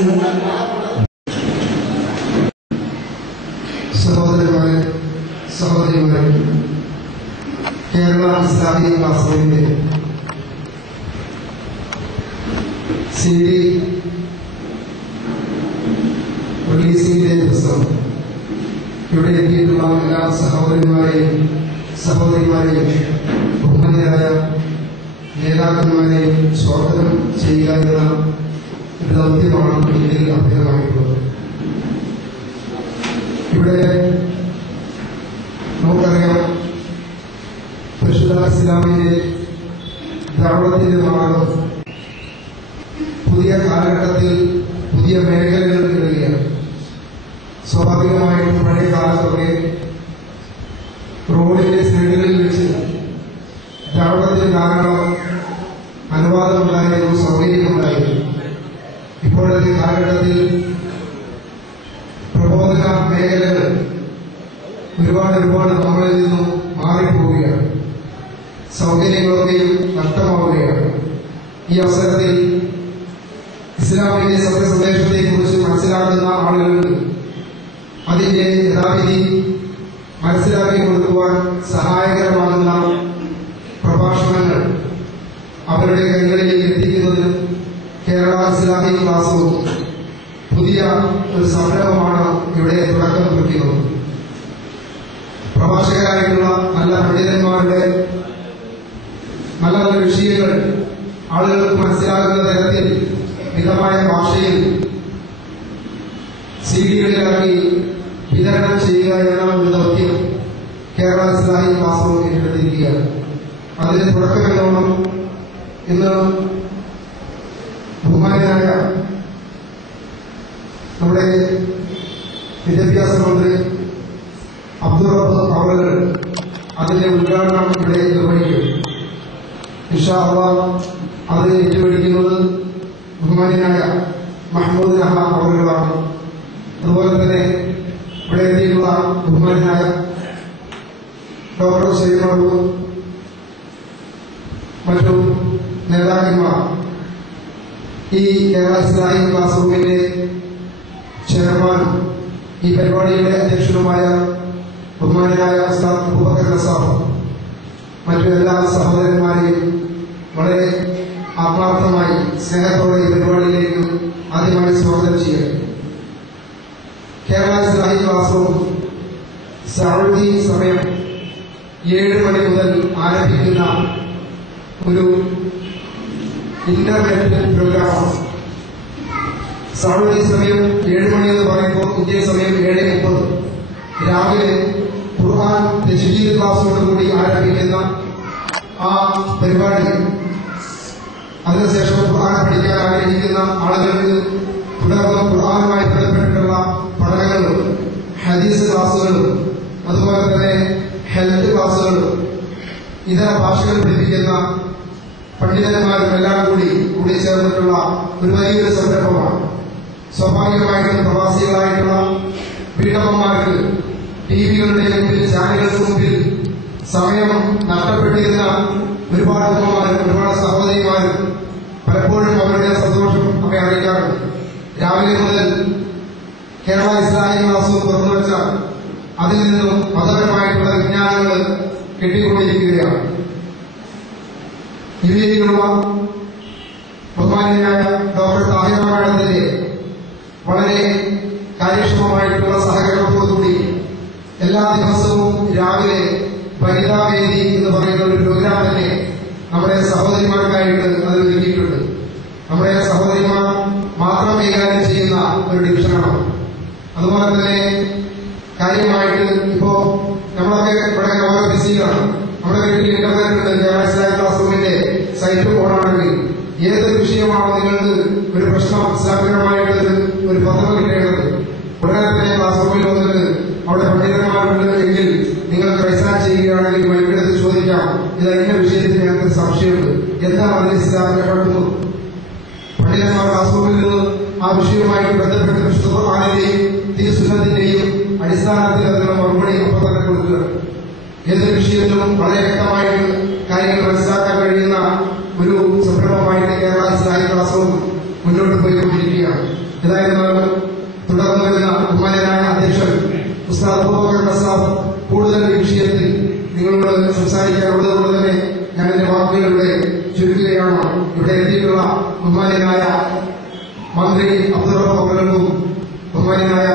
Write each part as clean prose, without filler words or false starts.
സഹോദരന്മാരെ, സഹോദരിമാരെ, Kerala Islamic ക്ലാസ്റൂമിന്റെ CD റിലീസിംഗിന്റെ ദിവസം ഇവിടെ എത്തിയിട്ടുള്ള എല്ലാ സഹോദരന്മാരെയും സഹോദരിമാരെയും ബഹുമാന്യരായ നേതാക്കന്മാരെയും സ്വാഗതം ചെയ്യുക എന്ന ഒരു ദൗത്യമാണ് ഇതിൽ അഭ്യർത്ഥമായിട്ടുള്ളത്. ഇവിടെ നമുക്കറിയാം, പരിശുദ്ധ ഇസ്ലാമിന്റെ ദഅവത്തിന്റെ മാർഗം പുതിയ കാലഘട്ടത്തിൽ പുതിയ മേഖലകൾ കിട്ടുകയാണ്. സ്വാഭാവികമായിട്ടും പഴയ കാലത്തൊക്കെ റോഡിന്റെ സൈഡുകളിൽ വെച്ച് ദഅവത്തിന് ധാരാളം അനുവാദമുണ്ടായിരുന്നു, സൗകര്യമുണ്ടായിരുന്നു. ഇപ്പോഴത്തെ കാലഘട്ടത്തിൽ പ്രബോധന മേഖലകൾ ഒരുപാട് നമ്മളിൽ നിന്നും മാറിപ്പോവുകയാണ്. സൗകര്യങ്ങളൊക്കെയും നഷ്ടമാവുകയാണ്. ഈ അവസരത്തിൽ ഇസ്ലാമിന്റെ സത്യസന്ദേശത്തെക്കുറിച്ച് മനസ്സിലാക്കുന്ന ആളുകൾക്ക് അതിന്റെ യഥാവിധി മനസ്സിലാക്കി കൊടുക്കുവാൻ സഹായകരമാകുന്ന പ്രഭാഷണങ്ങൾ അവരുടെ കൈകളിലേക്ക് എത്തിക്കുന്നതിന് കേരള ഇസ്ലാമിക് ക്ലാസ്റൂം പുതിയ ഒരു സംരംഭമാണ് ഇവിടെ തുടക്കം കുറിക്കുന്നത്. പ്രഭാഷകരായിട്ടുള്ള നല്ല പണ്ഡിതന്മാരുടെ നല്ല നല്ല വിഷയങ്ങൾ ആളുകൾക്ക് മനസ്സിലാകുന്ന തരത്തിൽ മിതമായ ഭാഷയിൽ CD-കളിലാക്കി വിതരണം ചെയ്യുക എന്ന ഒരു ദൗത്യം കേരള ഇസ്ലാമിക് ക്ലാസ്റൂം ഏറ്റെടുത്തിരിക്കുകയാണ്. അതിന് തുടക്കമെന്നോണം ഇന്ന് ബഹുമാനായ നമ്മുടെ വിദ്യാഭ്യാസ മന്ത്രി അബ്ദുൾ റബ്ബ് അവറുകൾ അതിന്റെ ഉദ്ഘാടനം ഇവിടെ നിർവഹിക്കും. ഇൻഷാ അല്ലാഹ് അത് ഏറ്റുപിടിക്കുന്നത് ബഹുമാനായ മഹ്മൂദ് നഹ അവറുകളാണ്. അതുപോലെ തന്നെ ഇവിടെ എത്തിയിട്ടുള്ള ബഹുമാനായ ഡോക്ടർ സൈമറും മറ്റു നേതാക്കന്മാർ, ഈ കേരള ഇസ്ലാമിക് ക്ലാസ്റൂമിന്റെ ചെയർമാനും ഈ പരിപാടിയുടെ അധ്യക്ഷനുമായ ബഹുമാനായ ഉസ്താദ് അബൂബക്കർ നസാഫ്, മറ്റു എല്ലാ സഹോദരന്മാരെയും വളരെ ആത്മാർത്ഥമായി സ്നേഹത്തോടെ ഈ പരിപാടിയിലേക്ക് ആദ്യമായി സ്വാഗതം ചെയ്യുക. കേരള ഇസ്ലാമിക് ക്ലാസ്റൂം സൗദി സമയം 7 മണി മുതൽ ആരംഭിക്കുന്ന ഒരു ഇന്റർനെറ്റ് പ്രോഗ്രാമാണ്. സൗദി സമയം 7 മണി എന്ന് പറയുമ്പോൾ ഇന്ത്യൻ സമയം 7:30 രാവിലെ ഖുർആൻ തജ്വീദ് ക്ലാസ്സോടുകൂടി ആരംഭിക്കുന്ന ആ പരിപാടി, അതിനുശേഷം ഖുർആൻ പഠിക്കാൻ ആഗ്രഹിക്കുന്ന ആളുകൾക്ക് തുടർന്ന് ഖുർആനുമായി ബന്ധപ്പെട്ടിട്ടുള്ള പഠനങ്ങളും ഹദീസ് ക്ലാസുകളും അതുപോലെ തന്നെ ഹെൽത്ത് ക്ലാസുകളും ഇതര ഭാഷകൾ പഠിപ്പിക്കുന്ന പണ്ഡിതന്മാരും എല്ലാം കൂടി ചേർന്നിട്ടുള്ള ഒരു വലിയൊരു സംരംഭമാണ്. സ്വാഭാവികമായിട്ടും പ്രവാസികളായിട്ടുള്ള വീട്ടമ്മമാർക്ക് ടിവികളുടെ മുമ്പിൽ, ചാനലുകൾക്ക് മുമ്പിൽ സമയം നഷ്ടപ്പെട്ടിരുന്ന ഒരുപാട് ഉമ്മമാരും ഒരുപാട് സഹോദരിമാരും പലപ്പോഴും അവരുടെ സന്തോഷം അവയെ അറിയിക്കാറുണ്ട്. രാവിലെ മുതൽ കേരള ഇസ്ലാമിക് ക്ലാസ്റൂം തുറന്നു വെച്ചാൽ അതിൽ നിന്നും മതപരമായിട്ടുള്ള വിജ്ഞാനങ്ങൾ കിട്ടിക്കൊണ്ടിരിക്കുകയാണ്. ഇതിലേക്കുള്ള ബഹുമാന്യനായ ഡോക്ടർ താഹിർ മാഡത്തിന്റെ വളരെ കാര്യക്ഷമമായിട്ടുള്ള സഹകരണത്തോടുകൂടി എല്ലാ ദിവസവും രാവിലെ വനിതാവേദി എന്ന് പറയുന്ന ഒരു പ്രോഗ്രാം തന്നെ നമ്മുടെ സഹോദരിമാർക്കായിട്ട് അത് ഒരുക്കിയിട്ടുണ്ട്. നമ്മുടെ സഹോദരിമാർ മാത്രം കൈകാര്യം ചെയ്യുന്ന ഒരു ഡിവിഷനാണ്. അതുപോലെ തന്നെ കാര്യമായിട്ട് ഇപ്പോ നമ്മളൊക്കെ ഇവിടെ ഓരോ ബിസിയിലാണ്. നമ്മുടെ വീട്ടിൽ ഇന്റർനെറ്റ് ഉണ്ട്. കേരള ഇസ്ലാമിക് ക്ലാസ്റൂമിന്റെ സൈറ്റ് ഓണാണെങ്കിൽ ഏതൊരു വിഷയമാണോ നിങ്ങൾക്ക് ഒരു പ്രശ്നം ഇസ്ലാമികമായിട്ട് ഒരു പത്രം കിട്ടേണ്ടത്, ഉടനെ തന്നെ ക്ലാസ് റൂമിൽ വന്നിട്ട് അവിടെ പണ്ഡിതന്മാരുണ്ട് എങ്കിൽ നിങ്ങൾക്ക് റൈസാൻ ചെയ്യുകയാണെങ്കിൽ വൈകിട്ട് ചോദിക്കാം, ഇത് അതിന്റെ വിഷയത്തിൽ ഞങ്ങൾക്ക് സംശയമുണ്ട്, എന്താണ് അതിന് ഇസ്ലാമിനെ കടന്നു. പണ്ഡിതന്മാർ ക്ലാസ് റൂമിൽ നിന്ന് ആ വിഷയവുമായിട്ട് ബന്ധപ്പെട്ട് ഖുർആനിന്റെയും തിരുസുന്നത്തിന്റെയും അടിസ്ഥാനത്തിൽ അതിനുള്ള മറുപടി ഒപ്പം തന്നെ കൊടുക്കുക. ഏതൊരു വിഷയത്തിലും വളരെ വ്യക്തമായിട്ട് കാര്യങ്ങൾ മനസ്സിലാക്കാൻ കഴിയുന്ന ഒരു സംരംഭമായിട്ട് കേരള ഇസ്ലാമിക് ക്ലാസ്റൂം മുന്നോട്ട് പോയിക്കൊണ്ടിരിക്കുകയാണ്. എന്തായിരുന്നാലും തുടർന്നു വരുന്ന ബഹുമാന്യനായ അധ്യക്ഷൻ ഉസ്താദ് അബൂബക്കർ ഖസാബ് കൂടുതൽ ഈ വിഷയത്തിൽ നിങ്ങളോട് സംസാരിക്കാനുള്ളത് കൊണ്ട് തന്നെ ഞാൻ എന്റെ വാക്കുകളിലൂടെ ചുരുക്കുകയാണ്. ഇവിടെ എത്തിയിട്ടുള്ള ബഹുമാന്യനായ മന്ത്രി അബ്ദുറഹ്മാൻ അവர்களுം ബഹുമാന്യനായ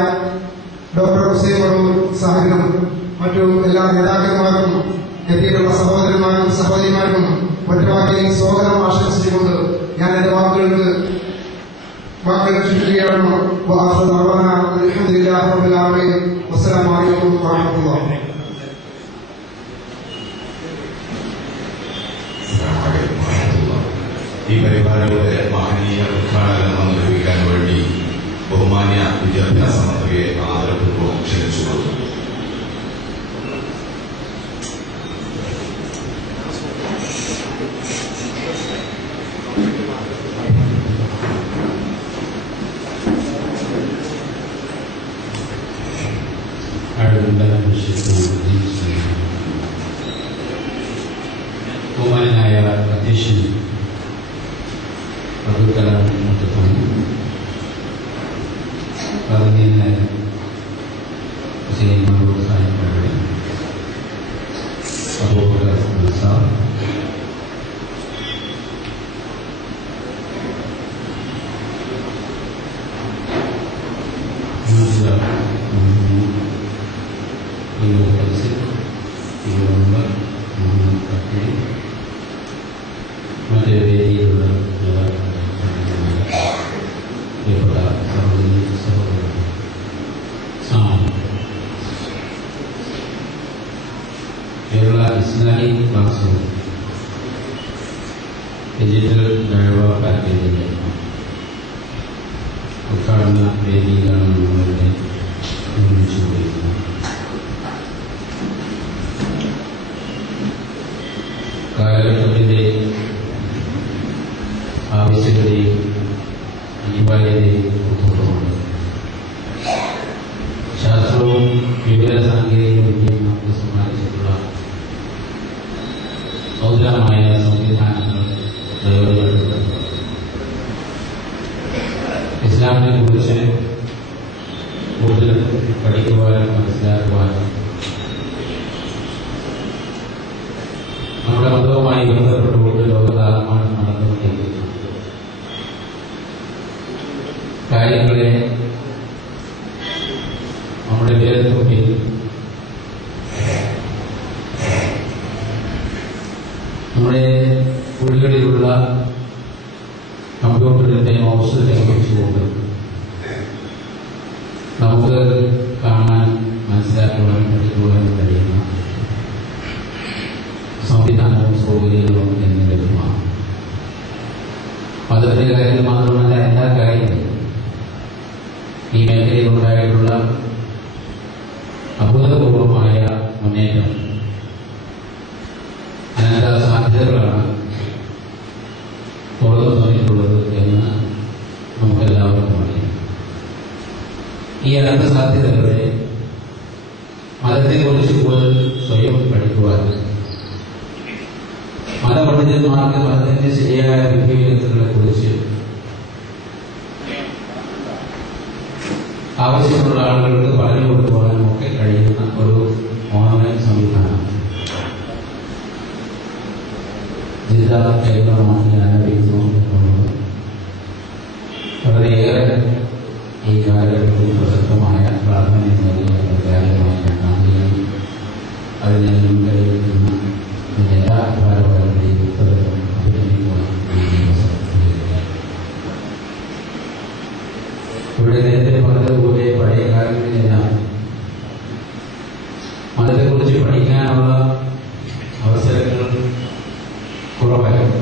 ഡോക്ടർ ഹുസൈൻ മറൂർ സാഹിബിനും മറ്റു എല്ലാ നേതാക്കന്മാർക്കും എത്തിയിട്ടുള്ള സഹോദരന്മാർക്കും സഹോദരിമാർക്കും ഒറ്റവാക്കിൽ സ്വാഗതം ആശംസിച്ചുകൊണ്ട് ഞാൻ എന്റെ വാക്കുകൾ ചുരുക്കുകയാണ്. അൽഹംദുലില്ലാഹി റബ്ബിൽ ആലമീൻ. വസ്സലാമു അലൈക്കും വറഹ്മത്തുള്ളാഹി. ഈ പരിപാടിയുടെ മഹനീയ ഉദ്ഘാടനം നിർവഹിക്കാൻ വേണ്ടി ബഹുമാന്യ വിദ്യാഭ്യാസ മന്ത്രിയെ ആദരപൂർവ്വം ക്ഷണിച്ചുകൊള്ളുന്നു. ബഹുമാനായ അധ്യക്ഷൻ അബ്ദുൽ കലാം പറഞ്ഞ ഹുസൈൻ മറൂർ സാഹിബ് അബൂബക്കർ ഖസാബ് മറ്റു വേദിയിലുള്ള പ്രിയപ്പെട്ട സഹോദരി സഹോദരൻ കേരള ഇസ്ലാമിക് ക്ലാസ് ഡിജിറ്റൽ ദഅവ പാക്കേജിന്റെ ഉദ്ഘാടന വേദിയിലാണ് നമ്മളിവിടെ നിർമ്മിച്ചുകൊണ്ടിരിക്കുന്നത്. കാലഘട്ടത്തിന്റെ ആവശ്യകതയും അനിവാര്യതയും ഉൾക്കൊണ്ടുകൊണ്ട് ശാസ്ത്രവും വിവര സാങ്കേതിക വിദ്യയും നമുക്ക് സമ്മാനിച്ചിട്ടുള്ള നൂതനമായ സംവിധാനങ്ങൾ പ്രയോജനപ്പെടുത്തുന്നത് ഇസ്ലാമിനെ കുറിച്ച് കൂടുതൽ പഠിക്കുവാനും മനസ്സിലാക്കുവാനും നമ്മുടെ മതവുമായി ബന്ധപ്പെട്ടുകൊണ്ട് ലോകത്താകമാനം നടന്നുകൊണ്ടിരിക്കുന്നു കാര്യങ്ങളെ നമ്മുടെ വിരൽത്തുമ്പിൽ നമ്മുടെ ഉള്ളിലുള്ള കമ്പ്യൂട്ടറിന്റെ മൗസിനെ കുറിച്ചുകൊണ്ട് നമുക്ക് കാണാൻ മനസ്സിലാക്കുവാനും പഠിക്കുവാനും കഴിയുന്ന സംവിധാനവും സൗകര്യങ്ങളും എന്നിവ ലഭ്യമാണ്. മതത്തിന്റെ കാര്യത്തിൽ മാത്രമല്ല എല്ലാ കാര്യങ്ങളും ഈ മേഖലയിലുണ്ടായിട്ടുള്ള അഭൂതപൂർവമായ മുന്നേറ്റം അനന്ത സാധ്യതകളാണ് തുറന്നു തന്നിട്ടുള്ളത് എന്ന് നമുക്കെല്ലാവർക്കും അറിയാം. ഈ അനന്ത സാധ്യതകളെ മതത്തെക്കുറിച്ച് കൂടുതൽ സ്വയം പഠിക്കുവാൻ മതപണ്ഡിതന്മാർക്ക് മതത്തിന്റെ ശരിയായ വിദ്യാഭ്യാസങ്ങളെ കുറിച്ച് ആവശ്യമുള്ള ആളുകൾക്ക് പറഞ്ഞു കൊടുക്കുവാനും ഒക്കെ കഴിയുന്ന ഒരു ഓൺലൈൻ സംവിധാനം ജില്ലാ കേന്ദ്രമാണ് ഞാൻ അറിയുന്നു എന്നുള്ളത് വളരെയേറെ ഈ കാലഘട്ടത്തിൽ പ്രസക്തമായ പ്രാധാന്യം നൽകിയ ഒരു കാര്യമായി ഞാൻ കാണുകയും അതിനെല്ലാം കഴിയുന്ന എല്ലാ ഭാരവാഹികളെയും ഉത്തരവും അഭിനയിക്കുവാൻ ഇവിടെ നേരത്തെ പറഞ്ഞതുപോലെ പഴയ കാലങ്ങളിലെല്ലാം മതത്തെക്കുറിച്ച് പഠിക്കാനുള്ള അവസരങ്ങൾ കുറവായിരുന്നു.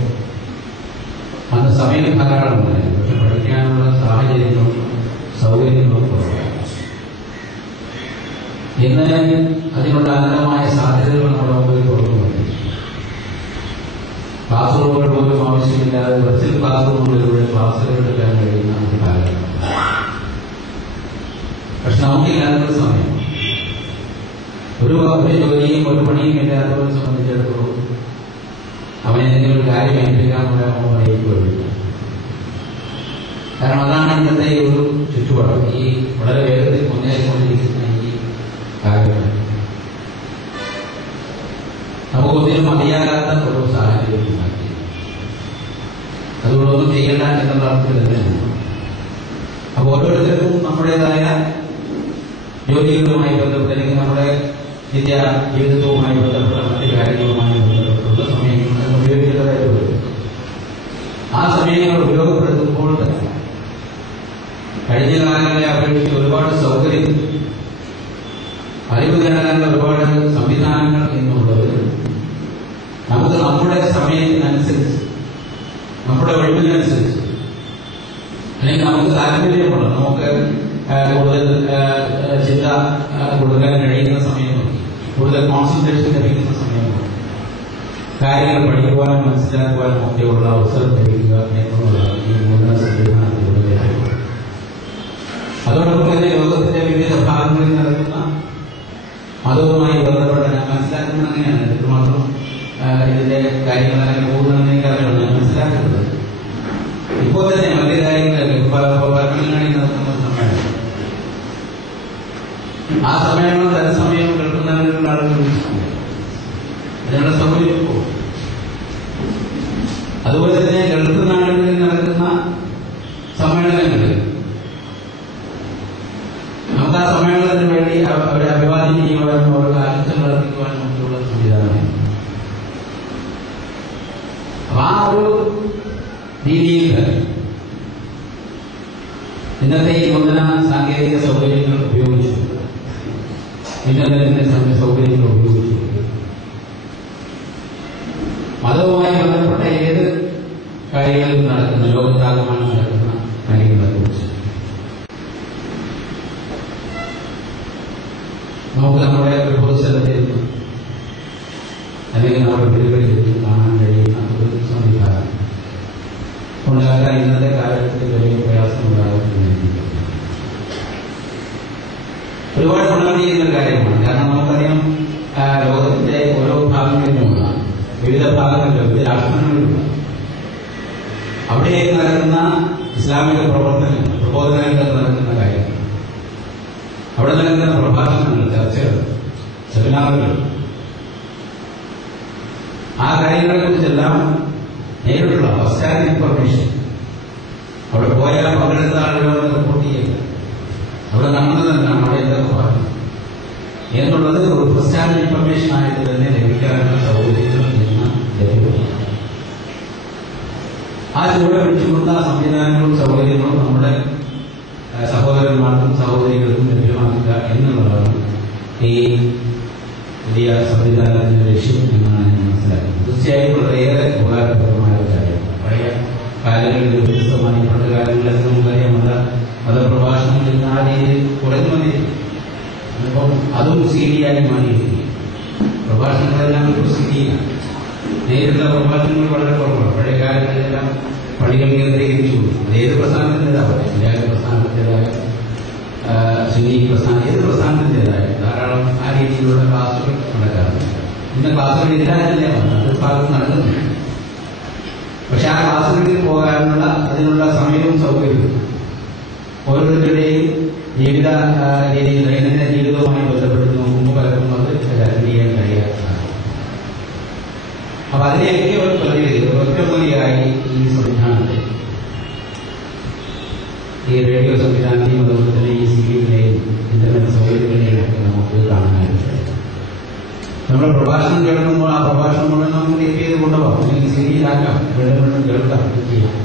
അന്ന് സമയം ധാരാളമുണ്ടായിരുന്നു, പക്ഷെ പഠിക്കാനുള്ള സാഹചര്യങ്ങളും സൗകര്യങ്ങളും കുറവായിരുന്നു. ഇന്ന് അതിനുള്ള അനന്തമായ സാധ്യതകൾ നമ്മുടെ മുമ്പിൽ തുറന്നു വന്നു. ക്ലാസ് റൂമുകൾ പോലും ആവശ്യമില്ലാതെ വെർച്വൽ ക്ലാസ് റൂമുകളിലൂടെ ക്ലാസ്സുകൾ എടുക്കാൻ കഴിയുന്ന ഒരു കാലഘട്ടം. പക്ഷെ നമുക്കില്ലാത്തൊരു സമയം, ഒരു ജോലിയും ഒരു പണിയും ഇല്ലാത്തവരെ സംബന്ധിച്ചിടത്തോളം അവനെന്തെങ്കിലും ഒരു കാര്യം ഏൽപ്പിക്കാൻ പറയാൻ കഴിയില്ല. കാരണം അതാണ് ഇന്നത്തെ ഒരു ഒന്നും ചെയ്യണ്ട എന്നുള്ള അർത്ഥത്തിൽ തന്നെയാണ്. അപ്പോൾ ഓരോരുത്തർക്കും നമ്മുടേതായ ജോലികളുമായി ബന്ധപ്പെട്ട് അല്ലെങ്കിൽ നമ്മുടെ ജീവിതവുമായി ബന്ധപ്പെട്ട മറ്റു കാര്യങ്ങളുമായി ബന്ധപ്പെട്ടുള്ള സമയങ്ങൾ ഉപയോഗിക്കേണ്ടതായിട്ട് വരും. ആ സമയങ്ങൾ ഉപയോഗപ്പെടുത്തുമ്പോൾ തന്നെ കഴിഞ്ഞ കാലങ്ങളെ അപേക്ഷിച്ച് ഒരുപാട് സൗകര്യങ്ങൾ, അറിവ് നേടാനുള്ള ഒരുപാട് സംവിധാനങ്ങൾ എന്നുള്ളത് നമുക്ക് നമ്മുടെ സമയത്തിനനുസരിച്ച്, നമ്മുടെ ഒഴിവിനനുസരിച്ച്, അല്ലെങ്കിൽ നമുക്ക് താല്പര്യമുള്ള, നമുക്ക് കൂടുതൽ ചിന്ത കൊടുക്കാൻ കഴിയുന്ന സമയമാണ്, കൂടുതൽ കോൺസെൻട്രേഷൻ ലഭിക്കുന്ന സമയമാണ്, കാര്യങ്ങൾ പഠിക്കുവാനും മനസ്സിലാക്കുവാനും ഒക്കെയുള്ള അവസരം ലഭിക്കുക എന്നുള്ളതാണ് ഈ നൂതന സംവിധാനത്തിലൂടെ ലഭിക്കുന്നത്. അതോടൊപ്പം തന്നെ ലോകത്തിന്റെ വിവിധ ഭാഗങ്ങളിൽ നടക്കുന്ന മതവുമായി ബന്ധപ്പെട്ട ഞാൻ മനസ്സിലാക്കുന്നത് അങ്ങനെയാണ്. എത്രമാത്രം ഇതിന്റെ കാര്യങ്ങൾ അങ്ങനെ പോകുന്നതിനേക്കാളും ഞാൻ മനസ്സിലാക്കുന്നത് ഇപ്പോൾ തന്നെ വലിയ കാര്യങ്ങളൊക്കെ ഭരണങ്ങളിൽ നടക്കുന്ന സമ്മേളനം, ആ സമ്മേളനം തത്സമയം കേൾക്കുന്നതിനുള്ള ആളുകൾ അതിനുള്ള സൗകര്യം പോകും. അതുപോലെ തന്നെ ഗൾഫ് നാടുകളിൽ നടക്കുന്ന സമ്മേളനങ്ങളിൽ നമുക്ക് ആ സമ്മേളനത്തിന് വേണ്ടി അവരെ അഭിവാദ്യം ചെയ്യുവാനും അവരുടെ ആശംസകൾ അർപ്പിക്കുവാനും ഒക്കെയുള്ള സംവിധാനമാണ്. അപ്പൊ ആ ഒരു രീതിയിൽ ഇന്നത്തെ ഈ നൂതന സാങ്കേതിക സൗകര്യങ്ങൾ ഉപയോഗിച്ചു, ഇന്റർനെറ്റിന്റെ സൗകര്യങ്ങൾ ഉപയോഗിച്ചു മതവുമായി ബന്ധപ്പെട്ട ഏത് കാര്യങ്ങളിൽ നടക്കുന്ന, ലോകത്താകമാനം നടക്കുന്ന കാര്യങ്ങളെ കുറിച്ച് നമുക്ക് നമ്മുടെ പൊതുസ്ഥലത്തിൽ അല്ലെങ്കിൽ നമ്മുടെ വീടുകളിൽ കാണാൻ കഴിയുന്ന ഒരു സംവിധാനം ഉണ്ടാക്കാൻ ഇന്നത്തെ കാലഘട്ടത്തിൽ വലിയ പ്രയാസമുണ്ടാകുന്നു. ഒരുപാട് ഗുണം ചെയ്യുന്ന കാര്യമാണ്. കാരണം നമുക്കറിയാം, ലോകത്തിന്റെ ഓരോ ഭാഗങ്ങളിലുമുള്ള വിവിധ ഭാഗങ്ങളിലും വിവിധ രാഷ്ട്രങ്ങളിലുള്ള അവിടെയൊക്കെ നടക്കുന്ന ഇസ്ലാമിക പ്രബോധനങ്ങൾ നടക്കുന്ന കാര്യങ്ങൾ, അവിടെ നടക്കുന്ന പ്രഭാഷണങ്ങൾ, ചർച്ചകൾ, സെമിനാറുകൾ, ആ കാര്യങ്ങളെ കുറിച്ചെല്ലാം നേരിട്ടുള്ള ഫസ്റ്റ് ഹാൻഡ് ഇൻഫർമേഷൻ അവിടെ പോയാൽ പങ്കെടുത്ത ആളുകളെ റിപ്പോർട്ട് ചെയ്യുക, അവിടെ നടന്നത് എന്താണ്, അവിടെ എന്തൊക്കെ പറഞ്ഞു എന്നുള്ളത് ഒരു ഫസ്റ്റ് ഹാൻഡ് ഇൻഫർമേഷൻ ആയിട്ട് തന്നെ ലഭിക്കാനുള്ള സൗകര്യങ്ങൾ ഇന്ന് ലഭ്യമാണ്. ആ ചുവടെ പിടിച്ചുകൊണ്ട സംവിധാനങ്ങളും സൗകര്യങ്ങളും നമ്മുടെ സഹോദരന്മാർക്കും സഹോദരികൾക്കും ലഭ്യമാക്കുക എന്നുള്ളതാണ് ഈ വലിയ സംവിധാനത്തിന്റെ ലക്ഷ്യം എന്നാണ് ഞാൻ മനസ്സിലാക്കുന്നത്. തീർച്ചയായും വളരെയേറെ ഉപകാരപ്രദമായ ഒരു കാര്യമാണ്. പഴയ കാലങ്ങളിൽ വ്യത്യസ്തമായി പണ്ട് കാലങ്ങളിലൊക്കെ നമുക്കറിയാം മതപ്രഭാഷണങ്ങളിൽ ആ രീതിയിൽ കുറഞ്ഞു വന്നിരിക്കും. അപ്പം അതും സീഡിയായി മാറിയിരിക്കും. പ്രഭാഷണങ്ങളെല്ലാം ഇപ്പോൾ സീഡിയാണ്. നേരിട്ടുള്ള പ്രഭാഷണങ്ങൾ വളരെ കുറവാണ്. പഴയ കാലങ്ങളിലെല്ലാം പള്ളികൾ കേന്ദ്രീകരിച്ചു. ഏത് പ്രസ്ഥാനത്തിൻ്റെതാവട്ടെ, ഇന്ത്യ പ്രസ്ഥാനത്തിൻ്റെതായ, സുന്നി പ്രസ്ഥാനം, ഏത് പ്രസ്ഥാനത്തിൻ്റെതായ ധാരാളം ആ രീതിയിലുള്ള ക്ലാസുകൾ നടക്കാറുണ്ട്. ഇന്ന് ക്ലാസുകൾ ഇല്ലാതില്ല, അത് ഭാഗത്ത് നടക്കുന്നുണ്ട്. പക്ഷെ ആ ക്ലാസുകളിൽ പോകാനുള്ള അതിനുള്ള സമയവും സൗകര്യവും ഓരോരുത്തരുടെയും ജീവിത രീതിയിൽ ദൈനംദിന ജീവിതവുമായി ബന്ധപ്പെട്ട് നോക്കുമ്പോൾ പലർക്കും അത് അറ്റൻഡ് ചെയ്യാൻ കഴിയാത്തതാണ്. അപ്പൊ അതിനെയൊക്കെ ഒരു പ്രതിവിധി ഒറ്റമൂലിയായി ഈ സംവിധാനത്തെ, ഈ റേഡിയോ സംവിധാനത്തെയും അതുപോലെ തന്നെ ഈ സിഡിയുടെയും ഇന്റർനെറ്റ് സൗകര്യങ്ങളുടെയും ഒക്കെ നമുക്ക് കാണാനായിട്ട് നമ്മുടെ പ്രഭാഷണം കേൾക്കുമ്പോൾ ആ പ്രഭാഷണം മുഴുവൻ നമുക്ക് ടൈപ്പ് ചെയ്ത് കൊണ്ടുപോകാം, അല്ലെങ്കിൽ സിഡിയിലാക്കാം, വീണ്ടും കേൾക്കാം, ചെയ്യാം.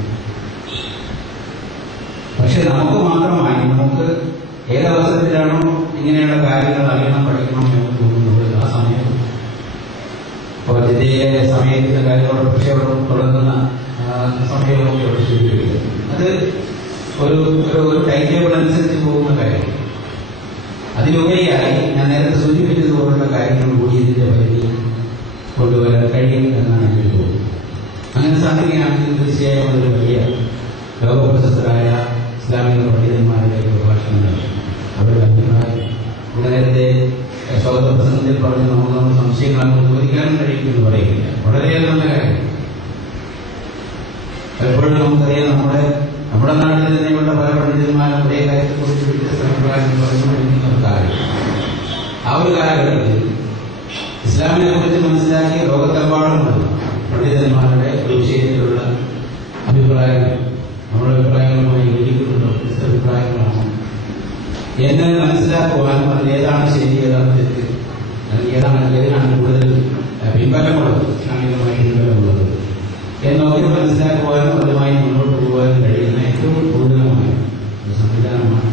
പക്ഷെ നമുക്ക് മാത്രമായി നമുക്ക് ഏതവസരത്തിലാണോ ഇങ്ങനെയുള്ള കാര്യങ്ങൾ അറിയണം, പഠിക്കണം എന്ന് തോന്നുന്നത് ആ സമയം, അപ്പോൾ ജില്ലയിലെ സമയത്തിന്റെ കാര്യങ്ങളോട് പ്രക്ഷേപണം തുടങ്ങുന്ന സമയമൊക്കെ അവിടെ സ്വീകരിക്കുന്നത് അത് ഒരു ടൈം ടേബിൾ അനുസരിച്ച് പോകുന്ന കാര്യം. അതിലുപരിയായി ഞാൻ നേരത്തെ സൂചിപ്പിച്ചതുപോലുള്ള കാര്യങ്ങൾ കൂടി ഇതിന്റെ പരിധി കൊണ്ടുവരാൻ കഴിയും എന്നാണ് എനിക്ക് തോന്നുന്നത്. അങ്ങനെ സാധിക്കുകയാണെങ്കിൽ തീർച്ചയായും അതൊരു വലിയ ലോകപ്രശസ്തരായ ഇസ്ലാമിക പണ്ഡിതന്മാരുടെ പ്രഭാഷണങ്ങൾ, അവരുടെ അഭിപ്രായം, നേരത്തെ സ്വാഗത പ്രസംഗത്തിൽ പറഞ്ഞ് നമുക്ക് സംശയങ്ങൾ ചോദിക്കാനും കഴിയും എന്ന് പറയുന്നില്ല. വളരെയേറെ നല്ല കാര്യം. പലപ്പോഴും നമുക്കറിയാം, നമ്മുടെ നാട്ടിൽ തന്നെയുള്ള പല പണ്ഡിതന്മാരും ഒരേ കാര്യത്തെക്കുറിച്ച് വ്യത്യസ്ത അഭിപ്രായങ്ങൾ പറഞ്ഞുകൊണ്ടിരിക്കുന്ന ഒരു കാര്യം. ആ ഒരു കാലഘട്ടത്തിൽ ഇസ്ലാമിനെ കുറിച്ച് മനസ്സിലാക്കിയ ലോകത്തെമ്പാടുമുള്ള പണ്ഡിതന്മാരുടെ ഒരു വിഷയത്തിലുള്ള അഭിപ്രായം അഭിപ്രായങ്ങൾ നമ്മുടെ അഭിപ്രായങ്ങളുമായി യോജിക്കുന്നുണ്ടോ, വ്യത്യസ്ത അഭിപ്രായങ്ങളാണോ എന്ന് മനസ്സിലാക്കുവാനും അത് ഏതാണ് ശരി, ഏതാണ് തെറ്റ്, ഏതിനാണ് കൂടുതൽ പിൻബലമുള്ളത്, ഇസ്ലാമികമായി പിൻബലമുള്ളത് എന്നൊക്കെ മനസ്സിലാക്കുവാനും അതുമായി മുന്നോട്ട് പോകാനും കഴിയുന്ന ഏറ്റവും കൂടുതലമായ ഒരു സംവിധാനമാണ്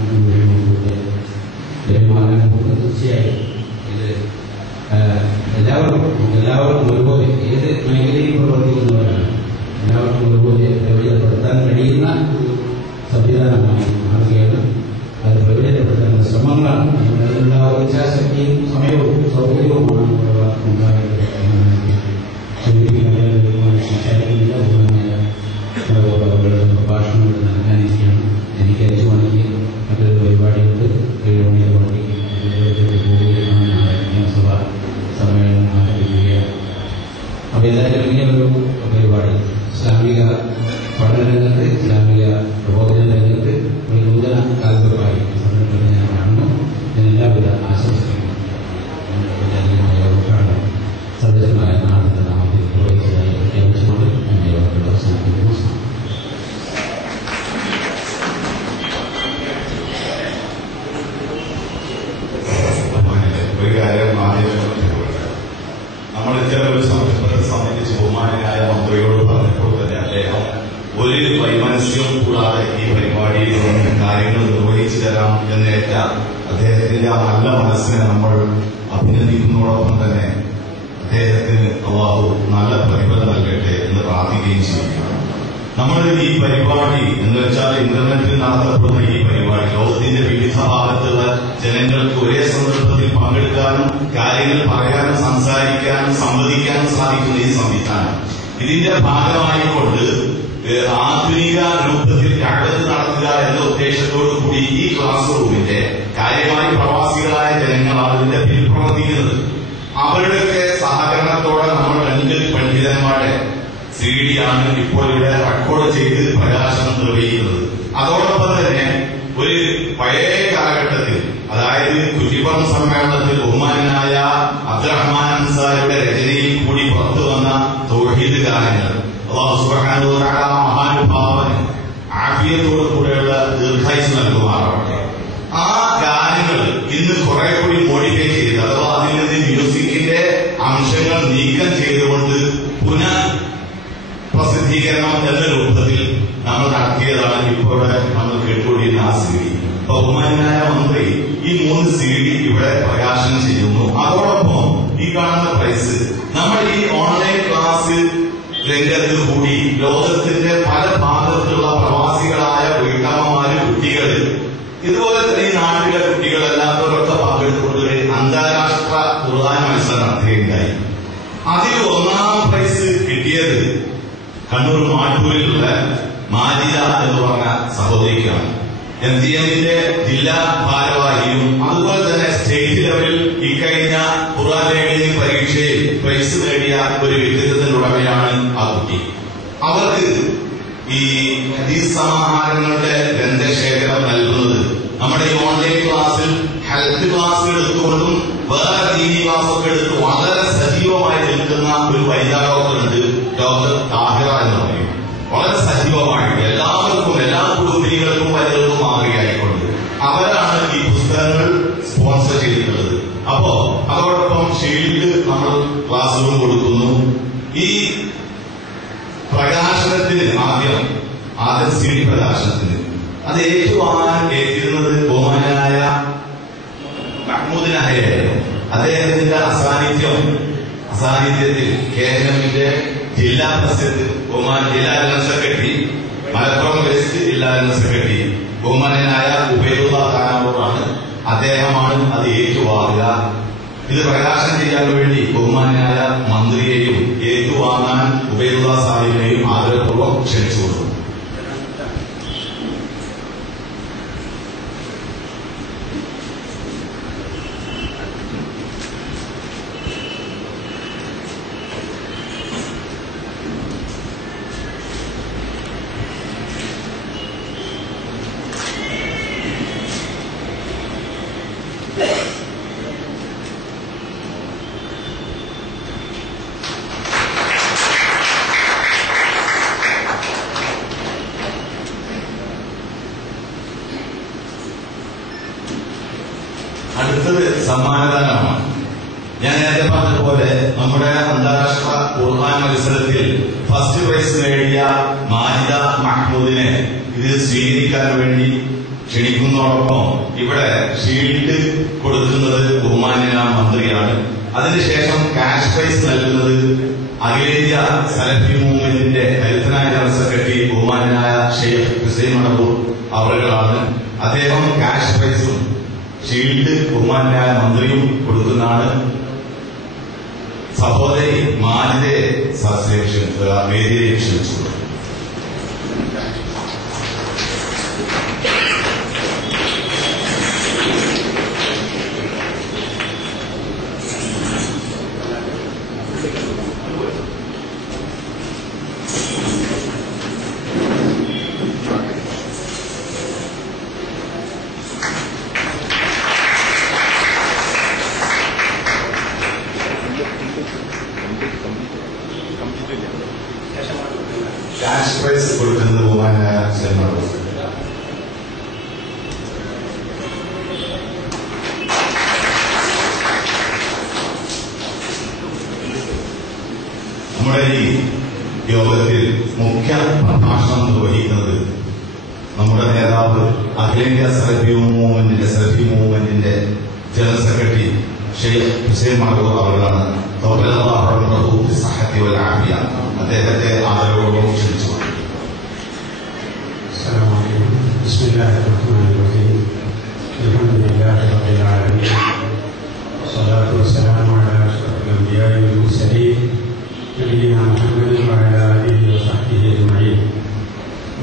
ലഭ്യമാകാൻ പോകുന്നത്. തീർച്ചയായും ഇത് എല്ലാവർക്കും ഒരുപോലെ ഏത് മേഖലയിൽ പ്രവർത്തിക്കുന്നവരാണ് എല്ലാവർക്കും ഒരുപോലെ പ്രയോജനപ്പെടുത്താൻ കഴിയുന്ന ഒരു സംവിധാനമായി മാറുകയാണ്. അത് പ്രയോജനപ്പെടുത്താനുള്ള ശ്രമങ്ങളാണ്. അതിനുള്ള ഇച്ഛാശക്തിയും സമയവും സൗകര്യവുമാണ് ഉണ്ടാകേണ്ടത്. സംസാരിക്കുന്നില്ല, അവരുടെ പ്രഭാഷണങ്ങൾ നൽകാനിരിക്കുകയാണ്. എനിക്ക് അയച്ചുവാണെങ്കിൽ മറ്റൊരു പരിപാടിയുണ്ട്. 7 മണിയുടെ പാർട്ടിക്ക് പോവുകയാണ്. നിയമസഭ സമ്മേളനം ആരംഭിക്കുകയാണ്. അപ്പോൾ എന്തായാലും ഇങ്ങനെയൊരു പരിപാടി ഇസ്ലാമിക പഠനരംഗത്ത്, ഇസ്ലാമിക പ്രബോധന രംഗത്ത് ഒരു നൂതന കാൽവെപ്പായി സംഘടന ഞാൻ കാണുന്നു. ഇതിന് എല്ലാവിധ ആശംസകളും ഉദ്ഘാടനം സദസ്യമായ നാടിന്റെ നാമത്തിൽ നിർവഹിച്ചതായി പ്രഖ്യാപിച്ചുകൊണ്ട് എന്റെ വാക്കുകൾ അവസാനിപ്പിക്കുന്നു. ഒരു കാര്യം ആദ്യം നമ്മൾ ഇത്തരം സംരംഭത്തെ സംബന്ധിച്ച് ബഹുമാനായ മന്ത്രിയോട് പറഞ്ഞപ്പോൾ തന്നെ അദ്ദേഹം ഒരു വൈമനസ്യവും കൂടാതെ ഈ പരിപാടിയിൽ നിന്ന് കാര്യങ്ങൾ നിർവഹിച്ചു തരാം എന്നേറ്റ അദ്ദേഹത്തിന്റെ ആ നല്ല മനസ്സിനെ നമ്മൾ അഭിനന്ദിക്കുന്നതോടൊപ്പം തന്നെ അദ്ദേഹത്തിന് അല്ലാഹു നല്ല പ്രതിഫലം നൽകട്ടെ എന്ന് പ്രാർത്ഥിക്കുകയും ചെയ്യുകയാണ്. നമ്മൾ ഈ പരിപാടി എന്ന് വെച്ചാൽ ഇന്റർനെറ്റിൽ നടത്തപ്പെടുന്ന ഈ പരിപാടി ലോകത്തിന്റെ വിവിധ ഭാഗത്തുള്ള ജനങ്ങൾക്ക് ഒരേ സന്ദർഭത്തിൽ പങ്കെടുക്കാനും കാര്യങ്ങൾ പറയാനും സംസാരിക്കാനും സംവദിക്കാനും സാധിക്കുന്ന ഈ സംവിധാനം, ഇതിന്റെ ഭാഗമായിക്കൊണ്ട് ആധുനിക രൂപത്തിൽ കഴകത്ത് നടത്തുക എന്ന ഉദ്ദേശത്തോടു കൂടി ഈ ക്ലാസ് റൂമിന്റെ കാര്യമായി പ്രവാസികളായ ജനങ്ങളാണ് ഇതിന്റെ പിന്നിൽ പ്രവർത്തിക്കുന്നത്. അവരുടെയൊക്കെ സഹകരണത്തോടെ നമ്മൾ 2 പണ്ഡിതന്മാരുടെ CD ആണ് ഇപ്പോൾ ഇവിടെ റെക്കോർഡ് ചെയ്ത് പ്രകാശനം നിർവഹിക്കുന്നത്. അതോടൊപ്പം തന്നെ ഒരു പഴയ കാലഘട്ടത്തിൽ, അതായത് കുറ്റിപ്പുറം സമ്മേളനത്തിൽ ബഹുമാനായ അബ്ദുറഹ്മാൻ അൻസാരിയുടെ രചനയിൽ കൂടി പുറത്തു വന്ന തൗഹീദ് ഗാനങ്ങൾ അല്ലാഹു സുബ്ഹാനഹു വ തആല മഹാനുഭാവന് ആഫിയത്തോടു കൂടെയുള്ള ദീർഘായുസ് നൽകുമാറാവട്ടെ. ആ ഗാനങ്ങൾ ഇന്ന് കുറെ കൂടി മോഡിഫൈ ചെയ്ത്, അഥവാ അതിൽ നിന്ന് മ്യൂസിക്കിന്റെ അംശങ്ങൾ നീക്കം ചെയ്തുകൊണ്ട് പ്രസിദ്ധീകരണം എന്ന രൂപത്തിൽ നമ്മൾ നടത്തിയതാണ് ഇപ്പോൾ നമ്മൾ കേട്ടുകൊണ്ടിരുന്ന ആ CD. ബഹുമാനായ മന്ത്രി ഈ 3 CD ഇവിടെ പ്രകാശനം ചെയ്യുന്നു. അതോടൊപ്പം ഈ കാണുന്ന പ്രൈസ് നമ്മൾ ഈ ഓൺലൈൻ ക്ലാസ് രംഗത്ത് കൂടി ലോകത്തിന്റെ പല ഭാഗത്തുള്ള പ്രവാസികളായ വീട്ടമ്മമാര്, കുട്ടികൾ, ഇതുപോലെ തന്നെ ഈ നാട്ടിലെ കുട്ടികളല്ലാത്തവരൊക്കെ പങ്കെടുത്തുകൊണ്ട് ഒരു അന്താരാഷ്ട്ര ഖുർആൻ മത്സരം നടത്തുകയുണ്ടായി. അതിൽ 1ാം പ്രൈസ് കിട്ടിയത് കണ്ണൂർ മാട്ടൂരിലുള്ള മാജിദ എന്ന് പറഞ്ഞ സഹോദരിക്കാണ്. MGMന്റെ ജില്ലാ ഭാരവാഹിയും അതുപോലെ തന്നെ സ്റ്റേറ്റ് ലെവലിൽ ഇക്കഴിഞ്ഞ ഖുർആൻ ലേണിംഗ് പരീക്ഷയിൽ പ്രൈസ് നേടിയ ഒരു വ്യക്തിത്വത്തിന്റെ ഉടമയാണ് ആ കുട്ടി. അവർക്ക് ഈ ഹദീസ് സമാഹാരങ്ങളുടെ ഗ്രന്ഥശേഖരം നൽകുന്നത് നമ്മുടെ ഈ ഓൺലൈൻ ക്ലാസ്സിൽ ഹെൽത്ത് ക്ലാസ്സുകൾ എടുത്തുകൊണ്ടും വേറെ TV ക്ലാസ്സൊക്കെ എടുത്ത് വളരെ സജീവമായി നിൽക്കുന്ന ഒരു വനിതാ ഡോക്ടറുണ്ട്, ഡോക്ടർ താഹിറ എന്ന് പറയും. വളരെ സജീവമായിട്ട് എല്ലാവർക്കും, എല്ലാ കുടുംബിനികൾക്കും വനിതകൾക്കും മാതൃകയായിക്കൊണ്ട് അവരാണ് ഈ പുസ്തകങ്ങൾ സ്പോൺസർ ചെയ്തിട്ടുള്ളത്. അപ്പോ അതോടൊപ്പം ഷീൽഡ് നമ്മൾ ക്ലാസ് റൂം കൊടുക്കുന്നു. ഈ പ്രകാശനത്തിന് ആദ്യം CD പ്രകാശനത്തിന് അത് ഏറ്റിരുന്നത് ബഹുമാനായ മഹ്മൂദ് നഹയായിരുന്നു. അദ്ദേഹത്തിന്റെ അസാന്നിധ്യത്തിൽ KNMന്റെ ജില്ലാ പ്രസിഡന്റ് ജില്ലാ ജനറൽ സെക്രട്ടറി, മലപ്പുറം വെസ്റ്റ് ജില്ലാ ജനറൽ സെക്രട്ടറി ബഹുമാനായ ഉബൈദുള്ള ഖാനോടാണ്. അദ്ദേഹമാണ് അത് ഏറ്റുവാങ്ങുക. ഇത് പ്രകാശനം ചെയ്യാൻ വേണ്ടി ബഹുമാനായ മന്ത്രിയെയും ഏറ്റുവാങ്ങാൻ ഉബൈദുള്ള സാഹിബിനെയും ആദരപൂർവ്വം ക്ഷണിച്ചു കൊടുക്കും. അടുത്തത് സമ്മാനദാനമാണ്. ഞാൻ നേരത്തെ പറഞ്ഞതുപോലെ നമ്മുടെ അന്താരാഷ്ട്ര ഖുർആൻ മത്സരത്തിൽ ഫസ്റ്റ് പ്രൈസ് നേടിയ മാജിദ മഹ്മൂദിനെ ഇത് സ്വീകരിക്കാൻ വേണ്ടി ക്ഷണിക്കുന്നതോടൊപ്പം ഇവിടെ ഷീൽഡ് കൊടുക്കുന്നത് ബഹുമാന്യനായ മന്ത്രിയാണ്. അതിനുശേഷം ക്യാഷ് പ്രൈസ് നൽകുന്നത് അഖിലേന്ത്യാ സലഫി മൂവ്മെന്റിന്റെ ഹെൽത്തനായ ജനറൽ സെക്രട്ടറി ബഹുമാന്യനായ ഷെയ്ഖ് ഹുസൈൻ മടവൂർ അവരുകളാണ്. അദ്ദേഹം ക്യാഷ് പ്രൈസും ഷീൽഡ് ബഹുമാന്യനായ മന്ത്രിയും കൊടുക്കുന്നതാണ്. സഹോദരി മാജിദയെ വേദിയിലേക്ക് ക്ഷണിച്ചു. ക്യാഷ് പ്രൈസ് കൊടുക്കുന്നത് ബഹുമാന്യനായ സെൽമാൻ. നമ്മുടെ ഈ യോഗത്തിൽ മുഖ്യ പ്രഭാഷണം നിർവഹിക്കുന്നത് നമ്മുടെ നേതാവ് അഖിലേന്ത്യാ സലഫി മൂവ്മെന്റിന്റെ ജനറൽ സെക്രട്ടറി ഷെയ്ഖ് ഹുസൈൻ മടവൂർ അവരാണ്. അദ്ദേഹത്തെ ആദരവോടും ക്ഷണിച്ചു.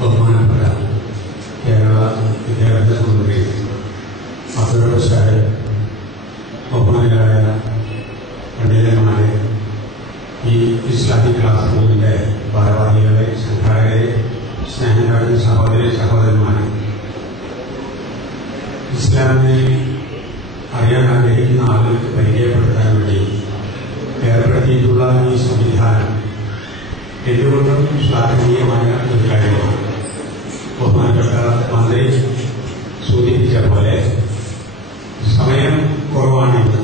ബഹുമാനപ്പെട്ട കേരള വിദ്യാഭ്യാസ മന്ത്രി അബ്ദുൾ സാഹിബ്, ബഹുമാനരായ പണ്ഡിതന്മാരെ, ഈ ഇസ്ലാമിക് ക്ലാസ് റൂമിന്റെ ഭാരവാഹികളെ, സംഘാടകരെ, സ്നേഹം സഹോദരന്മാരെ, ഇസ്ലാമിനെ അറിയാൻ ആഗ്രഹിക്കുന്ന ആളുകൾക്ക് പരിചയപ്പെടുത്താൻ വേണ്ടി ഏർപ്പെടുത്തിയിട്ടുള്ള ഈ സംവിധാനം എന്തുകൊണ്ടും ശ്ലാഘനീയമായ ഒരു കാര്യമാണ്. ബഹുമാനപ്പെട്ട മന്ത്രി സൂചിപ്പിച്ച പോലെ സമയം കുറവാണെങ്കിൽ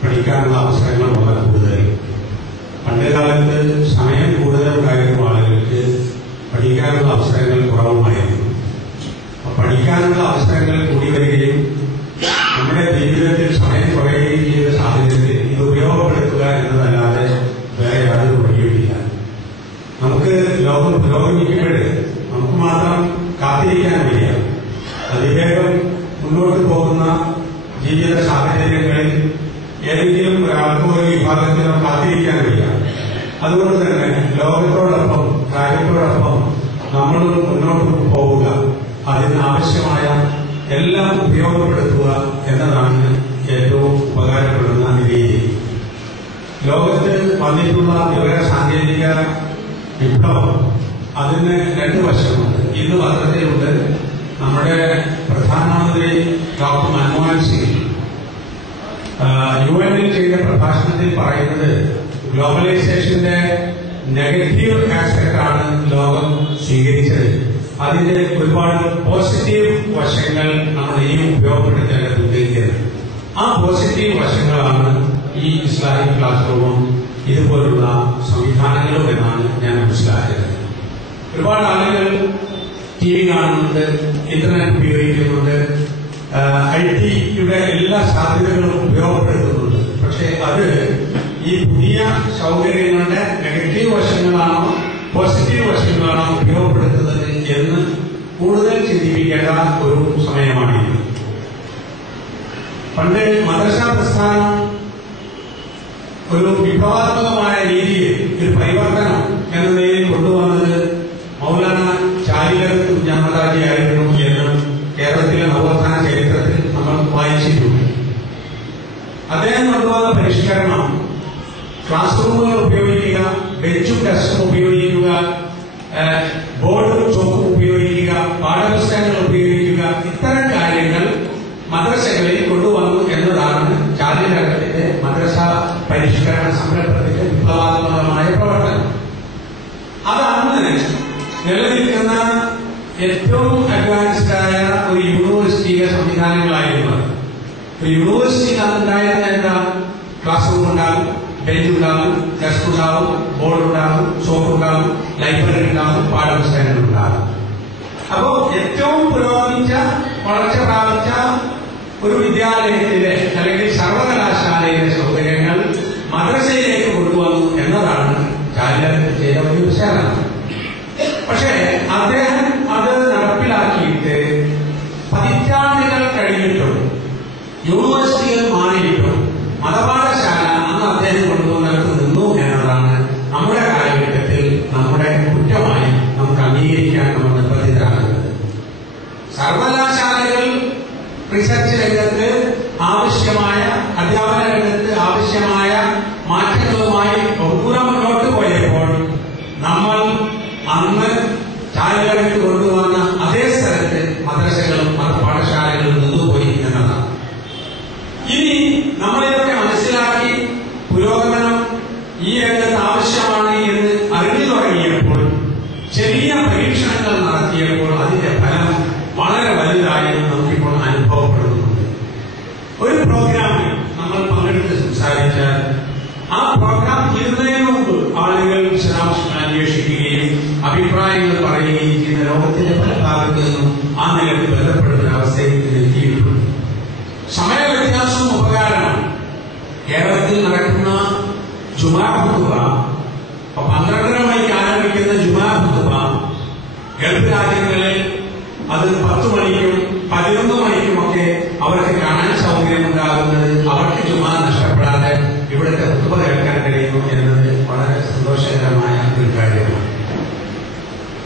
പഠിക്കാനുള്ള അവസരങ്ങൾ വളരെ കൂടുതൽ. പണ്ടുകാലത്ത് സമയം കൂടുതലുണ്ടായിരുന്ന ആളുകൾക്ക് പഠിക്കാനുള്ള അവസരങ്ങൾ കുറവുമായിരുന്നു. പഠിക്കാനുള്ള അവസരങ്ങൾ കൂടി വരികയും നമ്മുടെ ജീവിതത്തിൽ സമയം കുറയുകയും ചെയ്ത സാഹചര്യത്തിൽ ഇത് ഉപയോഗപ്പെടുത്തുക എന്നതല്ലാതെ വേറെ യാതൊരു വഴിയുമില്ല. നമുക്ക് ലോകം പുരോഗമിക്കുമ്പോൾ നമുക്ക് മാത്രം കാത്തിരിക്കാൻ വയ്യ. അതിവേഗം മുന്നോട്ട് പോകുന്ന ജീവിത സാഹചര്യങ്ങളിൽ ഏതെങ്കിലും ഒരാൾക്കോ ഒരു വിഭാഗത്തിനോ കാത്തിരിക്കാൻ വയ്യ. അതുകൊണ്ട് തന്നെ ലോകത്തോടൊപ്പം കാര്യത്തോടൊപ്പം നമ്മൾ മുന്നോട്ട് പോവുക, അതിനാവശ്യമായ എല്ലാം ഉപയോഗപ്പെടുത്തുക എന്നതാണ് ഏറ്റവും ഉപകാരപ്പെടുന്ന രീതി. ലോകത്ത് വന്നിട്ടുള്ള വിവര സാങ്കേതിക വിപ്ലവം അതിന് രണ്ട് വശമുണ്ട്. ഇന്ന് പത്രത്തിലുണ്ട് നമ്മുടെ പ്രധാനമന്ത്രി ഡോക്ടർ മൻമോഹൻ സിംഗ് UN ചെയ്ത പ്രഭാഷണത്തിൽ പറയുന്നത് ഗ്ലോബലൈസേഷന്റെ നെഗറ്റീവ് ആസ്പെക്ടാണ് ലോകം സ്വീകരിച്ചത്. അതിന്റെ ഒരുപാട് പോസിറ്റീവ് വശങ്ങൾ നമ്മൾ ഇനിയും ഉപയോഗപ്പെടുത്തേണ്ടതുണ്ട് എന്ന്. ആ പോസിറ്റീവ് വശങ്ങളാണ് ഈ ഇസ്ലാമിക് ക്ലാസ് റൂമും ഇതുപോലുള്ള സംവിധാനങ്ങളും എന്നാണ് ഞാൻ മനസ്സിലാക്കിയത്. ഒരുപാട് ആളുകൾ TV കാണുന്നുണ്ട്, ഇന്റർനെറ്റ് ഉപയോഗിക്കുന്നുണ്ട്, IT-യുടെ എല്ലാ സാധ്യതകളും ഉപയോഗപ്പെടുത്തുന്നുണ്ട്. പക്ഷെ അത് ഈ പുതിയ സൗകര്യങ്ങളുടെ നെഗറ്റീവ് വശങ്ങളാണോ പോസിറ്റീവ് വശങ്ങളാണോ ഉപയോഗപ്പെടുത്തുന്നത് എന്ന് കൂടുതൽ ചിന്തിപ്പിക്കേണ്ട ഒരു സമയമാണിത്. പണ്ട് മദ്രസ പ്രസ്ഥാനം ഒരു വിപ്ലവാത്മകമായ രീതിയിൽ ഒരു പരിവർത്തനം എന്ന നിലയിൽ കൊണ്ടുവന്നത് മൗലാന ചാലികത്ത് കുഞ്ഞഹമ്മദാജിയായിരുന്നു എന്ന് കേരളത്തിലെ നവോത്ഥാന ചരിത്രത്തിൽ നമ്മൾ വായിച്ചിട്ടുണ്ട്. അദ്ദേഹം കൊണ്ടുവന്ന പരിഷ്കരണം ക്ലാസ് റൂമുകൾ ഉപയോഗിക്കുക, ബെഞ്ചും ഡെസ്കും ഉപയോഗിക്കുക, ബോർഡും ചോക്കും ഉപയോഗിക്കുക, പാഠപുസ്തകങ്ങൾ ഉപയോഗിക്കുക, ഇത്തരം കാര്യങ്ങൾ മദ്രസകളിൽ കൊണ്ടുവന്നു എന്നതാണ് ചാലികത്തിന്റെ മദ്രസ പരിഷ്കരണ സംരംഭത്തിന്റെ വിപ്ലവാത്മകമായ പ്രവർത്തനം. അതാണ് നിലനിൽക്കുന്ന ഏറ്റവും അഡ്വാൻസ്ഡായ ഒരു യൂണിവേഴ്സിറ്റിയിലെ സംവിധാനങ്ങളായിരുന്നു. യൂണിവേഴ്സിറ്റിയിൽ അതുണ്ടായിരുന്ന എന്താ? ക്ലാസ് റൂം ഉണ്ടാകും, ബെഞ്ച് ഉണ്ടാകും, ഡെസ്ക് ഉണ്ടാകും, ബോർഡ് ഉണ്ടാകും, ചോക്ക് ഉണ്ടാകും, ലൈബ്രറി ഉണ്ടാകും, പാഠപുസ്തകങ്ങൾ ഉണ്ടാകും. അപ്പോ ഏറ്റവും പുരോഗമിച്ച വളർച്ച പ്രാപിച്ച ഒരു വിദ്യാലയത്തിലെ അല്ലെങ്കിൽ സർവകലാശാലയിലെ സൗകര്യങ്ങൾ മദ്രസയിലേക്ക് കൊണ്ടുവന്നു എന്നതാണ് ചാലിയാറിൽ ചെയ്ത ഒരു വിശകലനം. പക്ഷേ അദ്ദേഹം അത് നടപ്പിലാക്കിയിട്ട് പതിറ്റാണ്ടുകൾ കഴിഞ്ഞിട്ടും യൂണിവേഴ്സിറ്റികൾ മാറിയിട്ടും മതപാഠശാല അന്ന് അദ്ദേഹം കൊണ്ടുവന്നിടത്ത് നിന്നു എന്നതാണ് നമ്മുടെ കാലഘട്ടത്തിൽ നമ്മുടെ കുറ്റമായി നമുക്ക് അംഗീകരിക്കാൻ നമ്മൾ നിർബന്ധിതരാകുന്നത്. സർവകലാശാലകൾ റിസർച്ച് രംഗത്ത് ആവശ്യമായ, അധ്യാപന രംഗത്ത് ആവശ്യമായ മാറ്റങ്ങളുമായി ബഹുദൂരം മുന്നോട്ട് പോയപ്പോൾ നമ്മൾ അന്ന് ചാലിയാറിൽ കൊണ്ടുവന്ന അതേ സ്ഥലത്ത് മദ്രസകളും പാഠശാലകളും നിന്നുപോയി എന്നതാണ്. ഇനി നമ്മളിതൊക്കെ മനസ്സിലാക്കി പുരോഗമനം ഈ രംഗത്ത് ആവശ്യമാണ് എന്ന് അറിഞ്ഞു തുടങ്ങിയപ്പോൾ, ചെറിയ പരീക്ഷണങ്ങൾ നടത്തിയപ്പോൾ അതിന്റെ ഫലം വളരെ വലുതായി നമുക്കിപ്പോൾ അനുഭവപ്പെടുന്നുണ്ട്. ഒരു പ്രോഗ്രാമിൽ നമ്മൾ പങ്കെടുത്ത് സംസാരിച്ചാൽ ആ പ്രോഗ്രാം തീരുന്നതിന് മുമ്പ് ആളുകൾ വിശദാംശങ്ങൾ അന്വേഷിക്കുകയും അഭിപ്രായങ്ങൾ പറയുകയും ചെയ്യുന്ന ലോകത്തിന്റെ പല ഭാഗത്തു നിന്നും ആ നിലയിൽ ബന്ധപ്പെടുന്ന അവസ്ഥയിൽ എത്തിയിട്ടുണ്ട്. സമയ വ്യത്യാസവും ഉപകാരമാണ്. കേരളത്തിൽ നടക്കുന്ന ജുമാ ഖുതുബ, 12:30 മണിക്ക് ആരംഭിക്കുന്ന ജുമാ ഖുതുബ ഗൾഫ് രാജ്യങ്ങളിൽ അത് 10 മണിക്കും 11 മണിക്കുമൊക്കെ അവർക്ക് കാണാൻ സൗകര്യമുണ്ടാകുന്നത് അവർക്ക് ജുമാ നഷ്ടപ്പെടാതെ ഇവിടുത്തെ ഖുതുബ കേൾക്കാൻ കഴിയുന്നു എന്നത് വളരെ സന്തോഷകരമായ ഒരു കാര്യമാണ്.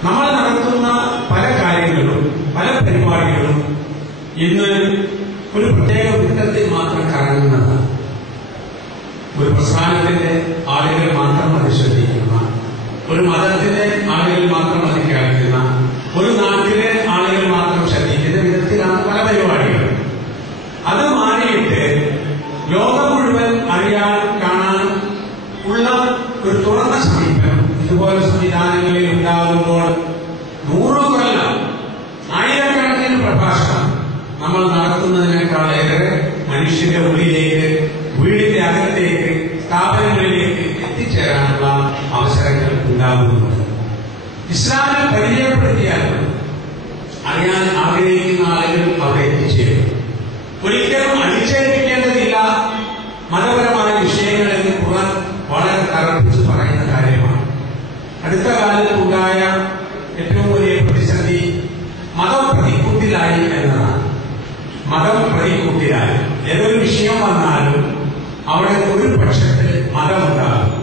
നമ്മൾ നടത്തുന്ന പല കാര്യങ്ങളും പല പരിപാടികളും ഇന്ന് ഒരു പ്രത്യേക വൃത്തത്തിൽ മാത്രം കറങ്ങുന്നതാണ്. ഒരു പ്രസ്ഥാനത്തിന്റെ ആളുകൾ മാത്രം അത് ശ്രദ്ധിക്കുന്ന, ഒരു മതത്തിന്റെ ആളുകൾ മാത്രം അത് കേൾക്കുന്ന, ഒരു നാട്ടിലെ ആളുകൾ മാത്രം ശ്രദ്ധിക്കുന്ന വിധത്തിലാണ് പല പരിപാടികളും. അത് മാറിയിട്ട് ലോകം മുഴുവൻ അറിയാനും കാണാനും ഉള്ള ഒരു തുറന്ന സമീപനം ഇതുപോലെ സംവിധാനങ്ങളിൽ ഉണ്ടാകുമ്പോൾ 100 കൊല്ലം 1000കണക്കിന് പ്രഭാഷണം നമ്മൾ നടത്തുന്നതിനേക്കാളേറെ മനുഷ്യന്റെ ഉള്ളിലേക്ക്, വീടിന്റെ അകത്തേക്ക്, സ്ഥാപനങ്ങളിലേക്ക് എത്തിച്ചേരാനുള്ള അവസരങ്ങൾ ഉണ്ടാകുന്നുണ്ട്. ഇസ്ലാമിനെ പരിചയപ്പെടുത്തിയാൽ അറിയാൻ ആഗ്രഹിക്കുന്ന ആളുകൾ അവിടെ എത്തിച്ചേരും. ഒരിക്കലും അടിച്ചേൽപ്പിക്കേണ്ടതില്ല. മതപരമായ വിഷയങ്ങളെന്ന് ഖുർആൻ വളരെ തറപ്പിച്ച് പറയുന്ന കാര്യമാണ്. അടുത്ത കാലത്ത് ഉണ്ടായ ഏറ്റവും വലിയ പ്രതിസന്ധി മതം പ്രതിക്കൂട്ടിലായി എന്നതാണ്. മതം പ്രതിക്കൂട്ടിലായി ഏതൊരു വിഷയം വന്നാലും അവിടെ ഒരു പക്ഷത്തിൽ മതമുണ്ടാകും.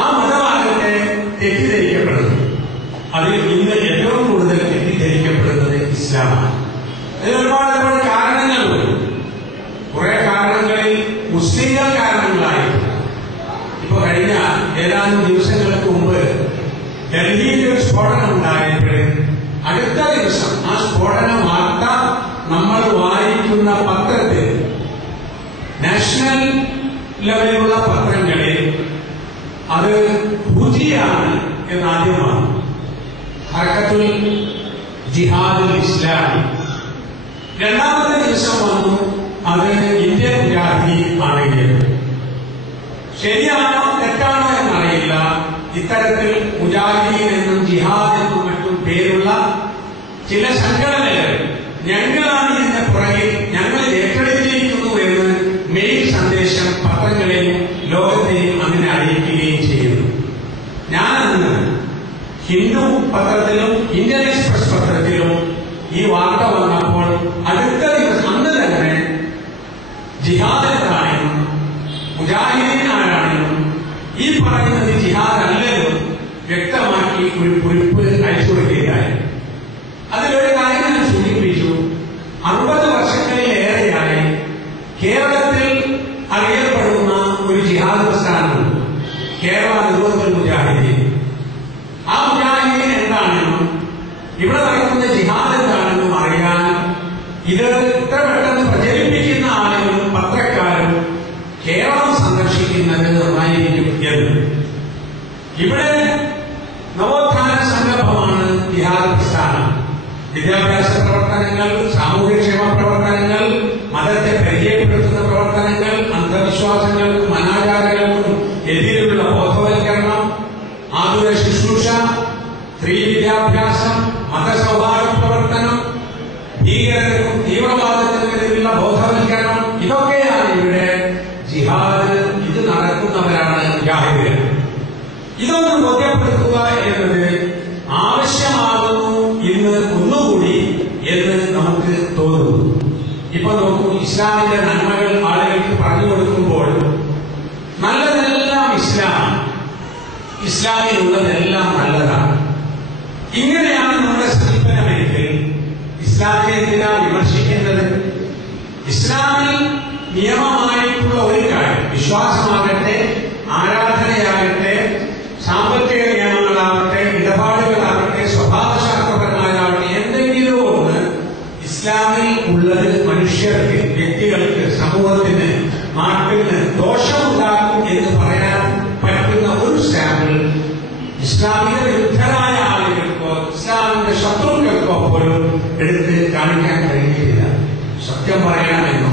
ആ മതമാകട്ടെ തെറ്റിദ്ധരിക്കപ്പെടുന്നു. അതിൽ ഇന്ന് ഏറ്റവും കൂടുതൽ തെറ്റിദ്ധരിക്കപ്പെടുന്നത് ഇസ്ലാമാണ്. അതിന് ഒരുപാട് കാരണങ്ങളുണ്ട്. കുറെ കാരണങ്ങളിൽ മുസ്ലിങ്ങൾ കാരണങ്ങളായിട്ടുണ്ട്. ഇപ്പൊ കഴിഞ്ഞ ഏതാനും ദിവസങ്ങൾക്ക് മുമ്പ് ഡൽഹിയിൽ ഒരു സ്ഫോടനം ഉണ്ടായപ്പോൾ അടുത്ത ദിവസം ആ സ്ഫോടന വാർത്ത നമ്മൾ വായിക്കുന്ന പത്രത്തിൽ, നാഷണൽ ലെവലിലുള്ള പത്രങ്ങളിൽ അത് ഹൂതിയാണ് എന്നാദ്യമാണ്. ഹർക്കത്തുൽ ജിഹാദുൽ ഇസ്ലാമി. രണ്ടാമത്തെ ദിവസം വന്നു അത് ഇന്ത്യൻ മുജാഹിദീൻ ആണെങ്കിൽ. ശരിയാണോ തെറ്റാണോ എന്നറിയില്ല. ഇത്തരത്തിൽ മുജാഹിദീൻ എന്നും ജിഹാദ് എന്നും മറ്റും പേരുള്ള ചില സംഘടനകൾ ഞങ്ങളാണ് ഇതിന്റെ പുറകിൽ, ഞങ്ങൾ ഏറ്റെടുത്തിരിക്കുന്നു എന്ന് മെയിൽ സന്ദേശം പത്രങ്ങളെയും ലോകത്തെയും അങ്ങനെ അറിയിക്കുകയും ചെയ്യുന്നു. ഞാനന്ന് ഹിന്ദു പത്രത്തിലും ഇന്ത്യൻ എക്സ്പ്രസ് പത്രത്തിലും ഈ വാർത്ത വന്നപ്പോൾ അടുത്ത ദിവസം അന്ന് തന്നെ ജിഹാദ് എന്താണെന്നും മുജാഹിദീൻ ആരാണെന്നും ഈ പറയുന്നത് ജിഹാദ് അല്ലെന്നും വ്യക്തമാക്കി ഒരു കുറിപ്പ് അയച്ചു കൊടുക്കുകയായി. അതിലൊരു കാര്യം ഞാൻ സൂചിപ്പിച്ചു. 60 വർഷങ്ങളിലേറെയായി കേരളത്തിൽ അറിയപ്പെടുന്ന ഒരു ജിഹാദ് പ്രസ്ഥാനമുണ്ട്, കേരള നിർവഹൽ മുജാഹിദീൻ. ആ മുജാഹിദീൻ എന്താണെന്നും ഇവിടെ നടക്കുന്ന ജിഹാദ് എന്താണെന്നും അറിയാൻ ഇത് ഇത്ര പെട്ടെന്ന് പ്രചരിപ്പിക്കുന്ന ആളുകളും പത്രക്കാരും കേരളം സന്ദർശിക്കുന്നത് നന്നായിരിക്കും എന്ന്. ഇവിടെ നവോത്ഥാന സംരംഭമാണ് ജിഹാദ് പ്രസ്ഥാനം. വിദ്യാഭ്യാസ പ്രവർത്തനങ്ങൾ, സാമൂഹ്യക്ഷേമ പ്രവർത്തനങ്ങൾ, മതത്തെ അന്ധവിശ്വാസങ്ങൾക്കും അനാചാരങ്ങൾക്കും എതിരെയുള്ള ബോധവൽക്കരണം, ആതുര ശുശ്രൂഷ, സ്ത്രീ വിദ്യാഭ്യാസം, മതസൗഹാർദ്ദ പ്രവർത്തനം, ഭീകരതയ്ക്കും തീവ്രവാദത്തിനെതിരെയുള്ള ബോധവൽക്കരണം, ഇതൊക്കെയാണ് ഇവിടെ ജിഹാദ്. ഇത് നടക്കുന്നവരാണ് മുജാഹിദുകൾ. ഇതൊന്നും ബോധ്യപ്പെടുത്തുക എന്നത് ആവശ്യമാകുന്നു ഇന്ന് ഒന്നുകൂടി എന്ന് നമുക്ക് തോന്നുന്നു. ഇപ്പൊ നോക്കൂ, ഇസ്ലാമിന്റെ നന്മകൾ ആളുകൾക്ക് പറഞ്ഞു കൊടുക്കുമ്പോൾ നല്ലതെല്ലാം ഇസ്ലാമിലുള്ളതെല്ലാം നല്ലതാണ്. ഇങ്ങനെയാണ് നമ്മുടെ സമീപനമെങ്കിൽ ഇസ്ലാമിനെ എന്തിനാണ് വിമർശിക്കുന്നത്? ഇസ്ലാമിൽ നിയമമായിട്ടുള്ള ഒരു കാര്യം, വിശ്വാസമാകട്ടെ, ആരാധനയാകട്ടെ, സാമ്പത്തിക നിയമങ്ങളാകട്ടെ, ഇടപാടുകളാകട്ടെ, സ്വഭാവശാസ്ത്രപരമായാകട്ടെ, എന്തെങ്കിലും ഒന്ന് ഇസ്ലാമിൽ ഉള്ളത് മനുഷ്യർക്ക്, വ്യക്തികൾക്ക്, സമൂഹത്തിന്, നാട്ടിന് ദോഷമുണ്ടാക്കും എന്ന് പറയാൻ പറ്റുന്ന ഒരു സാമ്പിൾ ഇസ്ലാമിക വിരുദ്ധരായ ആളുകൾക്കോ ഇസ്ലാമിന്റെ ശത്രുക്കൾക്കോ പോലും എടുത്ത് കാണിക്കാൻ കഴിയുന്നില്ല. സത്യം പറയണമെന്നോ,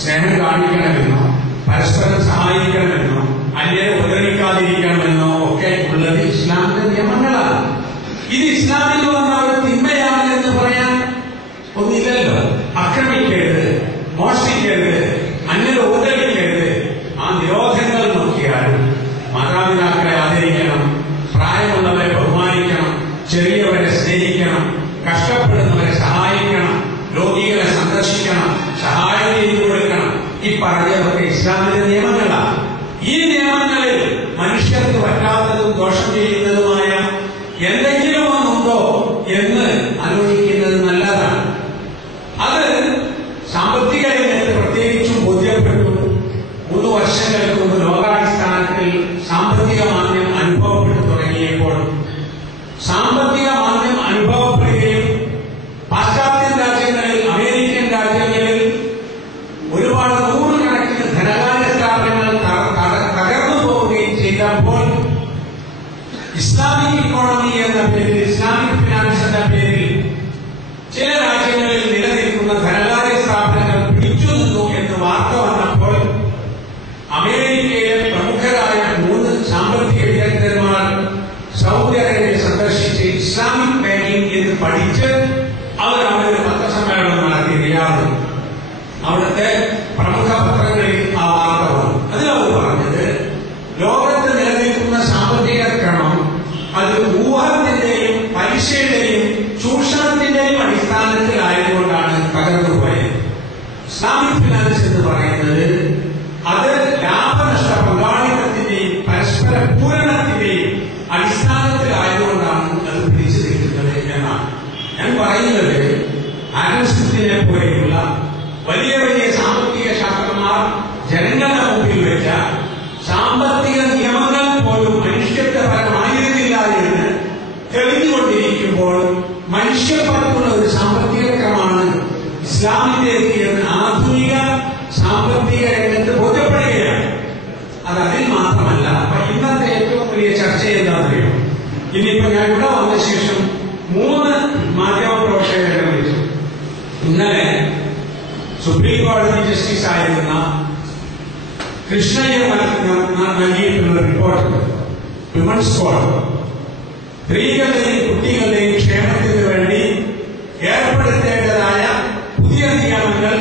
സ്നേഹം കാണിക്കണമെന്നോ, പരസ്പരം സഹായിക്കണമെന്നോ, അന്യരെ ഉപദ്രവിക്കാതിരിക്കണമെന്നോ ഒക്കെ ഉള്ളത് ഇസ്ലാമിന്റെ നിയമങ്ങളാണ്. ഇത് ഇസ്ലാമിൽ വന്ന ഒരു തിന്മയാണ് എന്ന് പറയാൻ ഒന്നില്ലല്ലോ. ആക്രമിക്കരുത്, മോഷ്ടിക്കരുത്, അന്യരെ ഉപദ്രവിക്കരുത്. ആ നിരോധങ്ങൾ നോക്കിയാൽ മാതാപിതാക്കളെ ആദരിക്കണം, പ്രായമുള്ളവരെ ബഹുമാനിക്കണം, ചെറിയവരെ സ്നേഹിക്കണം, കഷ്ടപ്പെടുന്നവരെ സഹായിക്കണം, രോഗികളെ സന്ദർശിക്കണം, സഹായം ചെയ്തു കൊടുക്കണം. ഈ പറഞ്ഞതൊക്കെ ഇസ്ലാമിന്റെ നിയമങ്ങളാണ്. ഈ നിയമങ്ങളിൽ മനുഷ്യർക്ക് പറ്റാത്തതും ദോഷം ചെയ്യുന്നതുമായ എന്തെങ്കിലും ഒന്നുണ്ടോ എന്ന് ആലോചിക്കുന്നത് നല്ലതാണ്. അത് സാമ്പത്തിക രംഗത്ത് പ്രത്യേകിച്ചും ബോധ്യപ്പെട്ടു. 3 വർഷങ്ങൾക്ക് മുമ്പ് ലോകാടിസ്ഥാനത്തിൽ സാമ്പത്തിക മാന്ദ്യം അനുഭവപ്പെട്ടു തുടങ്ങിയപ്പോൾ സാമ്പത്തിക മാന്ദ്യം അനുഭവപ്പെടുകയും പാശ്ചാത്യ രാജ്യങ്ങളിൽ, അമേരിക്കൻ രാജ്യങ്ങളിൽ ഒരുപാട് നൂറുകണക്കിന് ധനകാര്യ സ്ഥാപനങ്ങൾ തകർന്നു പോവുകയും ചെയ്തപ്പോൾ ഇസ്ലാമിക് ഇക്കോണമി എന്ന പേരിൽ, ഇസ്ലാമിക് ഫിനാൻസ് എന്ന പേരിൽ ചില രാജ്യങ്ങളിൽ നിലനിൽക്കുന്ന ധനകാര്യ സ്ഥാപനങ്ങൾ പിടിച്ചു നിന്നു എന്ന് വാർത്ത വന്നപ്പോൾ അമേരിക്കയിലെ പ്രമുഖരായ 3 സാമ്പത്തിക വിദഗ്ധന്മാർ സൗദി അറേബ്യ സന്ദർശിച്ച് ഇസ്ലാമിക് ബാങ്കിംഗ് എന്ന് പഠിച്ച് അവർ അവരുടെ പത്രസമ്മേളനം നടത്തി റിയാദിൽ. അവിടുത്തെ പ്രമുഖ പത്രങ്ങളിൽ ആ വാർത്ത വന്നു. അതിലവർ പറഞ്ഞത് ലോകത്ത് നിലനിൽക്കുന്ന സാമ്പത്തിക ക്രമം അത് ഊഹത്തിന്റെയും പലിശയുടെയും ചൂഷണത്തിന്റെയും അടിസ്ഥാനത്തിലായതുകൊണ്ടാണ് തകർന്നുപോയത്. ഇസ്ലാമിക് ഫിനാൻസ് എന്ന് പറയുന്നത് അത് ലാഭനഷ്ട പങ്കാളിത്തത്തിന്റെയും പരസ്പര പൂരണത്തിന്റെയും അടിസ്ഥാനത്തിലായതുകൊണ്ടാണ് അത് പിടിച്ചു നിൽക്കുന്നത് എന്നാണ് ഞാൻ പറയുന്നത്. ആഡം സ്മിത്തിനെ പോലെയുള്ള വലിയ വലിയ സാമ്പത്തിക ശാസ്ത്രജ്ഞർ ജനങ്ങളുടെ മുമ്പിൽ വെച്ച സാമ്പത്തിക നിയമങ്ങൾ പോലും മനുഷ്യത്വപരമായിരുന്നില്ല എന്ന് തെളിഞ്ഞുകൊണ്ടിരിക്കുമ്പോൾ മനുഷ്യപ്പറ്റുള്ള ഒരു സാമ്പത്തിക ക്രമമാണ് ഇസ്ലാമിലേക്ക് എന്ന് ആധുനിക സാമ്പത്തിക രംഗത്ത് ബോധ്യപ്പെടുകയാണ്. അത് അതിൽ മാത്രമല്ല. ഇന്നത്തെ ഏറ്റവും വലിയ ചർച്ച എന്താണെന്നറിയോ? ഇനിയിപ്പോ ഞാൻ ഇവിടെ വന്ന ശേഷം 3 മാധ്യമ പ്രവർത്തകരെ വിളിച്ചു. ഇന്നലെ സുപ്രീം കോടതി ജസ്റ്റിസ് ആയിരുന്ന കൃഷ്ണയ്യർ നൽകിയിട്ടുള്ള റിപ്പോർട്ട്, വിമൻസ് കോഡ്, സ്ത്രീകളുടെയും കുട്ടികളുടെയും ക്ഷേമത്തിന് വേണ്ടി ഏർപ്പെടുത്തേണ്ടതായ പുതിയ നിയമങ്ങൾ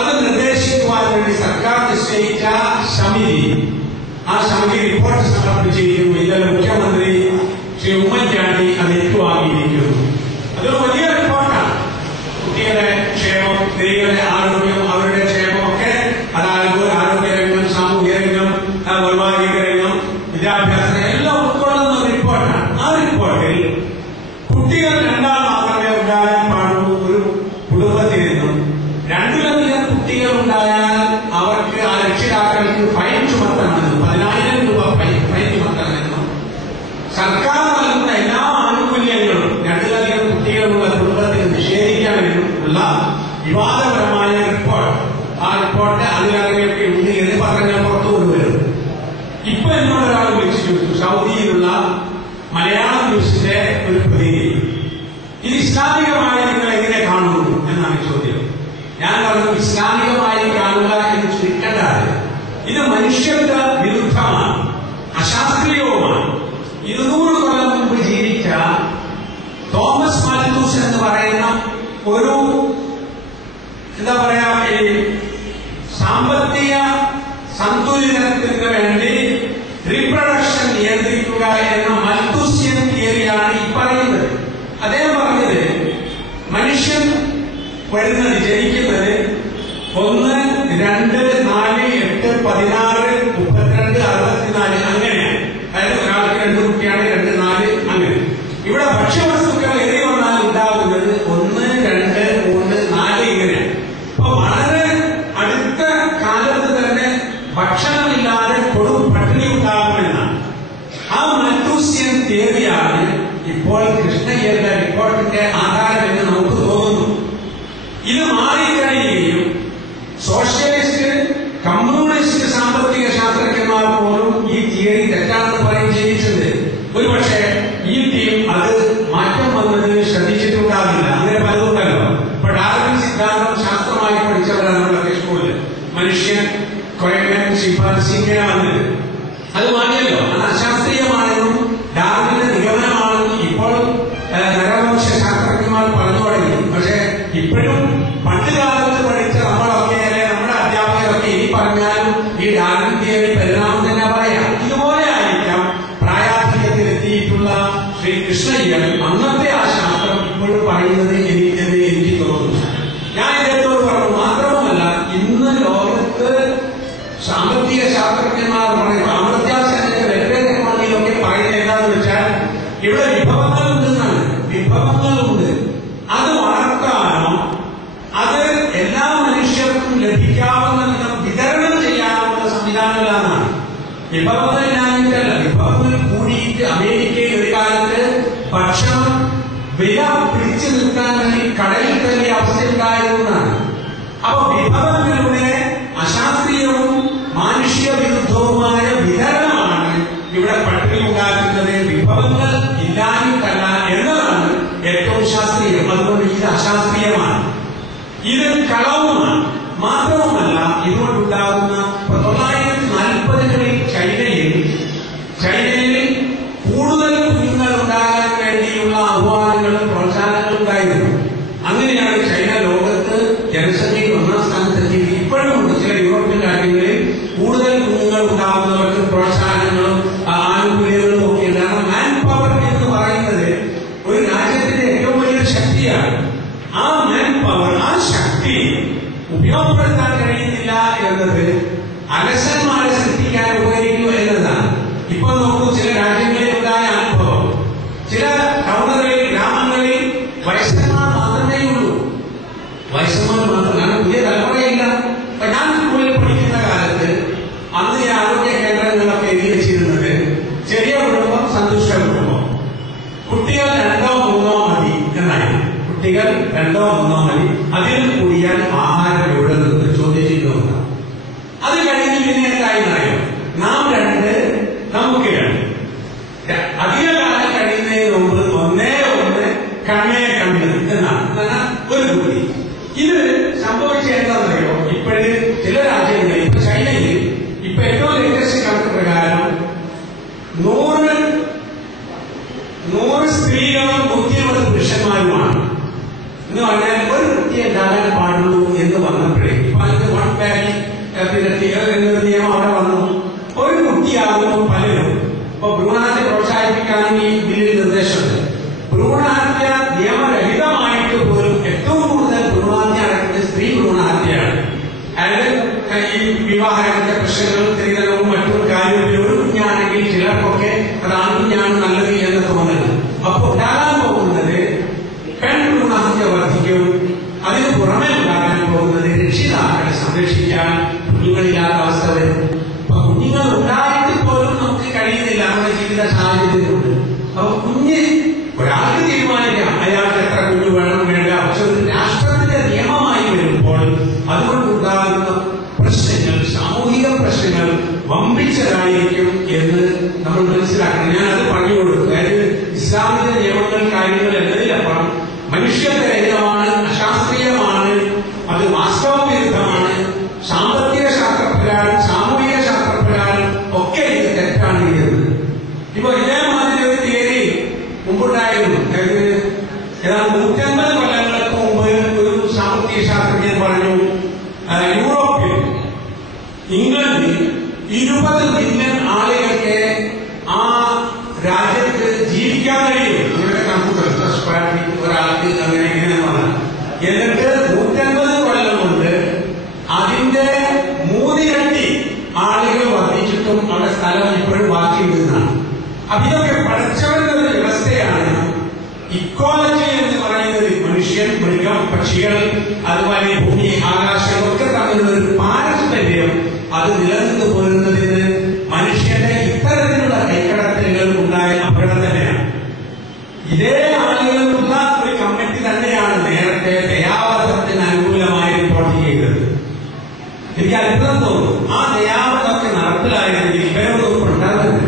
അത് നിർദ്ദേശിക്കുവാൻ വേണ്ടി സർക്കാർ നിശ്ചയിച്ച സമിതി, ആ സമിതി റിപ്പോർട്ട് സമർപ്പിച്ചിരിക്കുന്നു. ഇന്നലെ മുഖ്യമന്ത്രി ശ്രീ ഉമ്മൻചാണ്ടി അത് ഏറ്റുവാങ്ങിയിരിക്കുന്നു. അതൊരു വലിയ റിപ്പോർട്ടാണ്. കുട്ടികളുടെ ക്ഷേമം, സ്ത്രീകളുടെ ആരോഗ്യം, അവരുടെ ക്ഷേമമൊക്കെ, അതായത് ആരോഗ്യരംഗം, സാമൂഹ്യ രംഗം, വൈവാഹിക രംഗം, വിദ്യാഭ്യാസം എല്ലാം ഉൾക്കൊള്ളുന്ന ഒരു റിപ്പോർട്ടാണ്. ആ റിപ്പോർട്ടിൽ കുട്ടികൾ 2 മാത്രമേ ഉണ്ടാകാൻ പാടുള്ളൂ ഒരു കുടുംബത്തിൽ നിന്നും. 2-ലധികം കുട്ടികൾ ഉണ്ടായാൽ അവർക്ക് ആ രക്ഷിതാക്കൾക്ക് ഫൈൻ ചുമത്തണമെന്നും 10,000 രൂപ ഫൈൻ ചുമത്തണമെന്നും സർക്കാർ നൽകുന്ന എല്ലാ ആനുകൂല്യങ്ങളും 2-ലധികം കുട്ടികളുള്ള കുടുംബത്തിന് നിഷേധിക്കാമെന്നും ഉള്ള വിവാദപരമായ റിപ്പോർട്ട്. ആ റിപ്പോർട്ട് അതിലറിയൊക്കെ ഉണ്ട് എന്ന് പറഞ്ഞാൽ പുറത്തു കൊണ്ടുവരും. ഇപ്പൊ എന്നോട് ഒരാൾ വിളിച്ചു ചോദിച്ചു, സൗദിയിലുള്ള മലയാളം ന്യൂസിന്റെ ഒരു പ്രതിനിധി, ഇത് ഇസ്ലാമികമായി നിങ്ങൾ എങ്ങനെ കാണുന്നു എന്നാണ് ചോദ്യം. ഞാൻ പറഞ്ഞു, ഇസ്ലാമികമായി കാണുക എന്ന് ചുരുക്കേണ്ടതാണ്. എന്താ പറയാ, ഈ സാമ്പത്തിക സന്തുലനത്തിന് വേണ്ടി റീപ്രൊഡക്ഷൻ നിയന്ത്രിക്കുക എന്ന മൽത്തൂസിയൻ തിയറിയാണ് ഈ പറയുന്നത്. അദ്ദേഹം പറഞ്ഞത് മനുഷ്യൻ വരുന്നത്, ജനിക്കുന്നത് 1, 2, 4, 8, 16, 32, 64 അങ്ങനെയാണ്. അതായത് ഒരാൾക്ക് 2 കുട്ടിയാണ്, 2, 4 അങ്ങനെ. ഇവിടെ ഭക്ഷ്യവസ്തുക്കൾ ഏറി വന്നാൽ ഉണ്ടാകുന്നത് 1, 2, 3, 4 ഇങ്ങനെയാണ്. അപ്പൊ വളരെ അടുത്ത കാലത്ത് തന്നെ ഭക്ഷണമില്ലാതെ കൊടും പട്ടിണി ഉണ്ടാകുമെന്നാണ്. ആ മൽത്തൂസിയൻ തിയറിയാണ് ഇപ്പോൾ കൃഷ്ണയ്യരുടെ റിപ്പോർട്ടിന്റെ ആധാരമെന്ന് നമുക്ക് തോന്നുന്നു. ഇത് മാറിക്കഴിയുകയും സോഷ്യലിസ്റ്റ്, കമ്മ്യൂണിസ്റ്റ് സാമ്പത്തിക ശാസ്ത്രജ്ഞന്മാർ പോലും ഈ തിയറി തെറ്റാണെന്ന് പറയുകയും ചെയ്തിട്ടുണ്ട്. ഒരുപക്ഷെ ഈ ടീം അത് മാറ്റം വന്നത് ശ്രദ്ധിച്ചിട്ടുണ്ടാവില്ല. അങ്ങനെ പലതുണ്ടല്ലോ. ഇപ്പൊ ഡാർവിൻ സിദ്ധാന്തം ശാസ്ത്രമായി പഠിച്ചവരാണ് നമ്മളൊക്കെ സ്കൂളിൽ. മനുഷ്യൻ കുറെ ചിമ്പാൻസി ഇങ്ങനെ വന്നത് അത് മാറിയല്ലോ. അത് അശാസ്ത്രീയമാണെന്നും ഡാർവിന്റെ നിഗമനമാണെന്നും ഇപ്പോൾ നരവംശ ശാസ്ത്രജ്ഞന്മാർ പറഞ്ഞു തുടങ്ങി. പക്ഷെ ഇപ്പോഴും പണ്ട് കാലത്ത് പഠിച്ച നമ്മളൊക്കെ, നമ്മുടെ അധ്യാപകരൊക്കെ ഇനി പറഞ്ഞാലും ഈ ഡാർവിൻ തിയറി പരിണാമം തന്നെ പറയാം. ഇതുപോലെ ആയിരിക്കാം പ്രായാധിക്യത്തിലെത്തിയിട്ടുള്ള ശ്രീ കൃഷ്ണയ്യൻ അന്നത്തെ ആ ശാസ്ത്രം ഇപ്പോഴും പറയുന്നത് എന്ന് എനിക്ക് തോന്നുന്നു. ഞാൻ ഇദ്ദേഹത്തോട് പറഞ്ഞു. മാത്രവുമല്ല, ഇന്ന് ലോകത്ത് സാമ്പത്തിക ശാസ്ത്രജ്ഞന്മാർ പറയും, അമർത്യാസന്റെ വെൽഫെയർ എക്കോണമിയിലൊക്കെ പറയുന്നത് എന്താണെന്ന് വെച്ചാൽ ഇവിടെ വിഭവങ്ങളുണ്ടെന്നാണ്. വിഭവങ്ങളുണ്ട്, അത് വളർത്താനോ അത് എല്ലാ മനുഷ്യർക്കും ലഭിക്കാവുന്ന വിധം വിതരണം ചെയ്യാവുന്ന സംവിധാനങ്ങളാണ്. വിഭവങ്ങൾ ഇല്ലാഞ്ഞിട്ടല്ല, വിഭവങ്ങൾ കൂടിയിട്ട് അമേരിക്കയിൽ ഒരു കാലത്ത് ഭക്ഷണം വില പിടിച്ചു നിൽക്കാൻ വേണ്ടി കടലിൽ തള്ളിയ അവസ്ഥയുണ്ടായിരുന്നതാണ്. അപ്പൊ വിഭവങ്ങളുടെ അശാസ്ത്രീയവും മാനുഷിക വിരുദ്ധവുമായ വിതരണമാണ് ഇവിടെ പട്ടിണി ഉണ്ടാക്കുന്നത്. വിഭവങ്ങൾ ഇല്ലാഞ്ഞിട്ടല്ല എന്നതാണ് ഏറ്റവും ശാസ്ത്രീയം. അതുകൊണ്ട് ഇത് അശാസ്ത്രീയമാണ്, ഇത് കളവുമാണ്. മാത്രവുമല്ല, ഇതുകൊണ്ടുണ്ടാകുന്ന 1940-കളിൽ ചൈനയിൽ കൂടുതൽ കുഞ്ഞുങ്ങൾ ഉണ്ടാകാൻ വേണ്ടിയുള്ള ആഹ്വാനങ്ങളും പ്രോത്സാഹനങ്ങളും ഉണ്ടായിരുന്നു. അങ്ങനെയാണ് ചൈന ലോകത്ത് ജനസംഖ്യയിൽ 1ാം സ്ഥാനത്തെത്തിയത്. ഇപ്പോഴും ഉണ്ട് ചില യൂറോപ്യൻ രാജ്യങ്ങളിൽ കൂടുതൽ കുഞ്ഞുങ്ങൾ ഉണ്ടാകുന്നവർക്ക് പ്രോത്സാഹനങ്ങളും ആനുകൂല്യങ്ങളും ഒക്കെ ഉണ്ടാകും. മാൻ പവർ എന്ന് പറയുന്നത് ഒരു രാജ്യത്തിന്റെ ഏറ്റവും വലിയ ശക്തിയാണ്. ആ മാൻ പവർ, ആ ശക്തി ഉപയോഗപ്പെടുത്താൻ കഴിയുന്നില്ല എന്നത് അലസന്മാരെ സൃഷ്ടിക്കാൻ ഉപകരിക്കൂ എന്നതാണ്. ഇപ്പൊ നോക്കൂ, ചില രാജ്യങ്ങളിൽ ഉണ്ടായ അനുഭവം. ചില ടൗണുകളിൽ, ഗ്രാമങ്ങളിൽ വയസ്സന്മാർ മാത്രമേ ഉള്ളൂ. വയസ്സന്മാർ മാത്രമാണ്, പുതിയ തലമുറയില്ല. അപ്പൊ ഞാൻ സ്കൂളിൽ പഠിക്കുന്ന കാലത്ത് അന്ന് ഈ ആരോഗ്യ കേന്ദ്രങ്ങളൊക്കെ എഴുതി വെച്ചിരുന്നത് ചെറിയ കുടുംബം, സന്തുഷ്ട കുടുംബം, കുട്ടികൾ 2 or 3 മതി എന്നായിരുന്നു. കുട്ടികൾ 2 or 3 മതി, അതിൽ കൂടിയാൽ ആഹാരം എവിടെ നിന്ന് ചോദ്യം. അത് കഴിഞ്ഞ് പിന്നെ എന്തായിരുന്നറിയോ, നാം 2, നമുക്ക് 2. അധികകാലം കഴിയുന്നതിന് മുമ്പ് 1 കണ്ണേ കണ്ണിന് എന്നാണ് ഒരു കുട്ടി. ഇത് സംഭവിച്ച എന്താണെന്നറിയോ, ഇപ്പോഴ് ചില രാജ്യങ്ങളിൽ, ഇപ്പൊ ചൈനയിൽ ഇപ്പൊ ഏറ്റവും ലേറ്റസ്റ്റ് കണക്ക് പ്രകാരം 100 സ്ത്രീകളും 120 പുരുഷന്മാരുമാണ്. എന്ന് പറഞ്ഞാൽ ഒരു കുട്ടിയെ ഉണ്ടാകാൻ പാടുള്ളൂ എന്ന് വന്നപ്പോഴേ ഇപ്പൊ അതിന് 1 ബാരി എന്നൊരു നിയമം അവിടെ വന്നു. ഒരു കുട്ടിയാകുമ്പോൾ പലരും ഇപ്പൊ ഭ്രൂണഹത്യ പ്രോത്സാഹിപ്പിക്കാൻ ഈ ബില്ലിൽ നിർദ്ദേശമുണ്ട്. ഭ്രൂണഹത്യ നിയമരഹിതമായിട്ട് പോലും ഏറ്റവും കൂടുതൽ ഭ്രൂണഹത്യ നടക്കുന്നത് സ്ത്രീ ഭ്രൂണഹത്യയാണ്. അതായത് ഈ വിവാഹരഹിത പ്രശ്നങ്ങളും സ്ത്രീധനവും മറ്റും കാര്യത്തിൽ ഒരു കുഞ്ഞാണെങ്കിൽ ചിലർക്കൊക്കെ അത് ആൺകുഞ്ഞാണ് നല്ലത് എന്ന് തോന്നുന്നത്. അപ്പൊ ഉണ്ടാകാൻ പോകുന്നത് പെൺഭ്രൂണഹത്യ വർദ്ധിക്കും. അതിന് പുറമെ ഉണ്ടാകാൻ പോകുന്നത് രക്ഷിതാക്കളെ സംരക്ഷിക്കാൻ കുഞ്ഞുങ്ങളില്ലാത്ത അവസ്ഥ വരും. അപ്പൊ കുഞ്ഞുങ്ങൾ ഉണ്ടായിട്ട് പോലും നമുക്ക് കഴിയുന്നില്ല, നമ്മുടെ ജീവിത സാഹചര്യത്തിലുണ്ട്. അപ്പൊ കുഞ്ഞ് ഒരാൾക്ക് തീരുമാനിക്കാം അയാൾക്ക് എത്ര കുഞ്ഞു വേണം വേണ്ട. പക്ഷെ ഒരു രാഷ്ട്രത്തിന്റെ നിയമമായി വരുമ്പോൾ അതുകൊണ്ടുണ്ടാകുന്ന പ്രശ്നങ്ങൾ, സാമൂഹിക പ്രശ്നങ്ങൾ വമ്പിച്ചതായിരിക്കും എന്ന് നമ്മൾ മനസ്സിലാക്കണം. ഞാനത് പറഞ്ഞു കൊടുക്കും. അതായത് ഇസ്ലാമിക നിയമങ്ങൾ, കാര്യങ്ങൾ എന്നതിലപ്പുറം മനുഷ്യരഹിതമാണ്, അശാസ്ത്രീയമാണ്, അത് വാസ്തവവിരുദ്ധമാണ്. സാമ്പത്തിക ശാസ്ത്രപ്രകാരം, സാമൂഹിക ശാസ്ത്രപ്രകാരം ഒക്കെ ഇത് തെറ്റാണ് ചെയ്യുന്നത്. ഇപ്പൊ ഇതേമാതിരി ഒരു തിയറി മുമ്പുണ്ടായിരുന്നു. അതായത് ഏതാണ്ട് 150 കൊല്ലങ്ങൾക്ക് മുമ്പ് ഒരു സാമ്പത്തിക ശാസ്ത്രജ്ഞൻ പറഞ്ഞു, ഭൂമി ആകാശങ്ങളൊക്കെ തമ്മിലുള്ള ഒരു പാരസ്പര്യം അത് നിലനിന്ന് പോരുന്നതിന് മനുഷ്യന്റെ ഇത്തരത്തിലുള്ള കൈക്കടത്തലുകൾ ഉണ്ടായ അപകടം തന്നെയാണ്. ഇതേ ആളുകളുള്ള ഒരു കമ്മിറ്റി തന്നെയാണ് നേരത്തെ ദയാവധത്തിന് അനുകൂലമായി റിപ്പോർട്ട് ചെയ്തത്. എനിക്ക് അത്ഭുതം തോന്നുന്നു. ആ ദയാവധമൊക്കെ നടപ്പിലായിരുന്നെങ്കിൽ ഇവരൊന്നും ഉണ്ടാകുന്നില്ല.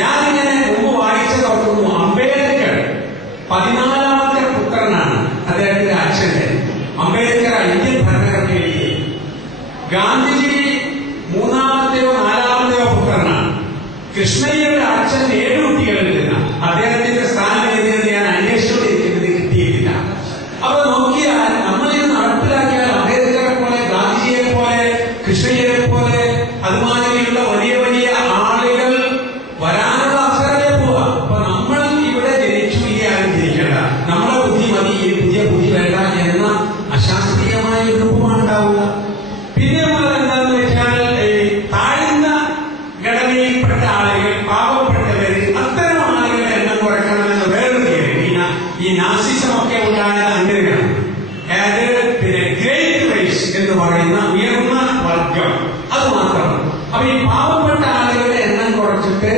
ഞാനിങ്ങനെ മുമ്പ് വായിച്ചതോർക്കുന്നു. അംബേദ്കർ 14ാമത്തെ പുത്രനാണ് അദ്ദേഹത്തിന്റെ അച്ഛന്റെ. അംബേദ്കർ ഇന്ത്യൻ ഭരണഘടന എഴുതിയത്. ഗാന്ധിജി 3ാമത്തെയോ 4ാമത്തെയോ പുത്രനാണ്. കൃഷ്ണയ്യയുടെ അച്ഛൻ 7 കുട്ടികളില്ല. അദ്ദേഹത്തിന്റെ സ്ഥാനം എഴുതിയത് ഞാൻ അന്വേഷിച്ചുകൊണ്ടിരിക്കുന്നത് കിട്ടിയിട്ടില്ല. അപ്പൊ നോക്കിയാൽ നമ്മളിത് നടപ്പിലാക്കിയാൽ അംബേദ്കറെ പോലെ, ഗാന്ധിജിയെ പോലെ, കൃഷ്ണയ്യരെ പോലെ അതുമാതിരിയുള്ള വലിയ വലിയ ആളുകൾ വരാനുള്ള അവസരമേ പോവാ. അപ്പൊ നമ്മൾ ഇവിടെ ജനിച്ചു, ഈ ആരും ജനിക്കേണ്ട, നമ്മുടെ ബുദ്ധി മതി, ഈ പുതിയ ബുദ്ധി വേണ്ട എന്ന അശാസ്ത്രീയമായ ഒരു രൂപമാണ് ഉണ്ടാവുക. പിന്നെ എന്താണെന്ന് വെച്ചാൽ താഴ്ന്ന ഘടനയിൽപ്പെട്ട ആളുകൾ, പാവപ്പെട്ടവര്, അത്തരം ആളുകളുടെ എണ്ണം കുറയ്ക്കണമെന്ന് വേറൊരു ഈ നാസിസമൊക്കെ ഉണ്ടായത് അങ്ങനെയാണ്. അതായത് പിന്നെ ഗ്രേറ്റ് റേസ് എന്ന് പറയുന്ന ഉയർന്ന വർഗം, അത് മാത്രമാണ്. അപ്പൊ ഈ പാവപ്പെട്ട ആളുകളുടെ എണ്ണം കുറച്ചിട്ട്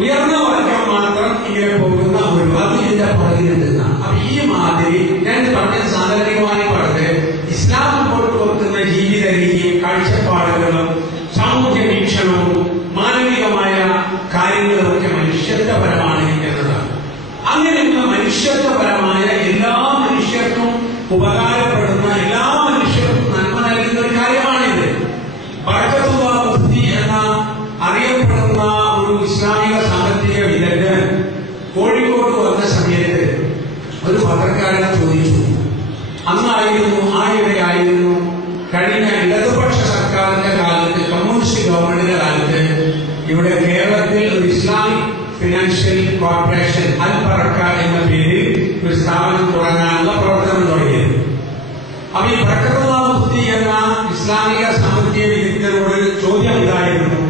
ഉയർന്ന വർഗം മാത്രം ഇങ്ങനെ പോകുന്ന ഒരു അത് ഇതിന്റെ പുറകിലെത്തുന്നതാണ്. അപ്പൊ ഈ മാതിരി ഞാൻ പറഞ്ഞ സാധാരണമായി പറഞ്ഞത് ഇസ്ലാം മുമ്പോട്ട് വെക്കുന്ന ജീവിത രീതിയും കാഴ്ചപ്പാടുകളും സാമൂഹ്യ വീക്ഷണവും മാനവികമായ കാര്യങ്ങളുമൊക്കെ മനുഷ്യത്വപരമാണ് എന്നതാണ്. അങ്ങനെയുള്ള മനുഷ്യത്വപരമായ എല്ലാ മനുഷ്യർക്കും ഉപകാരപ്പെടുന്ന, എല്ലാ മനുഷ്യർക്കും നന്മ നൽകുന്ന ഒരു കാര്യമാണിത്. ബർക്കത്തുല്ലാ മുഫ്തി എന്ന അറിയപ്പെടുന്ന ഒരു ഇസ്ലാമിക സാമ്പത്തിക വിദഗ്ധൻ കോഴിക്കോട് വന്ന സമയത്ത് ഒരു പത്രക്കാരൻ ചോദിച്ചു. ആയിടെയായിരുന്നു കഴിഞ്ഞ ഇടതുപക്ഷ സർക്കാരിന്റെ കാലത്ത്, കമ്മ്യൂണിസ്റ്റ് ഗവൺമെന്റിന്റെ കാലത്ത് ഇവിടെ കേരളത്തിൽ ഒരു ഇസ്ലാമിക് ഫിനാൻഷ്യൽ കോർപ്പറേഷൻ അൽ ബറക്ക എന്ന പേരിൽ ഒരു സ്ഥാപനം തുടങ്ങാനുള്ള പ്രവർത്തനം തുടങ്ങിയത്. അപ്പൊ ഈ ബർക്കത്തുല്ലാ മുഫ്തി എന്ന ഇസ്ലാമിക സാമ്പത്തിക വിദഗ്ധരോട് ചോദ്യം ഉണ്ടായിരുന്നു.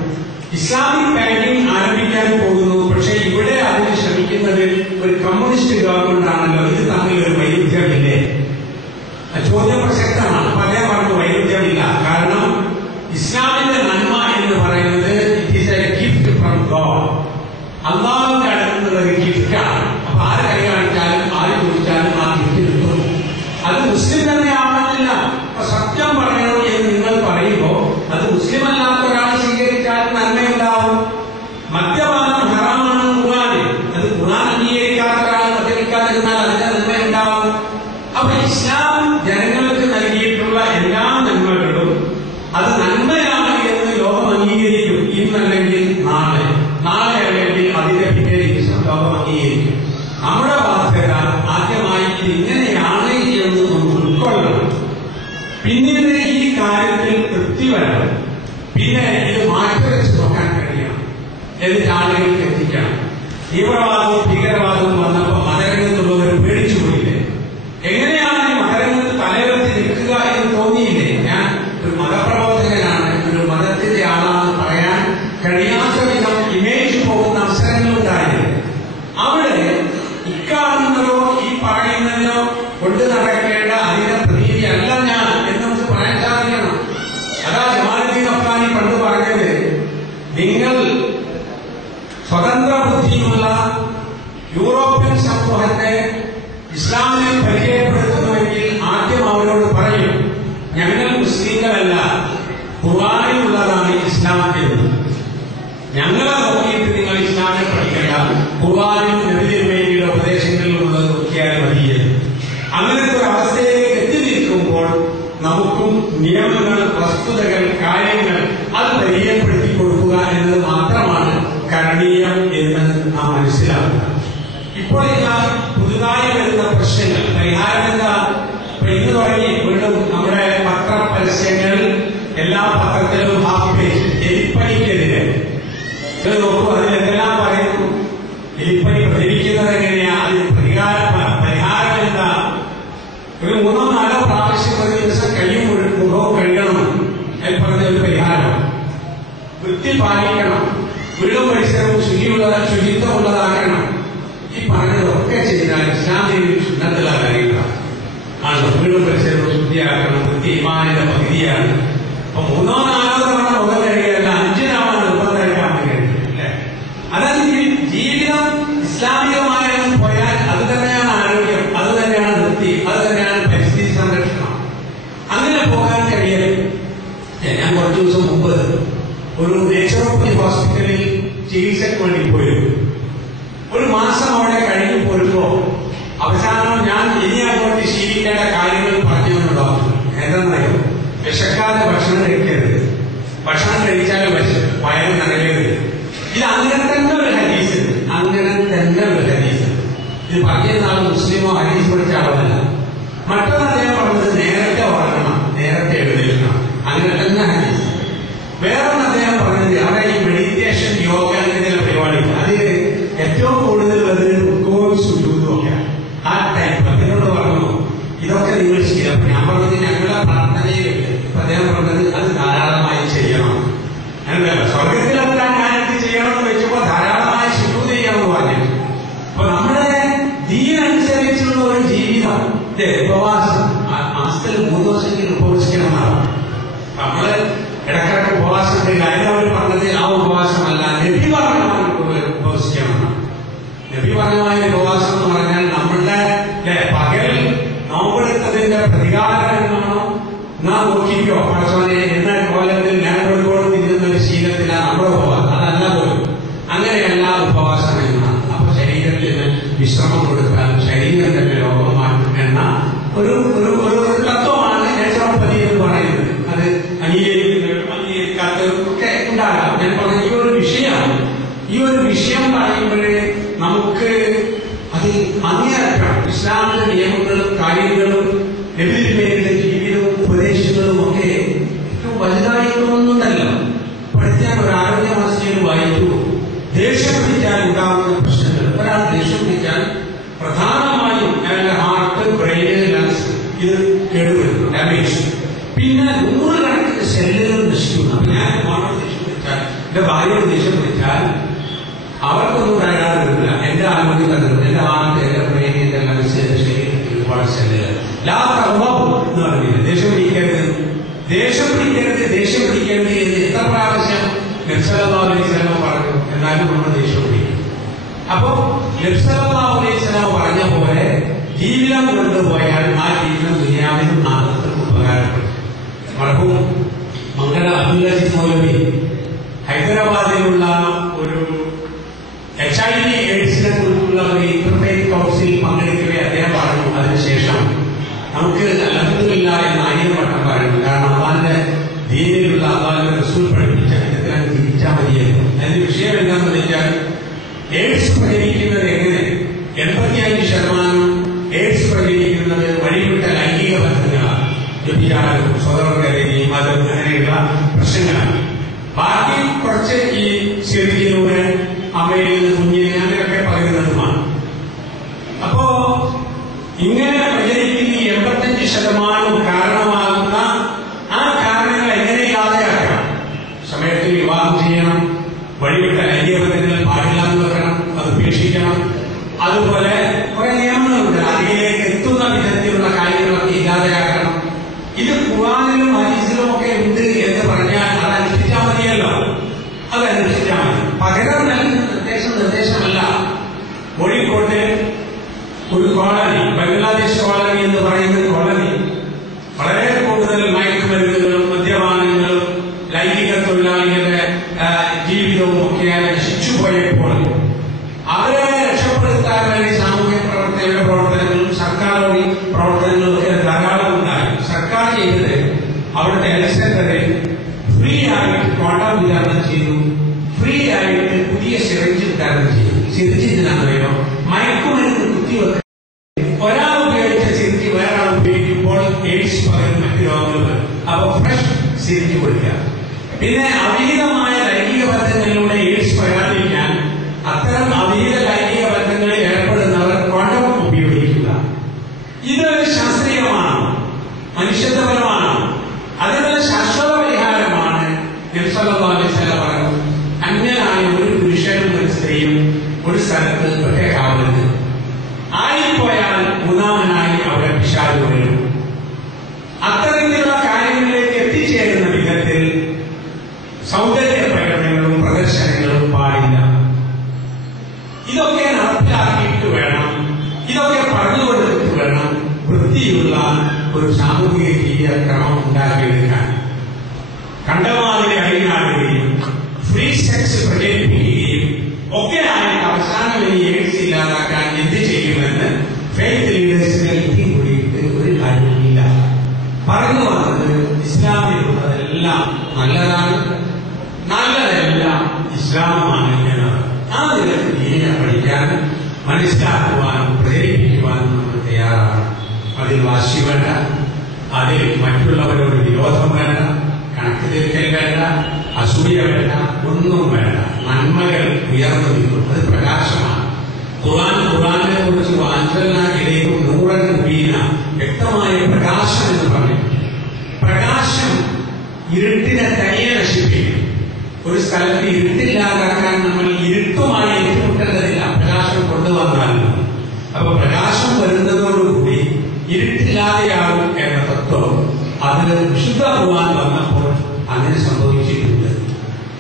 ഇസ്ലാമിക് ബാങ്കിംഗ് ആരംഭിക്കാൻ പോകുന്നു, പക്ഷെ ഇവിടെ അതിന് ശ്രമിക്കുന്നത് ഒരു കമ്മ്യൂണിസ്റ്റ് ഗവൺമെന്റ് ആണല്ലോ, ഇത് തമ്മിൽ ഒരു വൈരുദ്ധ്യമില്ലേ? ചോദ്യം പ്രസക്തമാണ്. പറയാൻ പറഞ്ഞു വൈരുദ്ധ്യമില്ല. കാരണം ഇസ്ലാമിന്റെ നന്മ എന്ന് പറയുന്നത് it is A gift from God. അള്ളാഹുവിന്റെ അടുത്ത് നിന്നുള്ള ഒരു ഗിഫ്റ്റാണ്. അപ്പൊ ആര് കൈ കാണിച്ചാലും ആര് ചോദിച്ചാലും ആ ഗിഫ്റ്റ് കിട്ടും. അത് മുസ്ലിം തന്നെ ആവണമെന്നില്ല. അപ്പൊ സത്യം പറയണം എന്ന് നിങ്ങൾ പറയുമ്പോൾ അത് മുസ്ലിം അല്ലാത്ത ഒരാൾ സ്വീകരിച്ചാൽ നന്മയുണ്ടാവും. മദ്യപാനം ഹറാമാണ് ഖുർആനിൽ. അത് ഖുർആൻ അംഗീകരിക്കാത്ത ഒരാൾ മദ്യപിക്കാതിരുന്നാൽ അതിന്റെ നന്മയുണ്ടാവും. അപ്പൊ ഇസ്ലാം ജനങ്ങൾക്ക് നൽകിയിട്ടുള്ള എല്ലാ നന്മകളും അത് നന്മയാണ് എന്ന് ലോകം അംഗീകരിക്കും. ഇന്നല്ലെങ്കിൽ നാളെ, നാളെ അല്ലെങ്കിൽ അതിന്റെ പിന്നേ ദിവസം ലോകം അംഗീകരിക്കും. നമ്മുടെ ബാധ്യത ആദ്യമായി ഇത് ഇങ്ങനെയാണ് എന്ന് നമുക്ക് ഉൾക്കൊള്ളണം. പിന്നീട് ഈ കാര്യത്തിൽ തൃപ്തി വരണം. പിന്നെ ഇത് മാറ്റിവെച്ച് നോക്കാൻ കഴിയണം. എന്നിട്ട് ആളുകൾക്ക് എത്തിക്കണം. തീവ്രവാദവും ഭീകരവാദവും വന്നപ്പോൾ മതരംഗത്തുള്ളവർ പേടിച്ചു പോയില്ലേ? എങ്ങനെയാണ് ഈ മതരംഗത്ത് തലയുയർത്തി നിൽക്കുക എന്ന് തോന്നിയില്ലേ? ഞാൻ ഒരു മതപ്രവർത്തകനാണ്, ഒരു മതത്തിന്റെ ആളാണെന്ന് പറയാൻ കഴിയാത്ത വിധം ഇമേജ് പോകുന്ന അവസരങ്ങളുണ്ടായിരുന്നു. അവിടെ ഇക്കാണുന്നതോ ഈ പറയുന്നതിനോ കൊണ്ട് നടക്കേണ്ട അതിന്റെ പ്രതീതി അല്ല ഞാൻ എന്ന് നമുക്ക് പറയാൻ സാധിക്കണം. അതാ ജമാലുദ്ദീൻ അഫ്ഗാനി പണ്ട് പറഞ്ഞത്, നിങ്ങൾ സ്വതന്ത്ര ബുദ്ധിയുള്ള യൂറോപ്യൻ സമൂഹത്തെ ഇസ്ലാമിനെ പരിചയപ്പെടുത്തുന്നുവെങ്കിൽ ആദ്യം അവരോട് പറയും, ഞങ്ങൾ മുസ്ലിങ്ങളല്ല, ഖുർആനിലുള്ളതാണ് ഇസ്ലാമിൽ. ഞങ്ങളെ നോക്കിയിട്ട് നിങ്ങൾ ഇസ്ലാമിനെ പഠിക്കണ്ട, ഖുർആനിലും നബി തിരുമേനിയുടെ ഉപദേശങ്ങളിലുള്ളത് നോക്കിയാൽ മതിയത്. അങ്ങനത്തെ ഒരു അവസ്ഥയിലേക്ക് എത്തി നിൽക്കുമ്പോൾ നമുക്കും നിയമങ്ങൾ, വസ്തുതകൾ, കാര്യങ്ങൾ അത് പരിചയപ്പെടുത്തി കൊടുക്കുക എന്നത് മാത്രമാണ് കരണീയം എന്ന് നാം മനസ്സിലാക്കുക. ഇപ്പോൾ പുതുതായി വരുന്ന പ്രശ്നങ്ങൾ പരിഹാരം എന്താ? ഇന്ന് തുടങ്ങി വീണ്ടും നമ്മുടെ പത്ര പരസ്യങ്ങൾ, എല്ലാ പത്രത്തിലും ഹാഫ് പേജ് എലിപ്പനിക്കെതിരെ. ഇത് നോക്കൂ, അതിലെന്തെല്ലാം പറയുന്നു. എലിപ്പനി പ്രചരിക്കുന്നത് എങ്ങനെയാ? അതിന് പരിഹാരം എന്താ? ഒരു 3-4 പ്രാവശ്യം ഒരു ദിവസം കയ്യും മുഖവും കഴുകണം. അതിൽ പറഞ്ഞ ഒരു പരിഹാരം. വൃത്തി പാലിക്കണം, വീടും പരിസരവും ശുചിത്വമുള്ളതാക്കണം. ഈ പറഞ്ഞതൊക്കെ ചെയ്താൽ ഇസ്ലാമിക സുന്നത്തുള്ള കാര്യങ്ങളാണ്. വീടും പരിസരവും ശുദ്ധിയാക്കണം, ഈമാനിന്റെ പകുതിയാണ്. അപ്പൊ 3 4 തവണ മുഖം കഴുകിയല്ല 5 തവണ മുഖം കഴുകാൻ കഴിയില്ലേ? അതായത് ജീവിതം ഇസ്ലാമികമായ പോയാൽ അത് തന്നെയാണ് ആരോഗ്യം, അത് തന്നെയാണ് വൃത്തി, അത് തന്നെയാണ് പരിസ്ഥിതി സംരക്ഷണം. അങ്ങനെ പോകാൻ കഴിയല്. ഞാൻ കുറച്ചു ദിവസം മുമ്പ് ഒരു നേച്ചുറോപ്പതി ഹോസ്പിറ്റലിൽ ചികിത്സയ്ക്ക് വേണ്ടി പോയിരുന്നു. 1 മാസം അവിടെ കഴിഞ്ഞു പോരുമ്പോ അവസാനം ഞാൻ ഇനി അങ്ങോട്ട് ശീലിക്കേണ്ട കാര്യങ്ങൾ പറഞ്ഞു ഡോക്ടർ. എന്താണെന്നറിയോ? വിശക്കാതെ ഭക്ഷണം കഴിക്കരുത്, ഭക്ഷണം കഴിച്ചാൽ വയറ് നിറയരുത്. ഇത് അങ്ങനെ തന്നെ ഒരു ഹദീസ്, അങ്ങനെ തന്നെ ഒരു ഹദീസ്. ഇത് പറഞ്ഞിരുന്ന ആൾ മുസ്ലിമോ ഹദീസ് പഠിച്ച ആളല്ല. മറ്റൊന്ന് അദ്ദേഹം പറഞ്ഞത് നേരത്തെ ഉറങ്ങണം, നേരത്തെ എഴുന്നേൽക്കണം, അങ്ങനെ തന്നെ ഹദീസ്. വേറൊന്ന് അദ്ദേഹം പറഞ്ഞത് അവിടെ ഈ മെഡിറ്റേഷൻ യോഗ അങ്ങനെയുള്ള പരിപാടികൾ അതിൽ ഏറ്റവും കൂടുതൽ സുജൂദൊക്കെയാണ്. ആ ടൈപ്പ് എന്നോട് പറഞ്ഞു ഇതൊക്കെ നിങ്ങൾ ചെയ്യാം. ഞാൻ പറഞ്ഞത് ഞങ്ങളുടെ പ്രാർത്ഥനയിലുണ്ട്. ഇപ്പൊ അദ്ദേഹം പറഞ്ഞത് അത് ധാരാളമായി ചെയ്യണം. അങ്ങനെയല്ല, സ്വർഗത്തിലെത്താൻ ഞാൻ എന്ത് ചെയ്യണമെന്ന് വെച്ചപ്പോ ധാരാളമായി സുജൂദ് ചെയ്യണമെന്ന് പറഞ്ഞു. അപ്പൊ നമ്മുടെ ദീനനുസരിച്ചുള്ള ഒരു ജീവിതം, ഉപവാസം മാസത്തിൽ 3 ദിവസമെങ്കിലും ഉപവസിക്കണമെന്നാണ്. നമ്മള് ഇടക്കിടക്ക് ഉപവാസം അവർ പറഞ്ഞത് ആ ഉപവാസമല്ല, നബി പറഞ്ഞ ഉപവസിക്കണമെന്നാണ്. നബി പറഞ്ഞമായ ഉപവാസം എന്ന് പറഞ്ഞാൽ നമ്മളുടെ പകൽ നോമ്പെടുത്തതിന്റെ പ്രതികാരം എന്നാണോ നാം നോക്കിക്കോ പടച്ചോനെ എന്ന കോലത്തിൽ നേരോടുകോട് തിരിയുന്ന ഒരു ശീലത്തിലാണ് നമ്മുടെ ഉപവാസം. അതല്ല പോലും, അങ്ങനെയല്ല ഉപവാസം എന്നാണ്. അപ്പൊ ശരീരത്തിന് വിശ്രമം കൊടുക്കാൻ, ശരീരം തന്നെ രോഗമാക്കും എന്ന ഒരു തത്വമാണ് നേച്ചുറോപ്പതി എന്ന് പറയുന്നത്. അത് അംഗീകരിക്കാത്തവർക്കൊക്കെ ഉണ്ടാകാം. ഞാൻ പറഞ്ഞ ഈ ഒരു വിഷയം പറയുമ്പോഴേ നമുക്ക് അതിൽ അങ്ങേയറ്റം ഇസ്ലാമിന്റെ നിയമങ്ങളും കാര്യങ്ങളും നബിയുടെ ജീവിതവും ഉപദേശങ്ങളും ഒക്കെ ഏറ്റവും വലുതായിട്ടൊന്നുണ്ടല്ലോ. പഠിക്കാൻ ഒരു ആരോഗ്യ മാസികയിൽ വായിച്ചു, ദേഷ്യം പിടിച്ചാൽ ഉണ്ടാകുന്ന പ്രശ്നങ്ങൾ. ഒരാൾ ദേഷ്യം പിടിച്ചാൽ പ്രധാനമായും അയാളുടെ ഹാർട്ട്, ബ്രെയിന്, ലങ്സ് ഇത് കേടുവരുന്നു, ഡാമേജ്. പിന്നെ 100 കണക്കിന് സെല്ലുകൾ നശിക്കുന്നു. അപ്പൊ ഞാൻ ദേഷ്യം പിടിച്ചാൽ, എന്റെ ഭാര്യയോട് ദേഷ്യം പിടിച്ചാൽ അവർക്കൊന്നും തകരാറില്ല. എന്റെ ആരോഗ്യം തകരുന്നു, എന്റെ ഹാർട്ട്, എന്റെ ബ്രെയിൻ, എന്റെ ലങ്സ്, എന്റെ ശരീരത്തിൽ ഒരുപാട് സെല്ലുകൾ. എന്ന് പറഞ്ഞില്ല. ദേഷ്യം പിടിക്കരുത്, ദേഷ്യം പിടിക്കരുത്, ദേഷ്യം പിടിക്കരുത് എന്ന് എത്ര പ്രാവശ്യം നബി സല്ലല്ലാഹു അലൈഹി വസല്ലം പറഞ്ഞു. എന്നാലും നമ്മൾ ദേഷ്യം പിടിക്കും. അപ്പോ നബി സല്ലല്ലാഹു അലൈഹി വസല്ലം പറഞ്ഞ പോലെ ജീവിതം കൊണ്ടുപോയാൽ ആ ജീവിതം ദുനിയാവിനും ആഖിറത്തിനും ഉപകാരപ്പെടും. മർഹൂം മംഗല അബ്ദുൽ അസീസ് മൗലവി ഹൈദരാബാദിലുള്ള ഒരു HIV എയ്ഡ്സിനെ കുറിച്ചുള്ള ഒരു ഇന്റർഫെയ്ത്ത് കൗൺസിൽ പങ്കെടുക്കവേ അദ്ദേഹം പറഞ്ഞു, അതിനുശേഷം നമുക്ക് അൽഹംദുലില്ലാഹ് എന്ന് 1000 വട്ടം പറയുന്നു. കാരണം അള്ളാഹിന്റെ ദീനിലുള്ള അള്ളാഹിന്റെ റസൂൽ പഠിപ്പിച്ച വിധത്തിലാണ് ജീവിച്ചാൽ മതിയെന്ന്. അതിന്റെ വിഷയം എന്താണെന്ന് വെച്ചാൽ എയ്ഡ്സ് പ്രചരിക്കുന്നത് എങ്ങനെ? 85% എയ്ഡ്സ് പ്രചരിക്കുന്നത് വഴിവിട്ട ലൈംഗിക ബന്ധങ്ങളാണ്. വ്യഭിചാരം, സ്വതന്ത്രതയും മതം അങ്ങനെയുള്ള പ്രശ്നങ്ങളാണ്. ബാക്കി കുറച്ച് ഈ സിറിയിലൂടെ അമ്മയിൽ നിന്ന് കുഞ്ഞിനെ അങ്ങനെയൊക്കെ പകരുന്നതുമാണ്. അപ്പോ ഇങ്ങനെ പ്രചരിക്കുന്ന 85% കാരണമാകുന്ന ആ കാരണങ്ങൾ എങ്ങനെ ഇല്ലാതെയാക്കണം? സമയത്ത് വിവാഹം ചെയ്യണം, വഴിവിട്ട ലൈംഗിക ബന്ധങ്ങൾ പാടില്ല എന്ന് വെക്കണം, അത് ഉപേക്ഷിക്കണം. അതുപോലെ കുറെ നിയമങ്ങളുണ്ട്, അതിലേക്ക് എത്തുന്ന വിധത്തിലുള്ള കാര്യങ്ങളൊക്കെ ഇല്ലാതെയാക്കണം. ഇത് ഖുർആനിലും ഹദീസിലും ഒക്കെ ഉണ്ട് എന്ന് പറഞ്ഞാൽ അതനുസരിച്ചാൽ മതിയല്ലോ, അതനുസരിച്ചാൽ മതി. പകരം നൽകുന്ന നിർദ്ദേശമല്ല. കോഴിക്കോട്ട് ഒരു കോളനി, ബംഗ്ലാദേശ് കോളനി എന്ന് പറയുന്ന കോളനി വളരെ കൂടുതൽ മയക്കുമരുന്നുകളും മദ്യപാനങ്ങളും ലൈംഗിക തൊഴിലാളികളുടെ ജീവിതവും ഒക്കെയായി നശിച്ചുപോയപ്പോൾ അവരെ രക്ഷപ്പെടുത്താൻ വേണ്ടി സാമൂഹ്യ പ്രവർത്തകരുടെ പ്രവർത്തനങ്ങളും സർക്കാർ വഴി പ്രവർത്തനങ്ങളും ഒക്കെ ധാരാളം ഉണ്ടായി. സർക്കാർ ചെയ്തത് അവിടുത്തെ ഹെൽത്ത് സെന്ററിൽ ഫ്രീ ആയിട്ട് കോണ്ടം വിതരണം ചെയ്തു, ഫ്രീ ആയിട്ട് പുതിയ സിറിഞ്ച് വിതരണം ചെയ്തു. സിറിഞ്ച് ഇതിനാണെന്നറിയോ? മയക്കുമരുന്ന് കുത്തിവെക്കാൻ ഒരാൾ ഉപയോഗിച്ച സിറിഞ്ച് വേറൊരാൾ ഉപയോഗിക്കുമ്പോൾ എയ്ഡ്സ് പകരം മറ്റു രോഗങ്ങൾ. അപ്പൊ ഫ്രഷ് സിറിഞ്ച് കൊടുക്കുക. പിന്നെ അവിഹിതമായ ലൈംഗിക ബന്ധങ്ങളിലൂടെ എയ്ഡ്സ് പകരാതിരിക്കാൻ അത്തരം അവിഹിത ലൈംഗിക ബന്ധങ്ങളിൽ ഏർപ്പെടുന്നവർ കോണ്ടം ഉപയോഗിക്കുക. ഇത് ശാസ്ത്രീയമാണ്, മനുഷ്യത്വപരമാണ്, അതിനുള്ള ശാശ്വത പരിഹാരമാണ്. നബി സല്ലല്ലാഹു അലൈഹി വസല്ലം പറഞ്ഞു, അന്യനായ ഒരു പുരുഷനും ഒരു സ്ത്രീയും ഒരു സ്ഥലത്ത് ഒറ്റയ്ക്കാവരുത്. ആയിപ്പോയാൽ 3ാമനായി അവിടെ പിശാച് വരും. അത്തരത്തിലുള്ള സാമൂഹിക ജീവിത ക്രമം ഉണ്ടാക്കിയെടുക്കാൻ കണ്ടമാതിരി അടിഞ്ഞാടുകയും ഫ്രീ സെക്സ് പ്രചരിപ്പിക്കുകയും ഒക്കെ ആയിട്ട് അവസാനം ഇനി എയ്ഡ്സ് ഇല്ലാതാക്കാൻ എന്ത് ചെയ്യുമെന്ന് ഫെയ്ത്ത് ലീഡേഴ്സിനെ കൂടിയിട്ട് ഒരു കാര്യമില്ല. പറഞ്ഞു വന്നത് ഇസ്ലാമിലുള്ളതെല്ലാം നല്ലതാണ്, നല്ലതെല്ലാം ഇസ്ലാമാണ് എന്നാണ്. ആ നിലത്തിൽ ദീനിനെ പഠിക്കാനും മനസ്സിലാക്കുവാനും പ്രചരിപ്പിക്കുവാനും നമ്മൾ തയ്യാറാണ്. അതിൽ വാശി വേണ്ട, അതിൽ മറ്റുള്ളവരോട് വിരോധം വേണ്ട, കണക്ക് തീർക്കൽ വേണ്ട, അസൂയ വേണ്ട, ഒന്നും വേണ്ട. നന്മകൾ ഉയർന്നു നിൽക്കും. അത് പ്രകാശമാണ്. ഖുർആനെ കുറിച്ച് വാഞ്ചനായിലേക്കും നൂറൻ വീണ വ്യക്തമായ പ്രകാശം എന്ന് പറയും. പ്രകാശം ഇരുട്ടിനെ തനിയെ നശിപ്പിക്കും. ഒരു സ്ഥലത്ത് ഇരുട്ടില്ലാതാക്കാൻ നമ്മൾ ഇരുട്ടുമായി ഏറ്റുമുട്ടേണ്ടതില്ല, പ്രകാശം കൊണ്ടുവന്നാൽ. അപ്പൊ പ്രകാശം വരുന്നതോടുകൂടി ഇരുട്ടില്ലാതെയാകും എന്ന തത്വം അതിന് വിശുദ്ധ ഖുർആൻ വന്നപ്പോൾ അങ്ങനെ സംഭവിച്ചിട്ടുണ്ട്.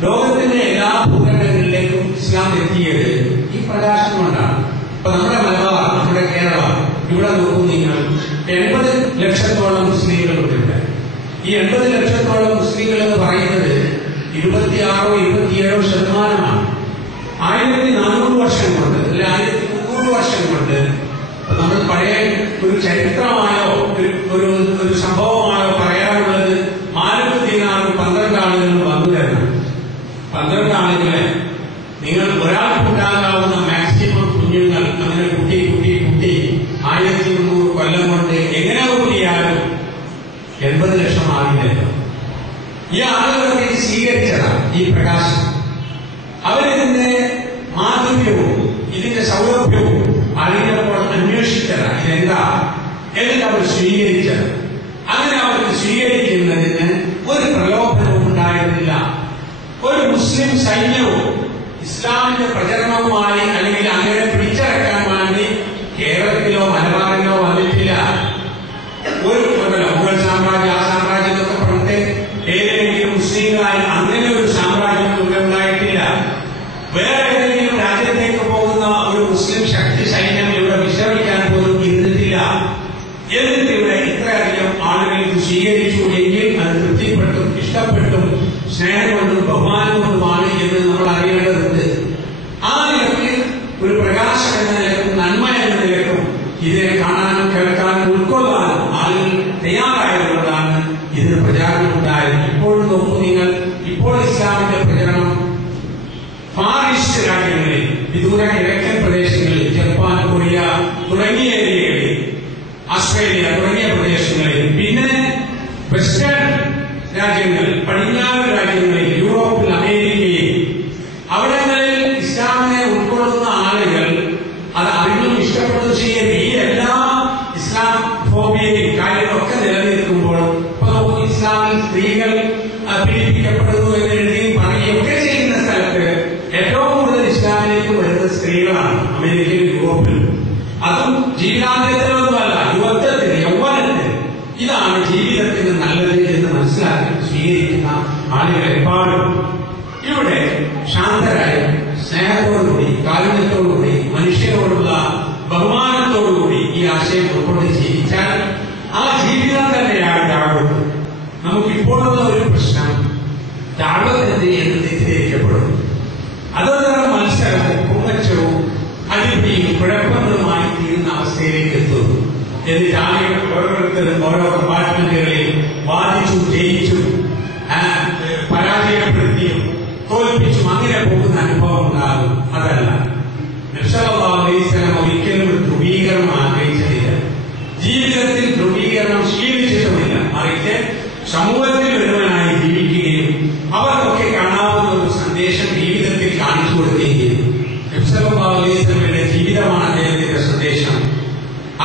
ലോകത്തിന്റെ എല്ലാ ഭൂഖണ്ഡങ്ങളിലേക്കും ഇസ്ലാം എത്തിയത് ഈ പ്രകാശം കൊണ്ടാണ്. ഇപ്പൊ നമ്മുടെ മലബാർ, നമ്മുടെ കേരളം, ഇവിടെ നോക്കൂ നിങ്ങൾ, 80 ലക്ഷത്തോളം മുസ്ലിങ്ങളുണ്ട്. ഈ 80 ലക്ഷത്തോളം മുസ്ലിങ്ങൾ എന്ന് പറയുന്നത് 26-27%. 1400 വർഷം കൊണ്ട്, അല്ലെ 1300 വർഷം കൊണ്ട് നമ്മൾ പഴയ ഒരു ചരിത്രമായോ ഒരു സംഭവമായോ പറയാനുള്ളത് 4 ദിനാറും 12 ആളുകളും വന്നു തരണം. 12 ആളുകളെ നിങ്ങൾ ഒരാൾക്കുണ്ടാകാവുന്ന മാക്സിമം കുഞ്ഞുങ്ങൾ അങ്ങനെ കുട്ടി 1300 കൊല്ലം കൊണ്ട് എങ്ങനെ കൂട്ടിയാലും 80 ലക്ഷം ആകില്ലല്ലോ. ഈ ആളുകളൊക്കെ സ്വീകരിച്ചതാണ് ഈ പ്രകാശം. അവരിതിന്റെ മാധുര്യവും ഇതിന്റെ സൗരഭ്യവും അറിഞ്ഞപ്പോൾ അന്വേഷിച്ചതാണ് ഇതെന്താ, എന്നിട്ട് അവർ സ്വീകരിച്ചത്. അങ്ങനെ അവർക്ക് സ്വീകരിക്കുന്നതിന് ഒരു പ്രലോഭനവും ഉണ്ടായിരുന്നില്ല. ഒരു മുസ്ലിം സൈന്യവും ഇസ്ലാമിന്റെ പ്രചരണവുമായി അല്ലെങ്കിൽ അങ്ങനെ പിടിച്ചടക്കാൻ വേണ്ടി കേരളത്തിലോ മലബാറിലോ വന്നിട്ടില്ല. ഒരു മുഗൾ സാമ്രാജ്യം, ആ സാമ്രാജ്യം എന്നൊക്കെ പറഞ്ഞിട്ട് ഏതെങ്കിലും മുസ്ലിങ്ങളായി അങ്ങനെ ഒരു സാമ്രാജ്യം ഇവിടെ ഉണ്ടായിട്ടില്ല. വേറെ ഏതെങ്കിലും രാജ്യത്തേക്ക് പോകുന്ന ഒരു മുസ്ലിം ശക്തി സൈന്യം ഇവിടെ വിശ്രമിക്കാൻ പോലും ഇരുന്നിട്ടില്ല. എന്നിട്ട് ഇവിടെ ഇത്രയധികം ആളുകൾ ഇത് സ്വീകരിച്ചു എങ്കിൽ അത് തൃപ്തിപ്പെട്ടും ഇഷ്ടപ്പെട്ടും സ്നേഹം കൊണ്ടും ബഹുമാനം കൊണ്ടുമാണ് എന്ന് നമ്മൾ അറിയേണ്ടതുണ്ട്. ആ നിലയ്ക്ക് ഒരു പ്രകാശം എന്ന നിലക്കും നന്മ എന്ന നിലക്കും ഇതിനെ കാണാനും കേൾക്കാനും ഉൾക്കൊള്ളാനും ആളുകൾ തയ്യാറായതുകൊണ്ടാണ് ഇതിന് പ്രചാരണം ഉണ്ടായത്. ഇപ്പോഴും നോക്കൂ നിങ്ങൾ, ഇപ്പോൾ ഇസ്ലാമിന്റെ പ്രചരണം ഫാർ ഈസ്റ്റ് രാജ്യങ്ങളിൽ, വിദൂര കിഴക്കൻ പ്രദേശങ്ങളിൽ, ജപ്പാൻ, കൊറിയ തുടങ്ങിയ ഏരിയകളിൽ, ഓസ്ട്രേലിയ തുടങ്ങിയ പ്രദേശങ്ങളിൽ, പിന്നെ വെസ്റ്റേൺ രാജ്യങ്ങൾ, പടിഞ്ഞാറ് രാജ്യങ്ങളിൽ, യൂറോപ്പിൽ, അമേരിക്കയിൽ, അവിടങ്ങളിൽ ഇസ്ലാമിനെ ഉൾക്കൊള്ളുന്ന ആളുകൾ അത് അറിഞ്ഞും ഇഷ്ടപ്പെടുകയും ചെയ്യും. ഈ എല്ലാ ഇസ്ലാം ഫോബിയയും കാര്യങ്ങളൊക്കെ നിലനിൽക്കുമ്പോൾ ഇപ്പൊ നമുക്ക് ഇസ്ലാമിൽ സ്ത്രീകൾ പീഡിപ്പിക്കപ്പെടുന്നു എന്ന് എഴുതുകയും പറയുകയും ഒക്കെ ചെയ്യുന്ന സ്ഥലത്ത് ഏറ്റവും കൂടുതൽ ഇസ്ലാമിലേക്ക് വരുന്ന സ്ത്രീകളാണ് അമേരിക്കയിലും യൂറോപ്പിലും. അതും ജീവിതാന്ത്യത്തിലൊന്നുമല്ല, യുവത്വത്തിന്, യൗവനത്തിന്. ഇതാണ് ജീവിതത്തിന് നല്ലത് എന്ന് മനസ്സിലാക്കി സ്വീകരിക്കുന്ന ആളുകൾ എപ്പാടും. ഇവിടെ ശാന്തരായി സ്നേഹത്തോടുകൂടി, കാരുണ്യത്തോടുകൂടി, മനുഷ്യരോടുള്ള ബഹുമാനത്തോടുകൂടി ഈ ആശയം ഉൾക്കൊണ്ട് ജീവിച്ചാൽ ആ ജീവിതം തന്നെയാണ് ദഅവത്ത്. നമുക്കിപ്പോഴുള്ള ഒരു പ്രശ്നം ദഅവത്ത് എന്ന് തെറ്റിദ്ധരിക്കപ്പെടും. അതൊരു മത്സരവും പൊങ്ങച്ചവും അടിപിടിയും കുഴപ്പങ്ങളുമായി തീരുന്ന അവസ്ഥയിലേക്ക് എത്തുന്നു. എന്നിട്ട് ആളുകൾ ഓരോരുത്തരും ഓരോ കമ്പാർട്ട്മെന്റുകളിൽ വാദിച്ചും ജയിച്ചും പരാജയപ്പെടുത്തിയും തോൽപ്പിച്ചും അങ്ങനെ പോകുന്ന അനുഭവം ഉണ്ടാകും. അതല്ല, നബി സല്ലല്ലാഹു അലൈഹി വസല്ലം ഒരിക്കലും ഒരു ധ്രുവീകരണം ആഗ്രഹിച്ചതില്ല. ജീവിതത്തിൽ ധ്രുവീകരണം ശീലിച്ചിട്ടുമില്ല. മറിച്ച് സമൂഹത്തിൽ ഒരുവനായി ജീവിക്കുകയും അവർക്കൊക്കെ കാണാവുന്ന ഒരു സന്ദേശം ജീവിതത്തിൽ കാണിച്ചു കൊടുക്കുകയും ചെയ്തു. നബി സല്ലല്ലാഹു അലൈഹി വസല്ലമയുടെ ജീവിതമാണ് അദ്ദേഹത്തിന്റെ സന്ദേശം,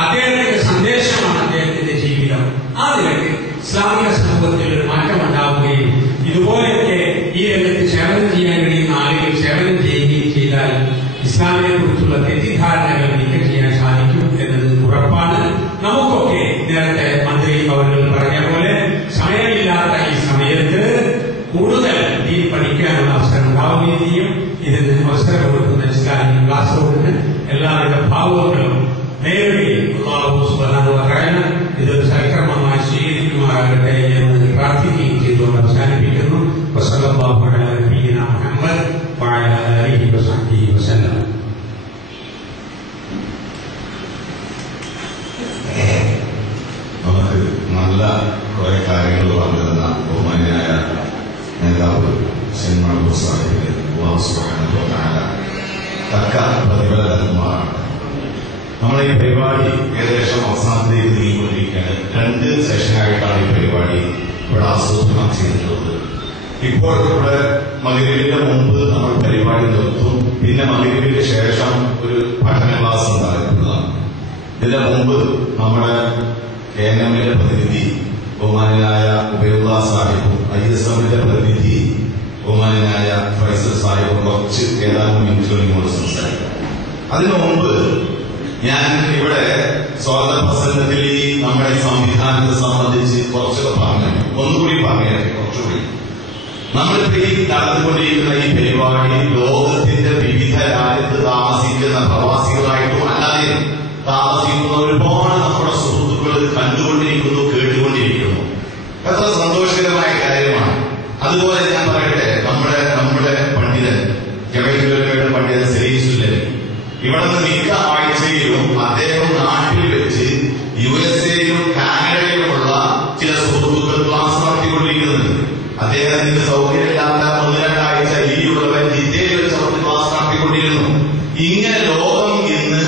അദ്ദേഹത്തിന്റെ സന്ദേശമാണ് അദ്ദേഹത്തിന്റെ ജീവിതം. ആ നിലയ്ക്ക് ഇസ്ലാമിക സമൂഹത്തിൽ ഒരു മാറ്റം ഉണ്ടാവുകയും ഇതുപോലെയൊക്കെ ഈ രംഗത്ത് സേവനം ചെയ്യാൻ കഴിയുന്ന ആളുകൾ സേവനം ചെയ്യുകയും ചെയ്താൽ ഇസ്ലാമിനെ കുറിച്ചുള്ള തെറ്റിദ്ധാരണകൾ നീക്കം ചെയ്യാൻ സാധിക്കും എന്നത് ഉറപ്പാണ്. നമുക്കൊക്കെ നേരത്തെ മന്ത്രി അവർ പറഞ്ഞ പോലെ സമയമില്ലാത്ത ഈ സമയത്ത് കൂടുതൽ ദീൻ പഠിക്കാനുള്ള അവസരം ഉണ്ടാവുകയും ചെയ്യും. ഇതിന് അവസരം കൊടുക്കുന്ന ഇസ്ലാമിക ക്ലാസ് റൂമിന് എല്ലാവരുടെ ഭാവങ്ങളും നേരുകയും അല്ലാഹു സുബ്ഹാനഹു വ തആല ഇതൊരു സൽക്കർമ്മമായി സ്വീകരിക്കും. കുറെ കാര്യങ്ങൾ പറഞ്ഞു തന്ന ബഹുമാന്യനായ നേതാവ് സിനിമ സാഹിബിന് തക്ക പ്രതിഫലം നൽകുമാറാണ്. നമ്മുടെ ഈ പരിപാടി ഏകദേശം അവസാനത്തിലേക്ക് നീങ്ങിക്കൊണ്ടിരിക്കുകയാണ്. 2 സെഷനായിട്ടാണ് ഈ പരിപാടി ഇവിടെ ആസൂത്രണം ചെയ്തിട്ടുള്ളത്. ഇപ്പോൾ ഇവിടെ മഗ്‌രിബിന്റെ മുമ്പ് നമ്മൾ പരിപാടി നിർത്തും. പിന്നെ മഗ്‌രിബിന് ശേഷം ഒരു പഠന ക്ലാസ് ഉണ്ടായിട്ടുള്ളതാണ്. ഇതിന്റെ മുമ്പ് നമ്മുടെ KNMന്റെ പ്രതിനിധി ബഹുമാനായ ഉബൈദുള്ള സാഹിബും ISMന്റെ പ്രതിനിധി ബഹുമാനായ ഫൈസൽ സാഹിബും കുറച്ച് ഏതാനും മിനിറ്റുകൾ ഇങ്ങോട്ട് സംസാരിക്കാം. അതിനു മുമ്പ് ഞാൻ ഇവിടെ സ്വാഗത പ്രസംഗത്തിൽ നമ്മുടെ ഈ സംവിധാനത്തെ സംബന്ധിച്ച് കുറച്ചൊക്കെ പറഞ്ഞു. ഒന്നുകൂടി പറഞ്ഞു കുറച്ചുകൂടി. നമ്മളിപ്പോ ഈ നടന്നുകൊണ്ടിരിക്കുന്ന ഈ പരിപാടി ലോകത്തിന്റെ വിവിധ രാജ്യത്ത് താമസിക്കുന്ന പ്രവാസികളായിട്ടും അല്ലാതെ താമസിക്കുന്ന ഒരുപാട് നമ്മുടെ സുഹൃത്തുക്കൾ കണ്ടുകൊണ്ടിരിക്കുന്നു, കേട്ടുകൊണ്ടിരിക്കുന്നു. എത്ര സന്തോഷകരമായ കാര്യമാണ്. അതുപോലെ ഞാൻ പറയട്ടെ, നമ്മുടെ പണ്ഡിതൻ ജമൈക്കയുടെ പണ്ഡിതൻ സലീം ഇവിടെ നിന്ന് മിക്ക ആഴ്ചയിലും അദ്ദേഹം നാട്ടിൽ വെച്ച് USA-യിലും കാനഡയിലുമുള്ള ചില സുഹൃത്തുക്കൾ ക്ലാസ് നടത്തിക്കൊണ്ടിരിക്കുന്നുണ്ട്. അദ്ദേഹത്തിന്റെ സൗകര്യമില്ലാത്ത 1-2 ആഴ്ച ലീവുള്ളവൻ ജിദ്ദയിൽ വെച്ച് അവർ ക്ലാസ് നടത്തിക്കൊണ്ടിരുന്നു. ഇങ്ങനെ ലോകം ഇന്ന്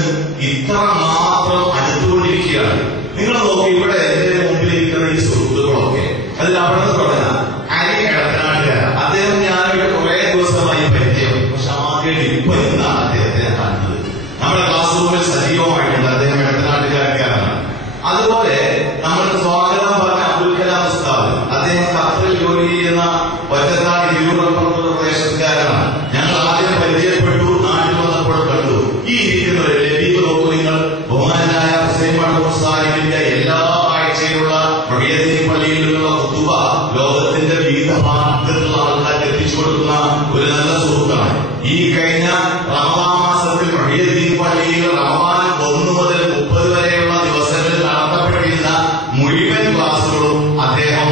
ഇത്രമാത്രം അടുത്തുകൊണ്ടിരിക്കുകയാണ്. നിങ്ങൾ നോക്കി, ഇവിടെ എന്റെ മുമ്പിലിരിക്കുന്ന ഈ സുഹൃത്തുക്കളൊക്കെ അതിൽ അവിടെ നിന്ന് തുടങ്ങാം. അരി കിടക്കനാട്ടുകാര അദ്ദേഹം ഞാനിവിടെ കുറെ ദിവസമായി പരിചയം. പക്ഷെ ആദ്യമായിട്ട് ഇപ്പൊ ഇന്നാണ് അദ്ദേഹത്തെ കാണുന്നത്. നമ്മുടെ ക്ലാസ് റൂമിൽ സജീവമായിട്ടുണ്ട്. അദ്ദേഹം ഇടത്തനാട്ടുകാരനാണ്. അതുപോലെ നമ്മൾ സ്വാഗതം പറഞ്ഞ അബ്ദുൽ കലാം ഉസ്താദ്, അദ്ദേഹം ഖത്തറിൽ ജോലി ചെയ്യുന്ന ഒറ്റനാട് തിരുവനന്തപുരം പ്രദേശത്തുകാരനാണ്. ഞങ്ങൾ ആദ്യം പരിചയപ്പെട്ടു, നാട്ടിൽ വന്നപ്പോൾ കണ്ടു. ഈ ഇരിക്കുന്നവരെ ലഭ്യത നോക്കൂ നിങ്ങൾ. ബഹുമാനായ ഹുസൈൻ മഹ്മൂദ് സാഹിബിന്റെ എല്ലാ ആഴ്ചയിലുള്ള മൊഴിയദ്ദീൻ പള്ളിയിൽ നിന്നുള്ള ഖുതുബ ലോകത്തിന്റെ വിവിധ ഭാഗത്തുള്ള ആൾക്കാർക്ക് എത്തിച്ചു കൊടുക്കുന്ന ഒരു നല്ല സുഹൃത്താണ്. ഈ കഴിഞ്ഞ റമദാൻ മാസത്തിൽ മൊഴിയദ്ദീൻ പള്ളിയിൽ റമദാൻ 1 മുതൽ 30 വരെയുള്ള ദിവസങ്ങളിൽ നടത്തപ്പെട്ടിരുന്ന മുഴുവൻ ക്ലാസുകളും അദ്ദേഹം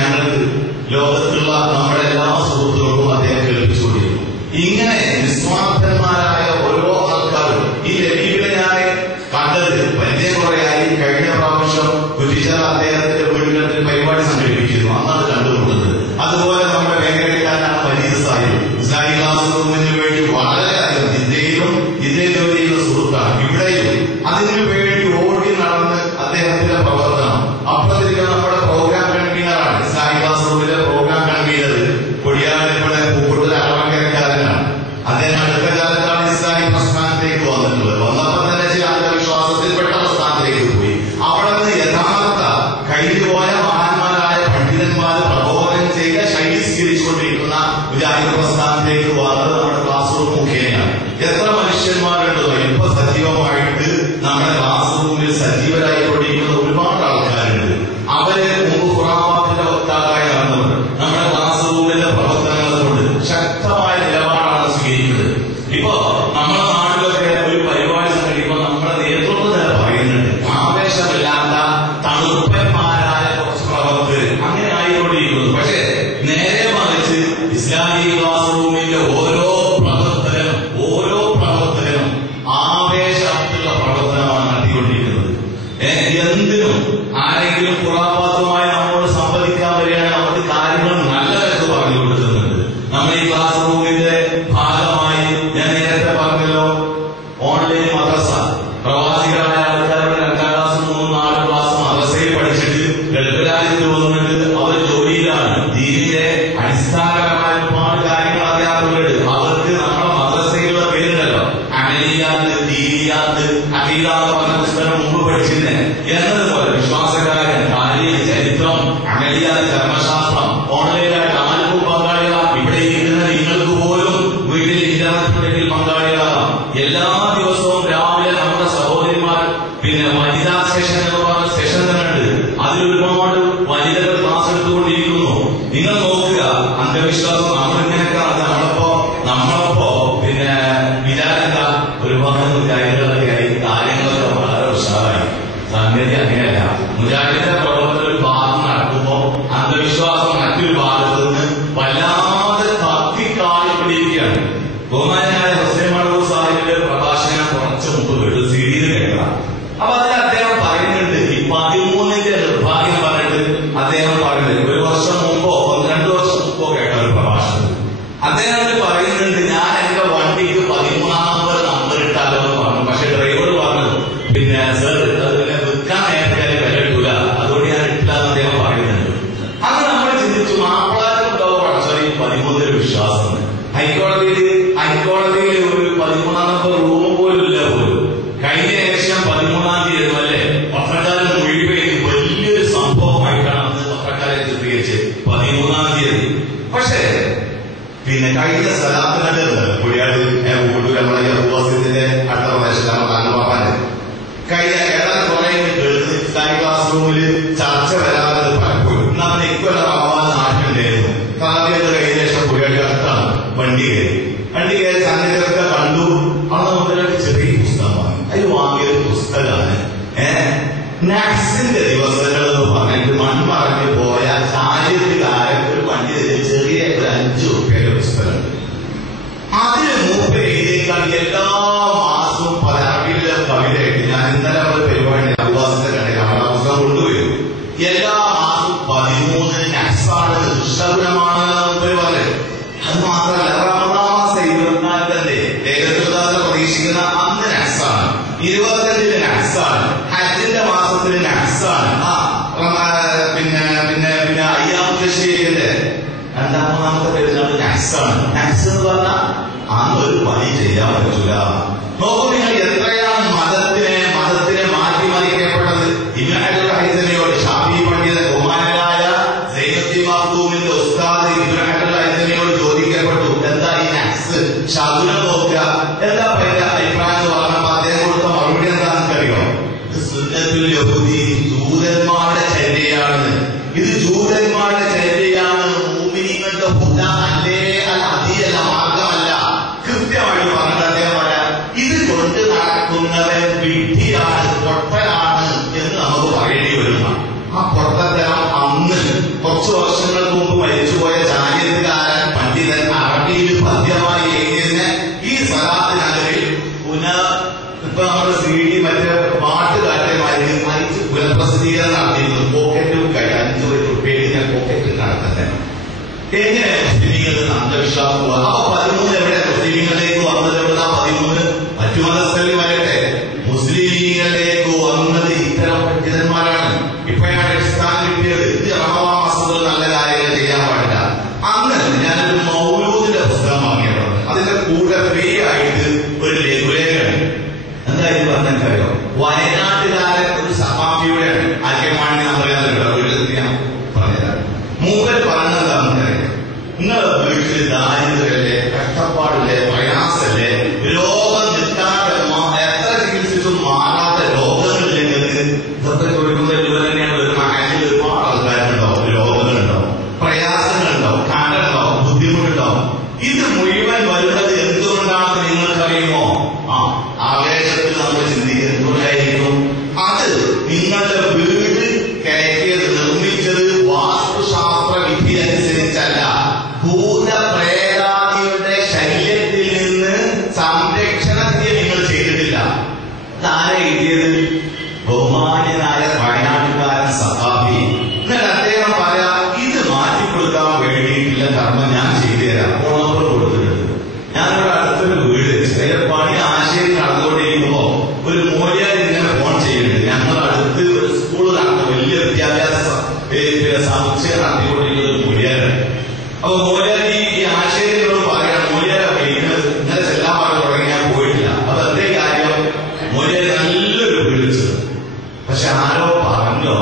ഞങ്ങൾക്ക് ലോകത്തുള്ള നമ്മുടെ എല്ലാ സുഹൃത്തുക്കൾക്കും അദ്ദേഹം കേൾപ്പിച്ചുകൊണ്ടിരുന്നു. ഇങ്ങനെ നിസ്വാർത്ഥന്മാരായ ഓരോ ആൾക്കാരും ഈ ലഭ്യത ഞാൻ കണ്ടത് പരിചയം കുറയായി. കഴിഞ്ഞ പ്രാവശ്യം കുറ്റിച്ചറ അദ്ദേഹത്തിന്റെ വീടിനത്തിൽ പരിപാടി സംഘടിപ്പിച്ചിരുന്നു. അന്നാണ് കണ്ടുകൊണ്ടത്. അതുപോലെ നമ്മുടെ വേങ്ങരക്കാരനാണ് മജീദ് സാഹിബ്. ഇസ്ലാമിക് ക്ലാസ് റൂമിന് വേണ്ടി വളരെയധികം ജിദ്ദയിലും ജോലി ചെയ്യുന്ന സുഹൃത്താണ്. ഇവിടെയും അതിനു വേണ്ടി ഓടി നടന്ന് അദ്ദേഹത്തിന്റെ പ്രവർത്തനം. അപ്പുറത്തിരിക്കുന്ന നമ്മുടെ പ്രോഗ്രാം കൺവീനറാണ്. ഇസ്ലാമിക് ക്ലാസ് റൂമിലെ പ്രോഗ്രാം കൺവീനർ കൊടിയാറിലൂടെ പൂക്കൂട്ടൽ അളവങ്കരക്കാരനാണ്. അദ്ദേഹം അടുത്ത കാലത്താണ് ഇസ്ലാമിക് പ്രസ്ഥാനത്തേക്ക് വന്നിട്ടുള്ളത്. വന്നപ്പോൾ തന്നെ ചില അന്ധവിശ്വാസത്തിൽപ്പെട്ട പ്രസ്ഥാനത്തിലേക്ക് പോയി. അവിടെ നിന്ന് യഥാർത്ഥ കഴിഞ്ഞുപോയ മഹാന്മാരായ പണ്ഡിതന്മാർ പ്രബോധനം ചെയ്ത ശൈലി സ്വീകരിച്ചുകൊണ്ടിരിക്കുന്ന മുജാഹിദ് പ്രസ്ഥാനത്തിലേക്ക് വന്നത് നമ്മുടെ ക്ലാസ് റൂം മുഖേനയാണ്. എത്ര മനുഷ്യന്മാരുണ്ടോ ഇപ്പൊ സജീവമായിട്ട് നമ്മുടെ ക്ലാസ് റൂമിൽ സജീവരായിക്കൊണ്ടിരിക്കുന്ന ഒരുപാട് ആൾക്കാരുണ്ട്. അവര് മുമ്പ് ഖുറാഫാത്തിന്റെ വക്താക്കളായി നടന്നവർ നമ്മുടെ ക്ലാസ് റൂമിന്റെ പ്രവർത്തനങ്ങൾ കൊണ്ട് ശക്തമായ നിലപാടാണ് സ്വീകരിക്കുന്നത്. ഇപ്പോ നമ്മുടെ നാട്ടിലൊക്കെ ഒരു പരിപാടി സംഘടിക്കുമ്പോൾ നമ്മുടെ നേതൃത്വം തന്നെ പറയുന്നുണ്ട്, ആവേശമില്ലാത്ത തണുപ്പന്മാരായ കുറച്ച് പ്രവർത്തകർ അങ്ങനെ ആയിക്കൊണ്ടിരിക്കുന്നു. പക്ഷെ നേരെ മറിച്ച് ഇസ്ലാമിക് ക്ലാസ് റൂമിന്റെ ഓരോ പ്രവർത്തകനും ആവേശമുള്ള പ്രവർത്തനമാണ് നടത്തിക്കൊണ്ടിരിക്കുന്നത്. എന്തിനും ആരെങ്കിലും ഖുറാഫാത്തുമായി നമ്മോട് സംവദിക്കാൻ വരികയാണെങ്കിൽ നമുക്ക് കാര്യങ്ങൾ നല്ലതെന്ന് പറഞ്ഞു കൊടുക്കുന്നുണ്ട്. നമ്മൾ ഈ ക്ലാസ് റൂമിന്റെ ഭാഗമായി ഞാൻ നേരത്തെ പറഞ്ഞല്ലോ, ഓൺലൈൻ മദ്രസ. പ്രവാസികളായ ആൾക്കാരുടെ 2ാം ക്ലാസ് 3, 4 ക്ലാസ് മദ്രസയിൽ പഠിച്ചിട്ട് ഗൾഫ് രാജ്യത്ത് വന്നിട്ട് അവർ ജോലിയിലാണ്. ദീനിന്റെ അടിസ്ഥാനപരമായ ഒരുപാട് കാര്യങ്ങൾ അറിയാത്തവരുണ്ട്. അവർക്ക് നമ്മുടെ മദ്രസയിലുള്ള പേരുണ്ടല്ലോ, അമലിയാത്ത്, ദീനിയാത്ത്, അഖീദാത്ത് പറഞ്ഞ പുസ്തകം മുമ്പ് പഠിച്ചിരുന്നേ. എന്നതുപോലെ വിശ്വാസകാരൻ, താരീഖ്, ചരിത്രം, അമലിയാത്ത്, കർമ്മശാസ്ത്രം ഓൺലൈനായിട്ട് ആർക്കും പങ്കാളികളാം. ഇവിടെ ഇരിക്കുന്ന നിങ്ങൾക്ക് പോലും വീട്ടിൽ ഇന്റർനെറ്റ് ഉണ്ടെങ്കിൽ പങ്കാളികളാകാം. എല്ലാ ദിവസവും രാവിലെ നമ്മുടെ സഹോദരിമാർ വനിതാ സെഷൻ എന്ന് പറഞ്ഞ സെഷൻ തന്നെ ഉണ്ട്. അതിൽ ഒരുപാട് വനിതകൾ ക്ലാസ് എടുത്തുകൊണ്ടിരിക്കുന്നു. നിങ്ങൾ നോക്കുക, അന്ധവിശ്വാസം നമ്മളിങ്ങനെയൊക്കെ നമ്മളപ്പോ വിചാരിക്ക ഒരുപാട് കാര്യങ്ങളൊക്കെ ആയി കാര്യങ്ങളൊക്കെ വളരെ ഉഷാറായി. സംഗതി അങ്ങനെയല്ല. മുജാഹിദിന്റെ പ്രവർത്തനം ഒരു ഭാഗം നടക്കുമ്പോൾ അന്ധവിശ്വാസം മറ്റൊരു ഭാഗത്ത് നിന്ന് വല്ലാതെ കത്തിക്കാളിക്കൊണ്ടിരിക്കുകയാണ്. ബഹുമാനായ ഹുസൈൻ മഹ്മൂദ് സാഹിബിന്റെ പ്രഭാഷണം കുറച്ച് മുമ്പ് കേട്ടു, സീരിയൽ കേട്ടതാണ്. അപ്പൊ അതിൽ അദ്ദേഹം പറയുന്നുണ്ട്, ഈ 13ന്റെ നിർഭാഗ്യം പറഞ്ഞിട്ട് പിന്നെ കഴിഞ്ഞ സ്ഥലത്ത് കണ്ടത് കുഴിയാട് കൂട്ടൂർ നമ്മളെ ഉപവാസത്തിന്റെ അടുത്ത പ്രദേശത്ത് നമ്മുടെ അംഗമാപ്പാന്റെ കഴിഞ്ഞ ഏതാനും കുറെ കേൾക്കുന്ന ഇസ്ലാമിക് ക്ലാസ് റൂമിൽ ചർച്ച വരാതെ പലപ്പോഴും നമ്മൾ ഇക്കൊല്ല റമദാൻ നാട്ടിലുണ്ടായിരുന്നു. കാവ്യത്തെ കഴിഞ്ഞ ശേഷം കുഴിയാട് അടുത്താണ് വണ്ടി കയറി സംഗതികളൊക്കെ കണ്ടു. അത് നമുക്കൊരു ചെറിയ പുസ്തകമാണ്. അതിൽ വാങ്ങിയൊരു പുസ്തകമാണ് നക്സിന്റെ ദിവസങ്ങൾ എന്ന് പറഞ്ഞിട്ട് മൺമറഞ്ഞു പോയ ചാരിത്രകാരൻ ഒരു വണ്ടി ചെറിയ ഒരു 5 രൂപയുടെ പുസ്തകമുണ്ട്. അതിന് മൂപ്പ എഴുതിയേക്കാൾ എല്ലാ മാസവും പരാതിയിലെ കവിതയായിട്ട് ഞാൻ ഇന്നലെ ഒരു പരിപാടി അബ്ബാസിന്റെ കണ്ടില്ല, അവിടെ പുസ്തകം കൊണ്ടുവരും. എല്ലാ മാസവും 13 നക്സാണ്, ദുഷ്ടഗുണമാണ് പറയുന്നത്. അത് മാത്രമല്ല റമദാൻ മാസം 24 ഏകദേശം പ്രതീക്ഷിക്കുന്ന അന്ന് നക്സാണ്, 25 നക്സാണ്, ഹജ്ജിന്റെ മാസത്തിൽ നക്സാണ്, പിന്നെ അയ്യാമുഷീന്റെ 2-3 പെരുന്നാൾ നക്സാണ്. നക്സ് എന്ന് പറഞ്ഞാൽ അന്ന് ഒരു പണി ചെയ്യാൻ പറ്റൂല. നോക്കൂ നിങ്ങൾ എത്രയാണ് മതത്തിനെ മാറ്റിമറിക്കപ്പെട്ടത്. ഇബ്നു ഹൈസമിയോട് ഷാഫി പണ്ഡിതൻ ബഹുമാനരായ സൈനുദ്ദീൻ മഖ്ദൂമിന്റെ ഉസ്താദ് ഇബ്നു ഹൈസമിയോട് ചോദിക്കപ്പെട്ടു, എന്താ ഈ നക്സ് ശകുനം നോക്കുക, എന്താ പറയുക അഭിപ്രായം എന്ന് പറഞ്ഞപ്പോൾ അദ്ദേഹം കൊടുത്ത മറുപടി എന്താണെന്ന് അറിയോ? സുന്നത്തുൽ യഹൂദി, ജൂതന്മാരുടെ ചര്യയാണ്, ഇത് ജൂതന്മാരുടെ ചര്യയാണ്, മുഅ്മിനീങ്ങളുടെ ഹുദ അല്ലേ അല്ല അതിയല്ല മാർഗമല്ല. കൃത്യമായിട്ട് പറഞ്ഞിട്ട് അദ്ദേഹം പറയാം, ഇത് കൊണ്ട് നടക്കുന്നവൻ വിഡ്ഢിയാണ്, പൊട്ടനാണ് എന്ന് നമുക്ക് പറയേണ്ടി വരുന്ന ആ പൊട്ടത്തരം അന്ന് കുറച്ചു വർഷങ്ങൾക്ക് മുമ്പ് മരിച്ചുപോയ ചാരിത്രകാരൻ പണ്ഡിതൻ അറബിയിൽ പദ്യമായി എഴുതിയതിന് ഈ സ്വലാത്തിനകലിൽ ഇപ്പൊ നമ്മുടെ CD മറ്റേ പാട്ടുകാരന്മാർക്ക് അയച്ച് പുനഃപ്രസിദ്ധീകരണം നടത്തിയിരുന്നു. പോക്കറ്റ് ബുക്കായി 5 രൂപയിൽ ഞാൻ പോക്കറ്റ് നടത്തുന്നത്. എങ്ങനെ മുസ്ലിമീങ്ങളിൽ അന്ധവിശ്വാസം ആ 13 എവിടെ മുസ്ലിമീങ്ങളിലേക്ക് വന്നത്? എവിടെ 13 മറ്റു മതസ്ഥരിൽ വരട്ടെ, മുസ്ലിം ലീഗിലേക്ക് വന്നത് ഇത്തരം പണ്ഡിതന്മാരാണ്. ഇപ്പോഴാണ് അടിസ്ഥാനം കിട്ടിയത്. ഇത് റമദാൻ മാസത്തിൽ നല്ല കാര്യങ്ങൾ ചെയ്യാൻ പാടില്ല. അന്ന് ഞാനൊരു മൗലൂദിന്റെ പുസ്തകം വാങ്ങിയിട്ടുണ്ട്. അതിന്റെ കൂടെ ഫ്രീ ആയിട്ട് ഒരു ലഘുലേഖയാണ്. എന്തായാലും പറഞ്ഞോ, വയനാട്ടുകാരൻ ഒരു സമാപിയുടെ ആദ്യമാണെന്ന് ഞാൻ പറയാൻ ഞാൻ പറഞ്ഞുതരാം. മൂപ്പർ പറഞ്ഞതാണെന്ന് നിങ്ങളുടെ വീട്ടിൽ ദാരിദ്ര്യല്ലേ, കഷ്ടപ്പാടില്ലേ, പ്രയാസല്ലേ, രോഗം നിൽക്കാതെ എത്ര ചികിത്സിച്ചും മാറാത്ത രോഗങ്ങളില്ലെങ്കിൽ ഇതൊക്കെ ചോദിക്കുന്നത് ഇതുപോലെ തന്നെയാണ്. ഒരു മഹലിൽ ഒരുപാട് ആൾക്കാരുണ്ടാവും, രോഗങ്ങളുണ്ടാവും, പ്രയാസങ്ങളുണ്ടാവും, കടലുണ്ടാവും, ബുദ്ധിമുട്ടുണ്ടാവും. ഇത് മുഴുവൻ വരുന്നത് എന്തുകൊണ്ടാണെന്ന് നിങ്ങൾക്കറിയുമോ? ആവേശത്തിൽ നമ്മൾ ചിന്തിക്കുന്നത് എന്തുകൊണ്ടായിരിക്കും? അത് നിങ്ങളുടെ വീട് കയറ്റിയത് നിർമ്മിച്ചത് വാസ്തുശാസ്ത്ര വിധി അനുസരിച്ചല്ല, ഭൂതപ്രേതാദികളുടെ ശല്യത്തിൽ നിന്ന് സംരക്ഷണത്തിന് നിങ്ങൾ ചെയ്തിട്ടില്ല. അതാരെ എഴുതിയത്? ബഹുമാന്യനായ വയനാട്ടുകാരൻ സഖാഫി. എന്നാൽ അദ്ദേഹം പറയാം, ഇത് മാറ്റിക്കൊടുക്കാൻ വേണ്ടിയിട്ടുള്ള കർമ്മം ഞാൻ ചെയ്തു തരാം. ഓണോപ്പർ കൊടുത്തിട്ടുണ്ട്. ഞാനിവിടെ അടുത്തൊരു വീട് ചെറിയ പണി ആശയം നടന്നുകൊണ്ടിരിക്കുമ്പോ ഒരു മോര്യാൽ ഇങ്ങനെ ഫോൺ ചെയ്യുന്നുണ്ട്. ഞങ്ങളുടെ അടുത്ത് ഒരു സ്കൂൾ നടത്തും, വലിയ വിദ്യാഭ്യാസ സമുച്ചയം നടത്തിക്കൊണ്ടിരിക്കുന്ന ഒരു മോര്യാലാണ്. അപ്പൊ മോര്യാൽ ഈ ആശയങ്ങളോട് പറയാണ്, മോര്യാൽ ഇന്നത് ഇന്നലെ ചെല്ലാൻ പറഞ്ഞു തുടങ്ങി, ഞാൻ പോയിട്ടില്ല. അപ്പൊ എന്തേ കാര്യം? മോര്യാൽ നല്ലൊരു വീട് വെച്ചത്. പക്ഷെ ആരോ പറഞ്ഞോ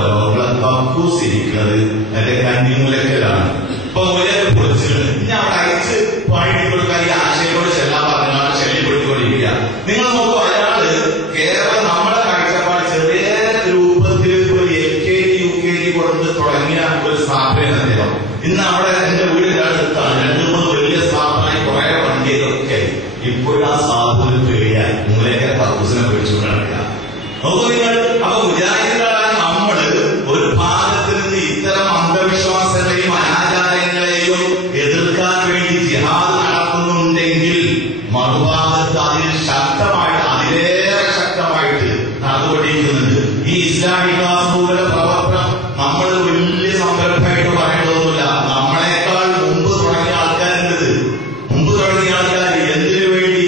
കക്കൂസിരിക്കുന്നത് എന്റെ കന്നിമൂലക്കലാണ്. ഇപ്പൊ മോര്യാൽ പൊളിച്ചിട്ടുണ്ട്. ഇനി അവിടെ അയച്ച് പണി കൊടുക്കാൻ ഈ ആശയത്തോട് ചെല്ലാൻ പറഞ്ഞാണ് ശല്യപ്പെടുത്തിക്കൊണ്ടിരിക്കുക. നിങ്ങൾ നോക്കൂ, അയാള് കേരളം നമ്മുടെ കാഴ്ചപ്പാട് ചെറിയ രൂപത്തിൽ ഒരു LKG UKG കൊണ്ട് തുടങ്ങിയ ഒരു സ്ഥാപനം അദ്ദേഹം. ഇന്ന് അവിടെ എന്റെ വീടിന്റെ അടുത്താണ് 2-3 വലിയ സ്ഥാപനമായി കുറെ വണ്ടികളൊക്കെ. ഇപ്പോഴും ആ സ്ഥാപനം പേടിയായി മൂലക്കെ കക്കൂസിനെ പിടിച്ചുകൊണ്ട് നടക്കുക. നോക്കൂ നിങ്ങൾ. അപ്പൊ മുജാഹിദുകളായ നമ്മള് ഒരു ഭാഗത്ത് നിന്ന് ഇത്തരം അന്ധവിശ്വാസങ്ങളെയും അനാചാരങ്ങളെയും എതിർക്കാൻ വേണ്ടി ജിഹാദ് നടത്തുന്നുണ്ടെങ്കിൽ മറുഭാഗത്ത് അതിൽ ശക്തമായിട്ട്, അതിലേറെ ശക്തമായിട്ട് നടന്നുകൊണ്ടിരിക്കുന്നുണ്ട്. ഈ ഇസ്ലാമിക് ക്ലാസ് റൂമിലെ പ്രവർത്തനം നമ്മൾ വലിയ സംരംഭമായിട്ട് പറയേണ്ടതൊന്നുമില്ല. നമ്മളെക്കാൾ മുമ്പ് തുടങ്ങിയ ആൾക്കാരുണ്ട്. മുമ്പ് തുടങ്ങിയ ആൾക്കാർ എന്തിനു വേണ്ടി?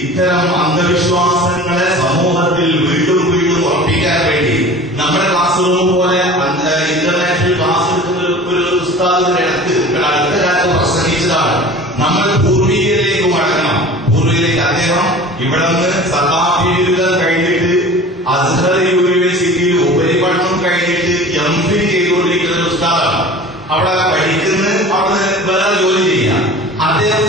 ഇത്തരം അന്ധവിശ്വാസങ്ങളെ സമൂഹത്തിൽ വീണ്ടും വീണ്ടും ഉറപ്പിക്കാൻ വേണ്ടി. നമ്മുടെ ക്ലാസ് റൂം പോലെ ഇന്റർനാഷണൽ ക്ലാസ് എടുക്കുന്ന ഒരു ഉസ്താദിന്റെ അടുത്ത കാലത്ത് പ്രസംഗിച്ചതാണ്. നമ്മൾ പൂർവികരിലേക്ക് മടങ്ങണം. പൂർവികരിലേക്ക് അദ്ദേഹം ഇവിടെ നിന്ന് സഹാബികൾ കഴിഞ്ഞിട്ട് അസ്ഹർ യൂണിവേഴ്സിറ്റിയിൽ ഉപരിപഠനം കഴിഞ്ഞിട്ട് MPhil ചെയ്തുകൊണ്ടിരിക്കുന്ന ഒരു ഉസ്താദാണ്. അവിടെ പഠിക്കുന്ന അവിടെ വേറെ ജോലി ചെയ്യാം. അദ്ദേഹം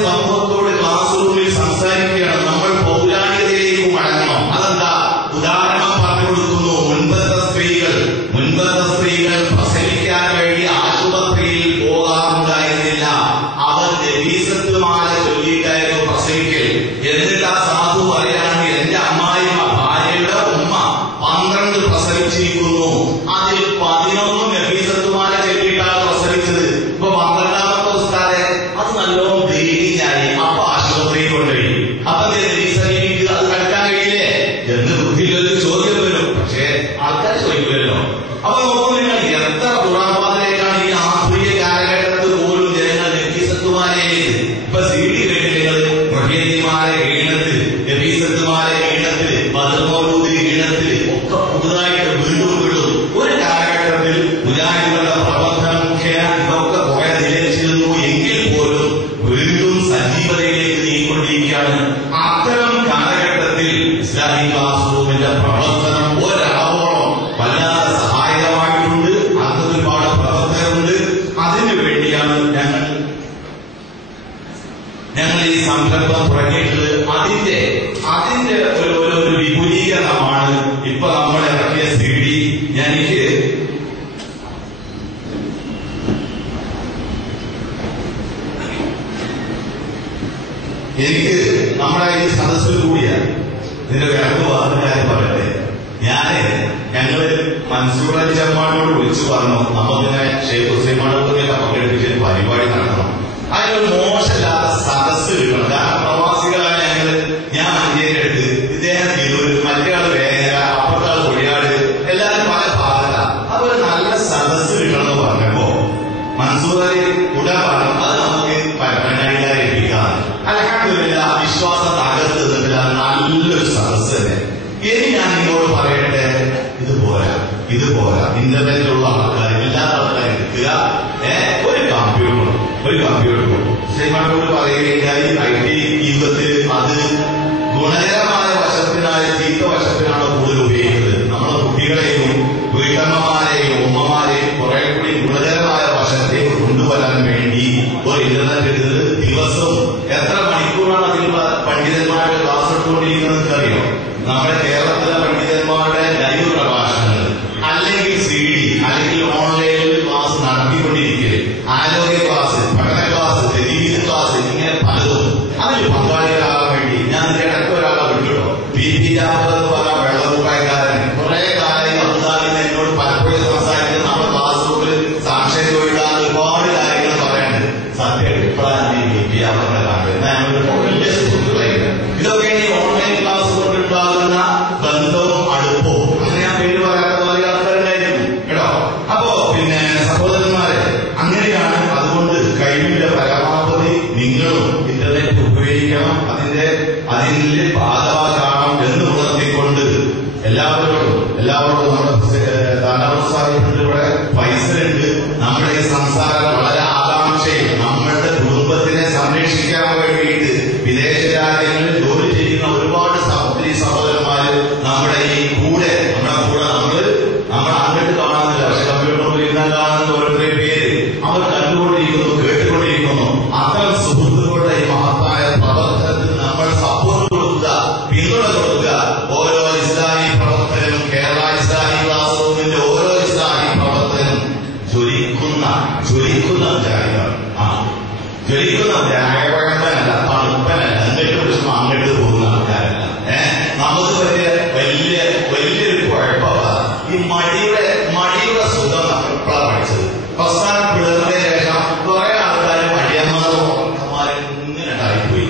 സംരംഭം തുടങ്ങിയിട്ടുള്ളത് അതിന്റെ ഒരു വിപുലീകരണമാണ് ഇപ്പൊ നമ്മൾ ഇറക്കിയ CD. എനിക്ക് നമ്മുടെ ഈ സദസ്സിൽ കൂടിയാണ് ഇതിന്റെ വേറെ കാര്യം പറയട്ടെ. ഞങ്ങള് മൻസൂർ അലി ചെമ്മാനോട് വിളിച്ചു പറഞ്ഞു നമുക്കിങ്ങനെ ഷെയ്ഖ് ഹുസൈൻ മാടൂരിയൊക്കെ പങ്കെടുപ്പിച്ചൊരു പരിപാടി നടത്തണം. അതിനൊരു മോശമില്ലാത്ത സദസ്സ് കിട്ടണം. കാരണം പ്രവാസികളാണ് ഞാൻ മഞ്ചേരിയെടുത്ത് ഇദ്ദേഹം തിരൂർ, മറ്റേ ആള് വേങ്ങര, അപ്പുറത്താൾ കൊടിയാട്, എല്ലാവരും പല ഭാഗത്താണ്. അപ്പൊ ഒരു നല്ല സദസ്സ് കിട്ടണമെന്ന് പറഞ്ഞപ്പോ മൻസൂർ അലി ഉടൻ പറഞ്ഞു അത് നമുക്ക് പരപ്പനായിക്കാരെ എത്തിക്കാന്ന്. അൽഹംദുലില്ലാ വിശ്വാസം തകർത്ത് നിന്നില്ല. നല്ലൊരു സദസ്സ് തന്നെ. ഇനി ഞാൻ നിങ്ങളോട് പറയട്ടെ, ഇത് പോരാ. ഇന്റർനെറ്റിലുള്ള ആൾക്കാർ, എല്ലാ ആൾക്കാരും എടുക്കുക, ഒരു കമ്പ്യൂട്ടർ ശ്രീമാനോട് പറയുകയായി IT യുഗത്തിൽ അത് ഗുണകരമായ വശത്തിനായ ചീത്ത വശത്തിനാണ് കൂടുതൽ ഉപയോഗിക്കുന്നത്. നമ്മുടെ കുട്ടികളെയും വീട്ടമ്മമാരെയും ഉമ്മമാരെയും കുറെ കൂടി ഗുണകരമായ വശത്തേക്ക് കൊണ്ടുവരാൻ വേണ്ടി ഒരു ഇന്റർനെറ്റ് എടുത്തത് ദിവസവും എത്ര മണിക്കൂറാണ് അതിൽ പണ്ഡിതന്മാരുടെ ക്ലാസ് എടുത്തുകൊണ്ടിരിക്കുന്നത് അറിയോ? നമ്മുടെ കേരളത്തിലെ പണ്ഡിതന്മാരുടെ ലൈവ് പ്രഭാഷണങ്ങൾ, അല്ലെങ്കിൽ CD, അല്ലെങ്കിൽ ഓൺലൈനിൽ ക്ലാസ് നടത്തിക്കൊണ്ടിരിക്കല്, ആരോഗ്യ ക്ലാസ്, പഠന ക്ലാസ്, തെരീത് ക്ലാസ്, ഇങ്ങനെ പലതും. അതിൽ പങ്കാളികളാകാൻ വേണ്ടി ഞാൻ ഇടയ്ക്ക് ഒരാളെ വിളിക്കട്ടോ, BP ജാഫർ എന്ന് പറഞ്ഞ വെള്ളമുപ്പായക്കാരൻ കുറെ കാലം അബ്ദാലിന് എന്നോട് പലപ്പോഴും സംസാരിക്കുന്നത് നമ്മുടെ ക്ലാസ് റൂമിൽ സാക്ഷ്യം ചോദിക്കാൻ ഒരുപാട് കാര്യങ്ങൾ പറയാനുണ്ട്. സത്യം ഇപ്പോഴാണ് ഈ BP ജാഫറിനെ കാണുന്നത്. ഞങ്ങളുടെ വലിയ സുഹൃത്തുക്കളായിരുന്നു. ഇതൊക്കെ ഈ ഓൺലൈൻ ക്ലാസ് കൊണ്ടുണ്ടാകുന്ന ബന്ധവും അടുപ്പവും, അങ്ങനെ ഞാൻ പേര് പറയാത്ത വലിയ ആൾക്കാരുണ്ടായിരുന്നു കേട്ടോ. അപ്പോ പിന്നെ സഹോദരന്മാരെ, അങ്ങനെയാണ്. അതുകൊണ്ട് കഴിവിന്റെ പരമാവധി നിങ്ങളും ഇന്റർനെറ്റ് ഉപയോഗിക്കണം, അതിൽ ബാധകമാകണം എന്ന് ഉണർത്തിക്കൊണ്ട് എല്ലാവരോടും നമ്മുടെ ധാരാളം സാഹിത്യത്തിൽ ഇവിടെ പൈസയുണ്ട്. നമ്മുടെ ഈ സംസാരം വളരെ ആകാംക്ഷയും നമ്മളുടെ കുടുംബത്തിനെ സംരക്ഷിക്കാൻ വേണ്ടിയിട്ട് വിദേശ രാജ്യങ്ങളിൽ ജോലി ചെയ്യുന്ന ഒരുപാട് സഹോദരി സഹോദരന്മാര് നമ്മുടെ കൂടെ നമ്മൾ അങ്ങോട്ട് കാണുന്നില്ല, പക്ഷെ കമ്പ്യൂട്ടറിൽ ഇരുന്നാൽ കാണുന്ന ഓരോരുത്തരുടെ പേര് അവർ കണ്ടുകൊണ്ടിരിക്കുന്നു, കേട്ടുകൊണ്ടിരിക്കുന്നു. അത്തരം സുഹൃത്തുക്കളുടെ ഈ മഹത്തായ പ്രവർത്തനത്തിന് നമ്മൾ സപ്പോർട്ട് കൊടുക്കുക, പിന്തുണ കൊടുക്കുക. ഓരോ ഇസ്ലാമി പ്രവർത്തനം, കേരള ഇസ്ലാമി ക്ലാസ് റൂമിന്റെ ഓരോ ഇസ്ലാമി പ്രവർത്തനം ജ്വലിക്കുന്ന ജ്വലിക്കുന്ന തണുപ്പനല്ല, അങ്ങോട്ട് വിഷമം അങ്ങോട്ട് പോകുന്ന ആൾക്കാരല്ല. നമുക്ക് വലിയൊരു കുഴപ്പമാണ് ഈ മടിയുടെ സുഖം. നമ്മൾ എപ്പോഴാണ് പഠിച്ചത്? പ്രസ്ഥാനം പിളർന്നതിന് ശേഷം കുറെ ആൾക്കാർ മടിയന്മാരും ഇങ്ങനെ ഉണ്ടായിപ്പോയി.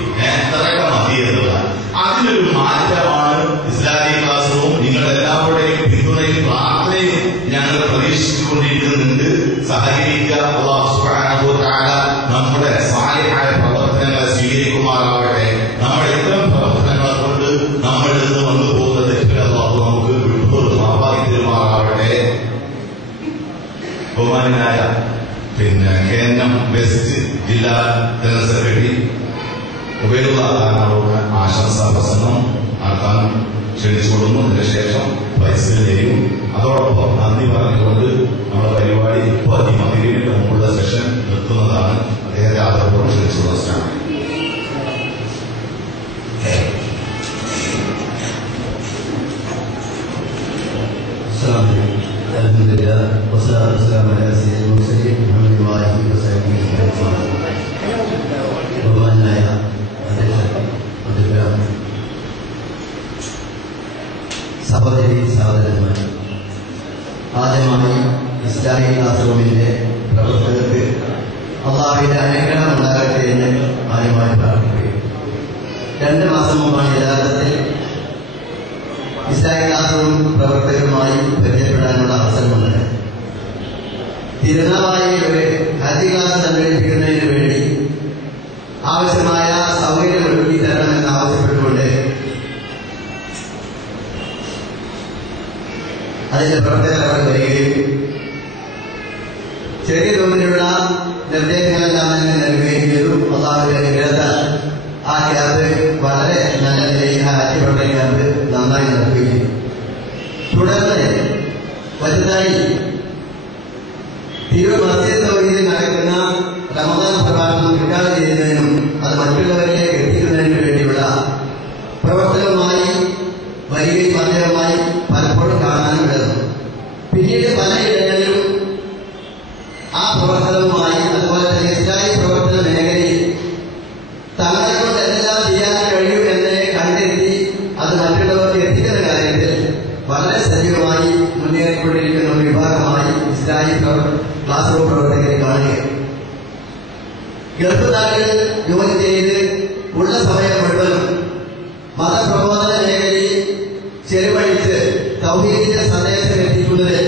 അതൊക്കെ മതി എന്നുള്ളതാണ്. അതിനൊരു മാറ്റമാണ് ഇസ്ലാമിക് ക്ലാസ് റൂം. നിങ്ങളെല്ലാവരുടെയും പിന്തുണയും പ്രാർത്ഥനയും ഞങ്ങൾ പ്രതീക്ഷിച്ചുകൊണ്ടിരിക്കുന്നുണ്ട്. സഹകരിക്കുക. അല്ലാഹു സുബ്ഹാനഹു വ തആല നമ്മുടെ സാലിഹായ പ്രവർത്തനങ്ങളെ സ്വീകരിക്കുമാറാവട്ടെ. നമ്മുടെ ഇത്തരം പ്രവർത്തനങ്ങളെ കൊണ്ട് നമ്മളിൽ നിന്ന് വന്നു പോകുന്ന തെറ്റുകൾ അല്ലാഹു നമുക്ക് മാപ്പാക്കി തരുമാറാവട്ടെ. ബഹുമാനായ കേന്ദ്രം വെസ്റ്റ് ജില്ലാ ജനറൽ സെക്രട്ടറി ഉബൈദുള്ള ഖാനോട് ആശംസാ പ്രസംഗം നടത്താൻ ക്ഷണിച്ചുകൊള്ളുന്നു. അതിനുശേഷം പരിസ്ഥിതിയും അതോടൊപ്പം നന്ദി പറഞ്ഞുകൊണ്ട് നമ്മുടെ പരിപാടി ഇപ്പോൾ അതിമതിരിന് മുമ്പുള്ള സെഷൻ നിർത്തുന്നതാണ്. അദ്ദേഹത്തെ ആദരപൂർവ്വം ക്ഷണിച്ചുള്ള ശ്രമം. സഹോദരി സഹോദരന്മാർ, ആദ്യമായി ഇസ്ലാമിക് ക്ലാസ് റൂമിന്റെ പ്രവർത്തകർക്ക് അള്ളാഹുവിന്റെ അനുഗ്രഹം ഉണ്ടാകട്ടെ എന്ന് ആദ്യമായി പ്രാർത്ഥിക്കുകയും 2 മാസം മുമ്പാണ് യഥാർത്ഥത്തിൽ ഇസ്ലാമിക് ക്ലാസ് റൂം പ്രവർത്തകരുമായി പരിചയപ്പെടാനുള്ള അവസരമുണ്ട്. തിരുനാവായിൽ ഒരു ഹജ്ജ് ക്ലാസ് സംഘടിപ്പിക്കുന്നതിന് വേണ്ടി ആവശ്യമായ സൗകര്യം ഒരുക്കി തരണമെന്ന് ആവശ്യപ്പെട്ടുകൊണ്ട് അതിന്റെ പ്രവർത്തകർ അവർ വരികയും ചെറിയ തോതിലുള്ള നിർദ്ദേശങ്ങളെല്ലാം തന്നെ നൽകുകയും ചെയ്തു. അള്ളാഹുവിന്റെ അനുഗ്രഹത്താൽ ആ ക്യാമ്പ് വളരെ നല്ല നിലയിൽ ആ ഹജ്ജ് പ്രവർത്തന ക്യാമ്പ് നന്നായി നടക്കുകയും ചെയ്തു. തുടർന്ന് വലുതായി മസ്ജിദ് സൗകര്യത്തിൽ നടക്കുന്ന റമദാൻ പ്രഭാഷണം കിട്ടാതെ ചെയ്യുന്നതിനും അത് മറ്റുള്ളവരിലേക്ക് പ്രവർത്തനവുമായി അതുപോലെ തന്നെ ഇസ്ലാമിക പ്രവർത്തന മേഖലയിൽ തങ്ങളെ കൊണ്ട് എല്ലാം ചെയ്യാൻ കഴിയും എന്ന് കണ്ടെത്തി അത് മറ്റുള്ളവർക്ക് എത്തിക്കുന്ന കാര്യത്തിൽ വളരെ സജീവമായി മുന്നേറിക്കൊണ്ടിരിക്കുന്ന ഒരു വിഭാഗമായി ഇസ്ലാമിക ക്ലാസ് റൂം പ്രവർത്തകരെ കാണുകയാണ്. ഗൾഫ് നാടുകളിൽ ജോലി ചെയ്ത് ഉള്ള സമയം മുഴുവനും മതപ്രബോധന മേഖലയിൽ ചെലവഴിച്ച് തൗഹീദിന്റെ സന്ദേശം എത്തിക്കുന്നത്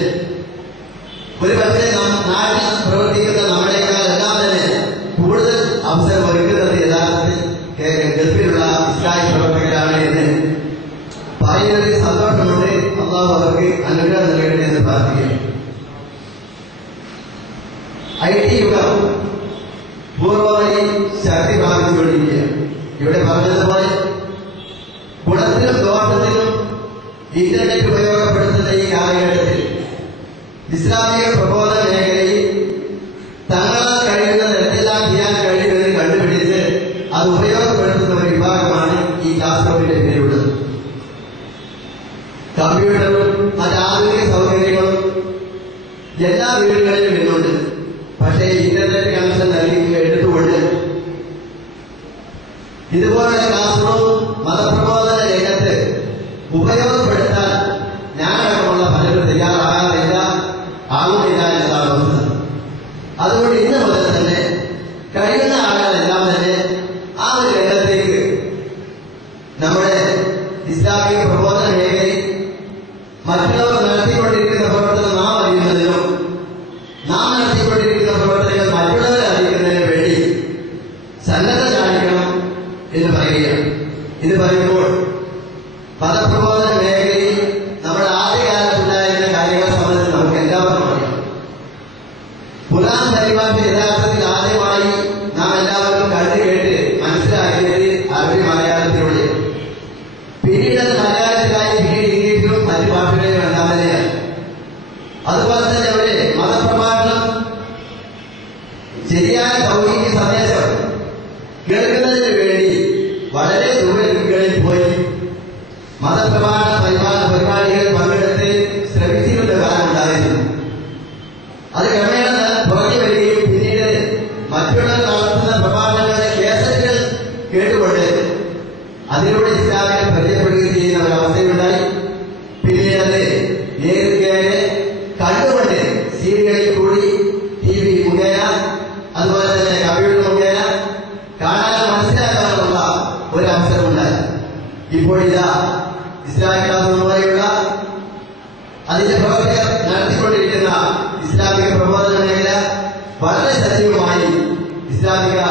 ഒരു പക്ഷേ നാട്ടിൽ പ്രവർത്തിക്കുന്ന നമ്മളെക്കാൾ എല്ലാം തന്നെ കൂടുതൽ അവസരം ഒരുക്കുന്നത് യഥാർത്ഥത്തിൽ ഗൾഫിലുള്ള ഇസ്ലാമിക പ്രവർത്തകരാണ് എന്ന് പറയുന്നതിൽ സന്തോഷമുണ്ട്. അള്ളാഹു അവർക്ക് അനുഗ്രഹം നൽകട്ടെ എന്ന് പ്രാർത്ഥിക്കുന്നു. IT യുഗം പൂർവ്വമായി ശക്തി പ്രാപിച്ചുകൊണ്ടിരിക്കുകയാണ്. ഇവിടെ പറഞ്ഞതുപോലെ ഗുണത്തിനും ദോഷത്തിനും ഇന്റർനെറ്റ് ഉപയോഗപ്പെടുത്തുന്ന ഈ കാലഘട്ടത്തിൽ ഇസ്ലാമിക പ്രബോധന മേഖലയിൽ തങ്ങളാൽ കഴിയുന്നത് എന്തെല്ലാം ചെയ്യാൻ കഴിയുമെന്ന് കണ്ടുപിടിച്ച് അത് ഉപയോഗപ്പെടുത്തുന്ന ഒരു വിഭാഗമാണ് ഈ ക്ലാസ് റൂമിന്റെ പേരുള്ളത്. കമ്പ്യൂട്ടറും മറ്റാധുനിക സൗകര്യങ്ങളും എല്ലാ വീടുകളിലും ഇന്നുണ്ട്. പക്ഷേ ഇന്റർനെറ്റ് കണക്ഷൻ എടുത്തുകൊണ്ട് ഇതുപോലെ ക്ലാസ് റൂം മതപ്രബോധന രംഗത്ത് ഉപയോഗപ്പെടുത്താൻ ഞാനടക്കമുള്ള പലരും തയ്യാറാകാറില്ല, ആകുന്നില്ല എന്നതാണ് അവസ്ഥ. അതുകൊണ്ട് ഇന്ന് മുതൽ തന്നെ കഴിയുന്ന ആളുകളെല്ലാം തന്നെ ആ ഒരു രംഗത്തേക്ക് നമ്മുടെ ഇസ്ലാമിക പ്രബോധന മേഖലയിൽ മറ്റുള്ളവർ നടത്തിക്കൊണ്ടിരിക്കുന്ന പ്രവർത്തനം നാം അറിയുന്നതിനും നാം നടത്തിക്കൊണ്ടിരിക്കുന്ന പ്രവർത്തനങ്ങൾ മറ്റുള്ളവരെ അറിയിക്കുന്നതിന് വേണ്ടി സന്നദ്ധ കാണിക്കണം എന്ന് പറയുകയാണ്. ഇത് പറയുമ്പോൾ മതപ്രബോധന മേഖലയിൽ നമ്മുടെ ആദ്യകാലത്തുണ്ടായിരുന്ന കാര്യങ്ങളെ സംബന്ധിച്ച് നമുക്ക് എല്ലാവർക്കും അറിയാം. ഖുർആൻ പരിഭാഷ യഥാർത്ഥത്തിൽ ആദ്യമായി നാം എല്ലാവർക്കും കണ്ടു കേട്ട് മനസ്സിലാക്കിയത് അറബി മലയാളത്തിലൂടെ, പിന്നീട് അത് മലയാളത്തിലായി പിന്നീട് ഇംഗ്ലീഷിലും മറ്റു ഭാഷകളിലും എല്ലാം തന്നെയാണ്. അതുപോലെ തന്നെ അവിടെ മതപ്രഭാഷണം ശരിയായ തൗഹീദ് സന്ദേശം കേൾക്കുന്നതിന് വേണ്ടി വളരെ ദൂരങ്ങളിൽ പോയി മതപ്രഭാഷണ പരിപാടികളിൽ പങ്കെടുത്ത് ശ്രമിച്ചിരുന്ന കാലമുണ്ടായിരുന്നു. അത് ക്രമേണ കുറഞ്ഞു വരികയും പിന്നീട് മറ്റുള്ളവർ നടത്തുന്ന പ്രഭാഷണങ്ങളുടെ കേസറ്റുകൾ കേട്ടുകൊണ്ട് അതിലൂടെ ഇസ്ലാമിനെ പരിചയപ്പെടുകയും ചെയ്യുന്ന ഒരവസ്ഥയുണ്ടായി. പിന്നീട് അത് നേരിട്ട് കണ്ടുകൊണ്ട് സീരിയലിൽ കൂടി TV മുഖേന അതുപോലെ തന്നെ കമ്പ്യൂട്ടർ മുഖേന കാണാൻ മനസ്സിലാക്കാനുള്ള ഒരവസരമുണ്ടായി. ഇപ്പോൾ ഇതാ ഇസ്ലാമിക ക്ലാസ് പോലെയുള്ള അതിന്റെ പ്രവർത്തകർ നടത്തിക്കൊണ്ടിരിക്കുന്ന ഇസ്ലാമിക പ്രബോധന മേഖല വളരെ സജീവമായി ഇസ്ലാമിക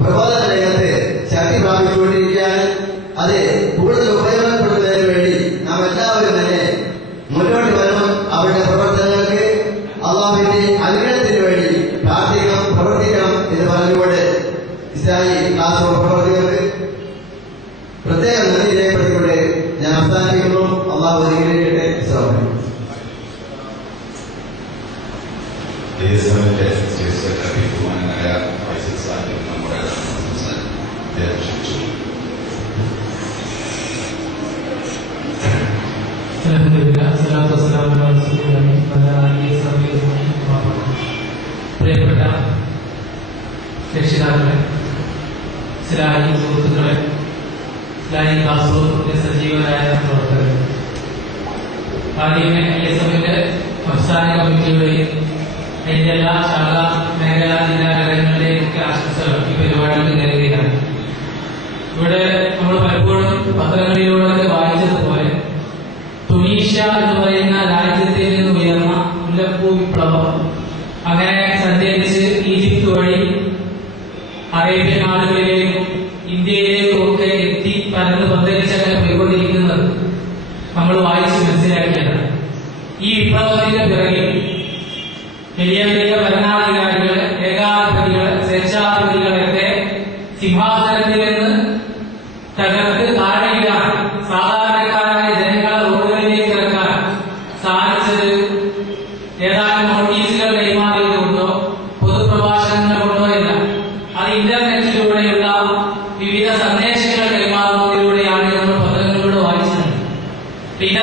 പ്രബോധന രംഗത്ത് ശക്തി പ്രാപിച്ചുകൊണ്ടിരിക്കുകയാണ്. അത് കൂടുതൽ ഉപയോഗപ്പെടുത്തുന്നതിന് വേണ്ടി നാം എല്ലാവരും തന്നെ മുന്നോട്ട് വരണം. അവരുടെ പ്രവർത്തനങ്ങൾക്ക് അള്ളാഹുവിന്റെ അനുഗ്രഹത്തിന് വേണ്ടി പ്രാർത്ഥിക്കണം, പ്രവർത്തിക്കണം എന്ന് പറഞ്ഞുകൊണ്ട് ഇസ്ലാമിക ക്ലാസ് പ്രവർത്തകർക്ക് പ്രത്യേകം നന്ദി രേഖപ്പെടുത്തിക്കൊണ്ട് ഞാൻ അവസാനിപ്പിക്കുന്നു. അള്ളാഹു അനുഗ്രഹിക്കട്ടെ. ദേശത്തിന്റെ സ്റ്റേറ്റ് സെക്രട്ടറി ബഹുമാനായ വൈസ് സാഹിബ് നമ്മുടെ ക്ഷണിച്ചു. പ്രിയപ്പെട്ട രക്ഷിതാക്കളെ, ഇസ്ലാമിക സുഹൃത്തുക്കളെ, ഇസ്ലാമിക ക്ലാസ് റൂമിന്റെ സജീവരായ പ്രവർത്തകർ, ആദ്യമേ ISMന്റെ സംസ്ഥാന കമ്മിറ്റിയുടെയും അതിന്റെ എല്ലാ ശാഖാ മേഖലാ ജില്ലാ ഘടകങ്ങളുടെയും ഒക്കെ ആശംസകൾ ഈ പരിപാടിക്ക് നേരുകയാണ്. ഇവിടെ നമ്മൾ പലപ്പോഴും പത്രങ്ങളിലൂടെ വായിച്ചതുപോലെ തുനീഷ്യ എന്ന് പറയുന്ന രാജ്യത്തിൽ നിന്ന് ഉയർന്ന മുല്ലപ്പൂ വിപ്ലവം അങ്ങനെ സഞ്ചരിച്ച് ഈജിപ്ത് വഴി അറേബ്യൻ നാടുകളിലേക്കും ഇന്ത്യയിലേക്കും ഒക്കെ എത്തി പരന്ന് പന്തലിച്ചങ്ങനെ പോയിക്കൊണ്ടിരിക്കുന്നത് നമ്മൾ വായിച്ച് മനസ്സിലാക്കിയതാണ്. ഈ വിപ്ലവത്തിന്റെ പിറകിൽ വലിയ വലിയ ഭരണാധികാരികൾ, ഏകാധിപതികൾ, സ്വേച്ഛാധിപതികളൊക്കെ സിംഹാസനത്തിൽ നിന്ന് തകർത്ത് താഴെയിടാൻ, സാധാരണക്കാരായ ജനങ്ങളെ റോഡുകളിലേക്ക് ഇറക്കാൻ സാധിച്ചത് ഏതാനും നോട്ടീസുകൾ കൈമാറിയതുകൊണ്ടോ പൊതുപ്രഭാഷണങ്ങൾ കൊണ്ടോ അല്ല. അത് ഇന്റർനെറ്റിലൂടെയുള്ള വിവിധ സന്ദേശങ്ങൾ കൈമാറുന്നതിലൂടെയാണ് നമ്മൾ പത്രങ്ങളിലൂടെ വായിച്ചിട്ടുണ്ട്. പിന്നെ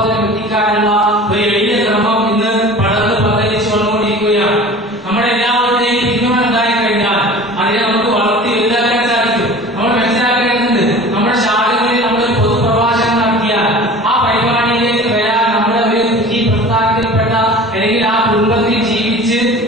പ്രബോധനം എത്തിക്കാനുള്ള ഒരു എളിയ ശ്രമം ഇന്ന് പടർന്ന് പന്തലിച്ചു വന്നുകൊണ്ടിരിക്കുകയാണ്. നമ്മുടെ എല്ലാവരുടെയും പിന്തുണ ഉണ്ടായി കഴിഞ്ഞാൽ അതിനെ നമുക്ക് വളർത്തി വലുതാക്കാൻ സാധിക്കും. നമ്മൾ മനസ്സിലാക്കേണ്ടതുണ്ട്, നമ്മുടെ ശാലകളിൽ നമ്മളൊരു പൊതുപ്രഭാഷണം നടത്തിയാൽ ആ പരിപാടിയിലേക്ക് വരാൻ നമ്മുടെ ഒരു ഈ പ്രസ്ഥാനത്തിൽപ്പെട്ട അല്ലെങ്കിൽ ആ കുടുംബത്തിൽ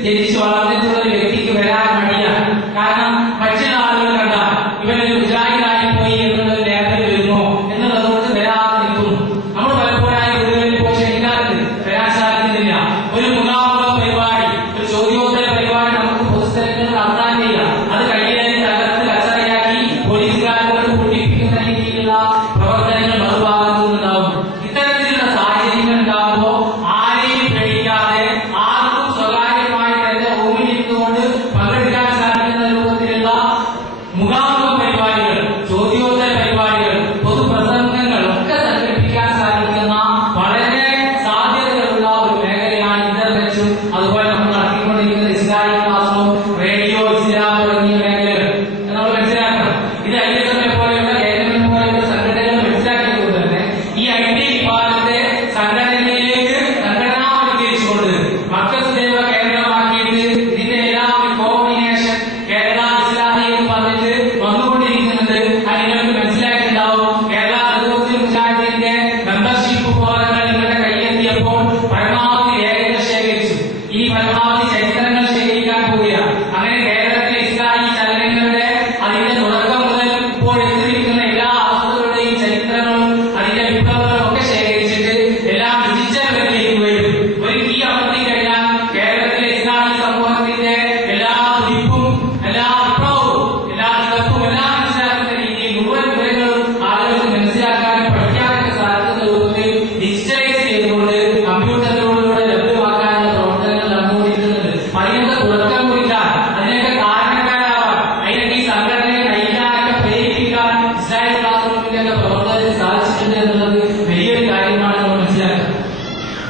ജനിച്ചു വളർന്നിട്ടുള്ള ഒരു വ്യക്തിക്ക് വരാൻ മടിയാണ്. കാരണം മറ്റുള്ള ആളുകൾ കണ്ടാൽ ഇവനൊരു വിചാരിയായി പോയി എന്നുള്ളൊരു ലേഖനം വരുമോ എന്നുള്ളതുകൊണ്ട് വരാതെ നിൽക്കുന്നു. നമ്മൾ പലപ്പോഴായ വീടുകളിൽ പോയി ക്ഷണിക്കാറുണ്ട്, വരാൻ സാധിക്കുന്നില്ല. ഒരു മുഖാമുഖ പരിപാടി, ഒരു ചോദ്യോത്തര പരിപാടി നമുക്ക് പൊതുസ്ഥലങ്ങളിൽ നടത്താൻ ചെയ്യാം. അത് കഴിയാതെ തകർത്ത് കച്ചറയാക്കി പോലീസുകാരോട് പൊട്ടിപ്പിക്കുന്ന രീതിയിലുള്ള പ്രവർത്തനങ്ങൾ മറുഭാഗത്തു നിന്നുണ്ടാവും. ഇത്തരത്തിലുള്ള സാഹചര്യങ്ങൾ ഉണ്ടാകുമ്പോൾ ആരെയും പേടിക്കാതെ ആർക്കും സ്വകാര്യമായി തന്നെ റൂമിലിരുന്നുകൊണ്ട് പങ്കെടുക്കാൻ സാധിക്കുന്ന രൂപത്തിലുള്ള മുഖാമുഖ പരിപാടികൾ, ചോദ്യോത്തര പരിപാടികൾ, പൊതുപ്രസംഗങ്ങൾ ഒക്കെ സംഘടിപ്പിക്കാൻ സാധിക്കുന്ന വളരെ സാധ്യതകളുള്ള ഒരു മേഖലയാണ് ഇന്റർനെറ്റും അതുപോലെ നമ്മൾ നടത്തിക്കൊണ്ടിരിക്കുന്ന ഇസ്ലാമിക് ക്ലാസും റേഡിയോ ഇസ്ലാം തുടങ്ങിയ മേഖലകൾ. നമ്മൾ മനസ്സിലാക്കണം, ഇത് ഐഡിയകളെ പോലെയുള്ള കേന്ദ്രങ്ങളെ പോലെയുള്ള സംഘടനകൾ മനസ്സിലാക്കിയതുകൊണ്ട് തന്നെ ഈ ഐ ടി വിഭാഗത്തെ സംഘടനയിലേക്ക് സംഘടനാവൽക്കരിച്ചുകൊണ്ട് മർക്കസ് സേവ കേന്ദ്രമാക്കിയിട്ട് ഇതിന്റെ എല്ലാം ഒരു കോർഡിനേഷൻ കേരള ഇസ്ലാമി എന്ന് പറഞ്ഞിട്ട് വന്നുകൊണ്ടിരിക്കുന്നുണ്ട്. അത് നിങ്ങൾക്ക് മനസ്സിലാക്കിയിട്ടുണ്ടാവും. കേരള നേതൃത്വ മുജാഹിദിന്റെ മെമ്പർഷിപ്പ് ഫോറങ്ങൾ നിങ്ങളുടെ കയ്യെത്തിയപ്പോൾ പരമാവധി രേഖകൾ ശേഖരിച്ചു. ഈ പരമാവധി ചരിത്രങ്ങൾ ശേഖരിക്കാൻ പോവുകയാണ്. അങ്ങനെ കേരളത്തിലെ ഇസ്ലാമി ചലനങ്ങളുടെ അതിന്റെ തുടക്കം മുതൽ ഇപ്പോൾ എത്തിയിരിക്കുന്ന എല്ലാ അവസ്ഥകളുടെയും ചരിത്രങ്ങളും അതിന്റെ വിപ്ലവങ്ങളും ഒക്കെ ശേഖരിച്ചിട്ട് എല്ലാം ഡിജിറ്റൽ വരിലേക്ക് വരും. ഒരു കീ അമർത്തി കഴിഞ്ഞാൽ കേരളത്തിലെ ഇസ്ലാമി സമൂഹത്തിന്റെ എല്ലാ തുടിപ്പും എല്ലാ വിപ്ലവവും എല്ലാ നിലപ്പും എല്ലാം മനസ്സിലാക്കുന്ന രീതിയിൽ മുഴുവൻ വിവരങ്ങളും ആളുകൾക്ക് മനസ്സിലാക്കാനും പഠിക്കാനൊക്കെ സാധിക്കുന്ന രൂപത്തിൽ ഡിജിറ്റലൈസ് ചെയ്തുകൊണ്ട് കമ്പ്യൂട്ടറിലൂടെ ലഭ്യമാക്കാനുള്ള പ്രവർത്തനങ്ങൾ നടന്നുകൊണ്ടിരിക്കുന്നുണ്ട്. അതിനൊക്കെ തുടക്കം കുറിക്കാൻ, അതിനൊക്കെ കാരണക്കാരാവാൻ, അതിനൊക്കെ ഈ സംഘടനയെ നയിക്കാനൊക്കെ പ്രേരിപ്പിക്കാൻ ഇസ്ലാമിക് ക്ലാസ് റൂമിന്റെ പ്രവർത്തനത്തിന് സാധിച്ചിട്ടുണ്ട് എന്നുള്ളത് വലിയൊരു കാര്യമാണ് നമ്മൾ മനസ്സിലാക്കുക.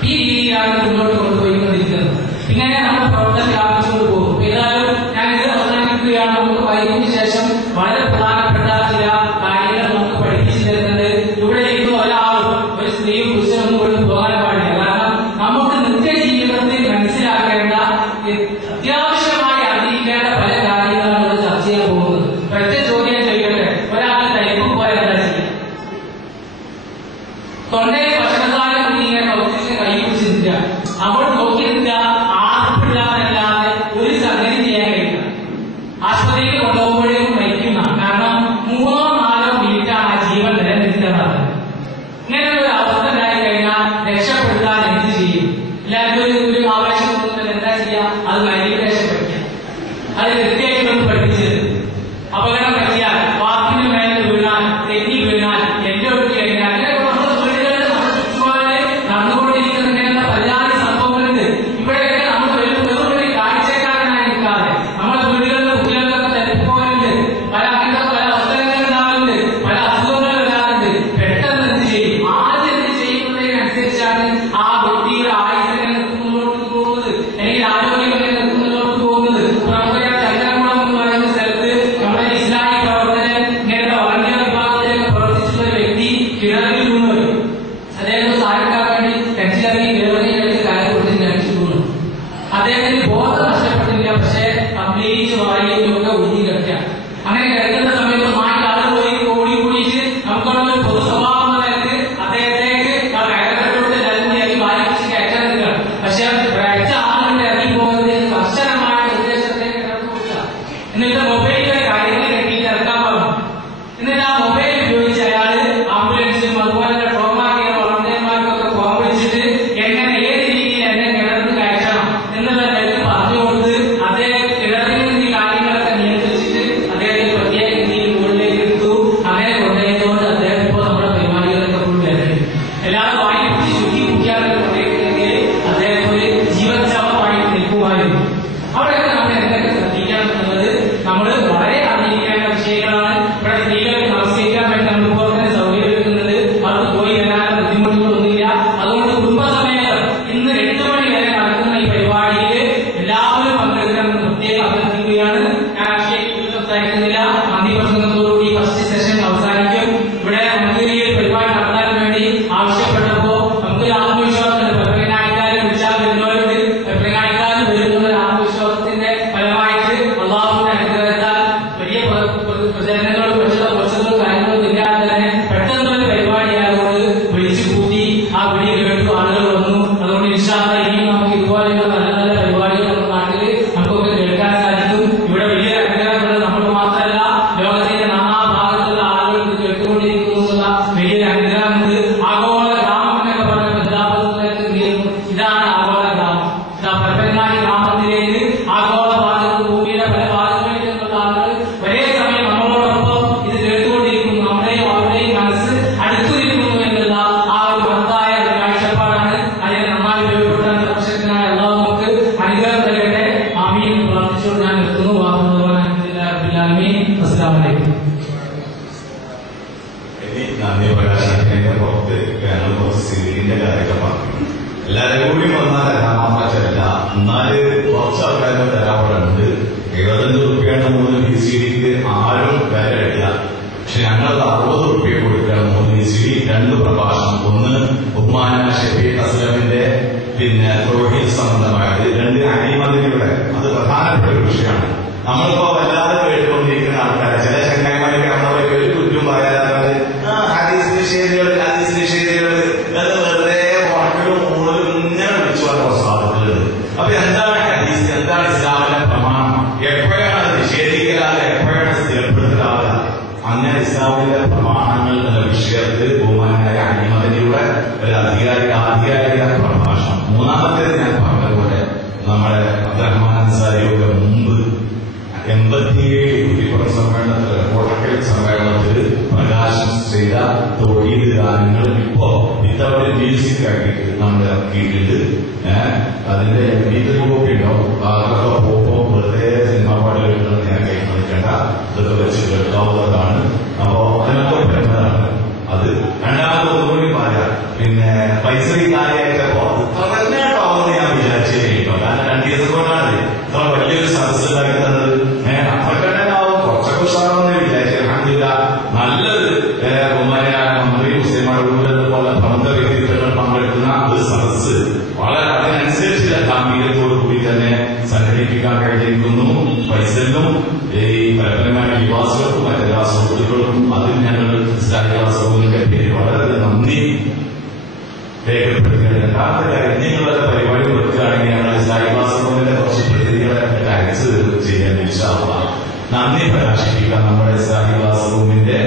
ഈ രീതിയിലാണ് മുന്നോട്ട് കൊണ്ടുപോയിക്കൊണ്ടിരിക്കുന്നത്. ഇങ്ങനെ നമ്മൾ പ്രവർത്തനം വ്യാപിച്ചുകൊണ്ട് പോകും. ഏതായാലും ഞാനിത് അവസാനിപ്പിക്കുകയാണ്. നമുക്ക് വൈകിയതിനു ശേഷം വളരെ പ്രധാനപ്പെട്ട ചില കാര്യങ്ങൾ നമുക്ക് പഠിപ്പിച്ചു തരുന്നുണ്ട്. ഇവിടെ ഇരിക്കുന്ന ഒരാളും ഒരു സ്ത്രീയും പുരുഷനൊന്നും കൊണ്ട് പോകാൻ പാടില്ല. കാരണം നമുക്ക് നിത്യജീവിതത്തിൽ മനസ്സിലാക്കേണ്ട അത്യാവശ്യമായി അറിയിക്കേണ്ട പല കാര്യങ്ങളാണ് ഇവിടെ ചർച്ച ചെയ്യാൻ പോകുന്നത്. ഒറ്റ ചോദ്യം ചോദിക്കട്ടെ, ഒരാൾ തൈപ്പ് പോലെ എന്താ ചെയ്യുക? തൊണ്ടയിൽ ഭക്ഷണസാധനം ഇങ്ങനെ കൗത്തിച്ച് കൈ പിടിച്ച് നിൽക്കുക, അവിടെ നോക്കി നിൽക്കുക, ആർപ്പിടാനല്ലാതെ ഒരു സംഗതി ചെയ്യാൻ കഴിയില്ല. ആശുപത്രിയിൽ കൊണ്ടുപോകുമ്പോഴേക്കും മരിക്കുന്ന, കാരണം 3-4 മിനിറ്റാണ് ആ ജീവൻ നിലനിൽക്കുന്നത്. ഇങ്ങനെ ഒരു അവസ്ഥ ഉണ്ടായി കഴിഞ്ഞാൽ രക്ഷപ്പെടുത്താൻ എന്ത് ചെയ്യും? എല്ലാവർക്കും ഒരു ആവേശം തോന്നുന്നത് എന്താ ചെയ്യുക? അത് മൈഗ്രേഷൻ പഠിക്കുക. അത് കൃത്യമായിട്ടൊന്ന് പഠിപ്പിച്ചത്. അപകടം പറ്റിയാൽ, വാക്കിന് മേലെ വീണാൽ, തെന്നി വീണാൽ, എന്റെ ഒട്ടി കഴിഞ്ഞാൽ, അങ്ങനെ നമ്മുടെ വീടുകളിൽ നമ്മുടെ ചുറ്റുപാടിൽ നടന്നുകൊണ്ടിരിക്കുന്ന ഇങ്ങനെയുള്ള പലജാതി സംഭവങ്ങളുണ്ട്. ഇവിടെയൊക്കെ നമ്മൾ വെറുതെ കാഴ്ചക്കാരനായി നിൽക്കാതെ നമ്മുടെ വീടുകളിലെ കുട്ടികൾക്കൊക്കെ തെറ്റിപ്പോലുണ്ട്, പല അങ്ങനത്തെ പല അവസരങ്ങൾ ഉണ്ടാവുന്നുണ്ട്, പല അസുഖങ്ങൾ വരാറുണ്ട്. പെട്ടെന്ന് എന്ത് ചെയ്യും? ആദ്യം എന്ത് ചെയ്യുന്നതിനനുസരിച്ചാണ് ആ വ്യക്തിയുടെ ആയുസിനെ മുന്നോട്ട് പോകുന്നത്, അല്ലെങ്കിൽ ആരോഗ്യം മുന്നോട്ട് പോകുന്നത്. പ്രവർത്തകർ ചന്ദ്രകുളം എന്ന് പറയുന്ന സ്ഥലത്ത് നമ്മുടെ ഇസ്ലാമിക് പ്രവർത്തകൻ ഇങ്ങനെയുള്ള വർഗീയ വിഭാഗത്തിലേക്ക് പ്രവർത്തിച്ചിട്ടുള്ള ഒരു വ്യക്തി കിണറിൽ വീണു. അദ്ദേഹം സഹായിക്കാൻ വേണ്ടി ടെൻഷനിറങ്ങി കിണറിൽ കഴിച്ച് കാര്യം കൊടുത്ത് കഴിച്ചു വീണു. അദ്ദേഹത്തിന് ബോധം നഷ്ടപ്പെട്ടില്ല, പക്ഷേ കംപ്ലീറ്റ് വായിലും ഒക്കെ ഒഴുകി കിടക്കുക. അങ്ങനെ കിടക്കുന്ന സമയത്ത് മാറ്റി ആൾ പോയി ഓടി കൂടിയിട്ട് നമുക്കുള്ള ഒരു പൊതു സ്വഭാവം നിലക്ക് അദ്ദേഹത്തേക്ക് ആ കയറത്തോട്ട് ജലമുടിയാക്കി വായിച്ച് കയറ്റാൻ നിൽക്കുകയാണ്. പക്ഷെ ഒരൊറ്റ ആളുകളുടെ ഇറങ്ങി പോകുന്നത് കർശനമായ നിർദ്ദേശത്തേക്ക് കിടന്നു കൊടുക്കുക. എന്നിട്ട് മൊബൈലിലെ കാര്യങ്ങൾ കെട്ടിയിട്ട് ഇറക്കാൻ പറഞ്ഞു. എന്നിട്ട് ആ മൊബൈൽ ഉപയോഗിച്ച് അയാൾ ആംബുലൻസും അതുപോലെ ട്രോമ കെയർ വളണ്ടിയർമാർക്കൊക്കെ ഫോൺ വിളിച്ചിട്ട് എങ്ങനെ ഏത് രീതിയിൽ എന്നെ കിണറിന് കയറ്റണം എന്നുള്ള നിലയിൽ പറഞ്ഞു കൊടുത്ത് അദ്ദേഹം കിണറിൽ നിന്ന് ഈ കാര്യങ്ങളൊക്കെ നിയന്ത്രിച്ചിട്ട് അദ്ദേഹത്തെ പ്രത്യേക രീതിയിൽ മുകളിലേക്ക് എടുത്തു. അങ്ങനെ കൊണ്ടുപോയതുകൊണ്ട് അദ്ദേഹം ഇപ്പോൾ നമ്മുടെ പരിപാടികളൊക്കെ കൊണ്ടുവരുന്നത് എല്ലാവരും വായി പിടിച്ച് ചുറ്റി കുടിക്കാനൊക്കെ കൊണ്ടുപോയിരുന്നെങ്കിൽ അദ്ദേഹം ഒരു ജീവചവമായിട്ട് നിൽക്കുമായിരുന്നു. അവിടെയൊക്കെ നമ്മൾ എന്തൊക്കെ ശ്രദ്ധിക്കണം എന്നുള്ളത് നമ്മൾ വളരെ അറിഞ്ഞിരിക്കേണ്ട വിഷയങ്ങളാണ്. ഇവിടെ സ്ത്രീകൾക്ക് നമസ്കരിക്കാൻ വേണ്ടി നമ്മളിപ്പോൾ തന്നെ സൗകര്യം എടുക്കുന്നത്, അത് പോയി വരാനുള്ള ബുദ്ധിമുട്ടുകളൊന്നുമില്ല. അതുകൊണ്ട് കുടുംബസമേതം ഇന്ന് 8 മണി വരെ നടക്കുന്ന ഈ പരിപാടിയിൽ എല്ലാവരും പങ്കെടുക്കണമെന്ന് പ്രത്യേകം അഭ്യർത്ഥിക്കുകയാണ്. ഞാൻ അക്ഷയത്തിൽ സംസാരിക്കുന്നില്ല. നന്ദി പ്രസംഗത്തോടുകൂടി ഫസ്റ്റ് സെഷൻ അവസാനിക്കും. ഇവിടെ മഞ്ചേരിയിൽ പരിപാടി നടത്താൻ വേണ്ടി ആവശ്യപ്പെട്ടപ്പോൾ നമുക്ക് എല്ലാവരും കൂടി വന്നാൽ തരാൻ പറ്റില്ല. എന്നാല് കുറച്ച് ആൾക്കാർക്ക് തരാറുണ്ട്. 75 റുപ്യാണ് 3 VCDക്ക് ആരും വിലയില്ല. പക്ഷെ ഞങ്ങൾ 60 റുപ്യ കൊടുക്കുകയാണ് 3 VCD 2 പ്രഭാഷണം. ഒന്ന് ബഹുമാന ഷഫീഖ് അസ്ലമിന്റെ തൊഴിൽ സംബന്ധമായത്, 2 അനിമതിയുടെ. അത് പ്രധാനപ്പെട്ട ഒരു വിഷയമാണ്. നമ്മളിപ്പോ വല്ലാതെ കേട്ടുകൊണ്ടിരിക്കുന്ന ആൾക്കാരെ ചില ചങ്ങായിമാരൊക്കെ നമ്മളെ ഒരു കുറ്റം പറയാതെ ഹദീസ് നിഷേധികള് എന്ന് വെറുതെ വാക്കുകളും കൂടുതലും ഇങ്ങനെ വിളിച്ചു വന്ന സാധനങ്ങളുണ്ട്. അപ്പൊ എന്താണ് ഹദീസ്, എന്താണ് ഇസ്ലാമിന്റെ പ്രമാണം, എപ്പോഴാണ് നിഷേധിക്കലാതെ എപ്പോഴാണ് സ്ഥിരപ്പെടുത്തലാതെ? അങ്ങനെ ഇസ്ലാമിന്റെ പ്രമാണങ്ങൾ എന്ന വിഷയത്തിൽ ബഹുമാനായ അനിമതിയുടെ ഒരു ആധികാരിക പ്രഭാഷണം. മൂന്നാമത്തേത് ഞാൻ പറഞ്ഞതുപോലെ നമ്മുടെ അബ്ദുറഹ്മാൻ അൻസാരിയുടെ മുമ്പ് 87 സമ്മേളനത്തിൽ കോട്ടക്കൽ സമ്മേളനത്തിൽ പ്രകാശനം ചെയ്ത തൊഴിൽ ഗാനങ്ങൾ ഇപ്പോ വിത്തൗട്ട് മ്യൂസിക് ആക്കിയിട്ട് നമ്മൾ ഇറക്കിയിട്ടുണ്ട്. അതിന്റെ ഗീത കോപ്പി ഉണ്ടാവും. അതൊക്കെ പോകുമ്പോൾ വെറുതെ സിനിമാ പാട്ടുകൾ ഞാൻ കൈമാറിക്കേണ്ട, ഇതൊക്കെ വെച്ച് കേൾക്കാവുന്നതാണ്. അപ്പോ അതിനൊക്കെ വരുന്നതാണ് അത്. രണ്ടാമത് കൂടി പറയാം, പൈസ കാര്യമായിട്ടപ്പോ തന്നെയായിട്ടാവുമെന്ന് ഞാൻ വിചാരിച്ചേ കേട്ടോ. കാരണം 2 ദിവസം കൊണ്ടാണ് ഇത്ര വലിയൊരു സദസ് ഉണ്ടാക്കി തന്നത്. അത്രക്കണ്ടാവും, കുറച്ചൊക്കെ ഉഷാറാവുന്ന വിചാരിച്ചു. അൽഹംദുലില്ലാ നല്ലത് ബഹുമാനായ മന്ത്രി മുസ്ലിമാരുടെ പോലെ പ്രമുഖ വ്യക്തിത്വങ്ങൾ പങ്കെടുക്കുന്ന ഒരു സദസ് വളരെ അതിനനുസരിച്ച് ഗാംഭീര്യത്തോടു കൂടി തന്നെ സംഘടിപ്പിക്കാൻ കഴിഞ്ഞിരിക്കുന്നു. പൈസക്കും ഈ പരമ്പരമായ നിവാസികൾക്കും മറ്റെല്ലാ സുഹൃത്തുക്കൾക്കും അതിൽ ഞങ്ങൾ ഇസ്ലാമിക സമൂഹത്തിന്റെ പേര് വളരെ നന്ദി രേഖപ്പെടുത്തുകയാണ്. രണ്ടാമത്തെ കാര്യം, നിങ്ങളുടെ പരിപാടി വെക്കുകയാണെങ്കിൽ ഞങ്ങൾ ഇസ്ലാമിക സമൂഹത്തിന്റെ കുറച്ച് പ്രതിനിധികളെ ടാക്സ് ചെയ്യാൻ ഇൻഷാഅല്ലാ നന്ദി പ്രകാശിപ്പിക്കാൻ നമ്മുടെ ഇസ്ലാമിക സമൂഹത്തിന്റെ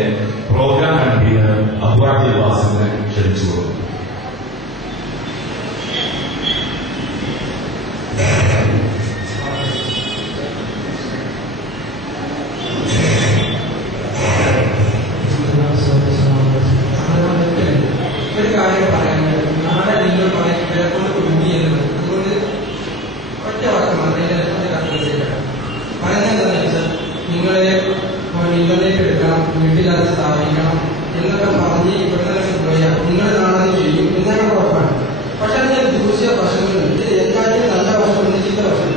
പ്രോഗ്രാം കൺവീനർ അബ്ദുൽ വാസിനെ ക്ഷണിച്ചു കൊടുക്കും. ഒരു കാര്യം പറയാനുള്ളത്, നാളെ നിങ്ങൾ കൊണ്ട് കുടുങ്ങിയത് അതുകൊണ്ട് ഒറ്റ വാക്ക് പറയുന്നതെന്താണെന്ന് വെച്ചാൽ നിങ്ങളെ ഇന്റർനെറ്റ് എടുക്കണം, വീട്ടിലത് സ്ഥാപിക്കണം എന്നൊക്കെ പറഞ്ഞ് ഇവിടുന്ന് പോയാൽ നിങ്ങൾ നാളെ ചെയ്യും എന്നൊക്കെ കുഴപ്പമാണ്. പക്ഷെ അതിന് ദൂഷ്യ വശങ്ങളുണ്ട്. എല്ലാവരും നല്ല വശമുണ്ട്, ചീത്ത വശം.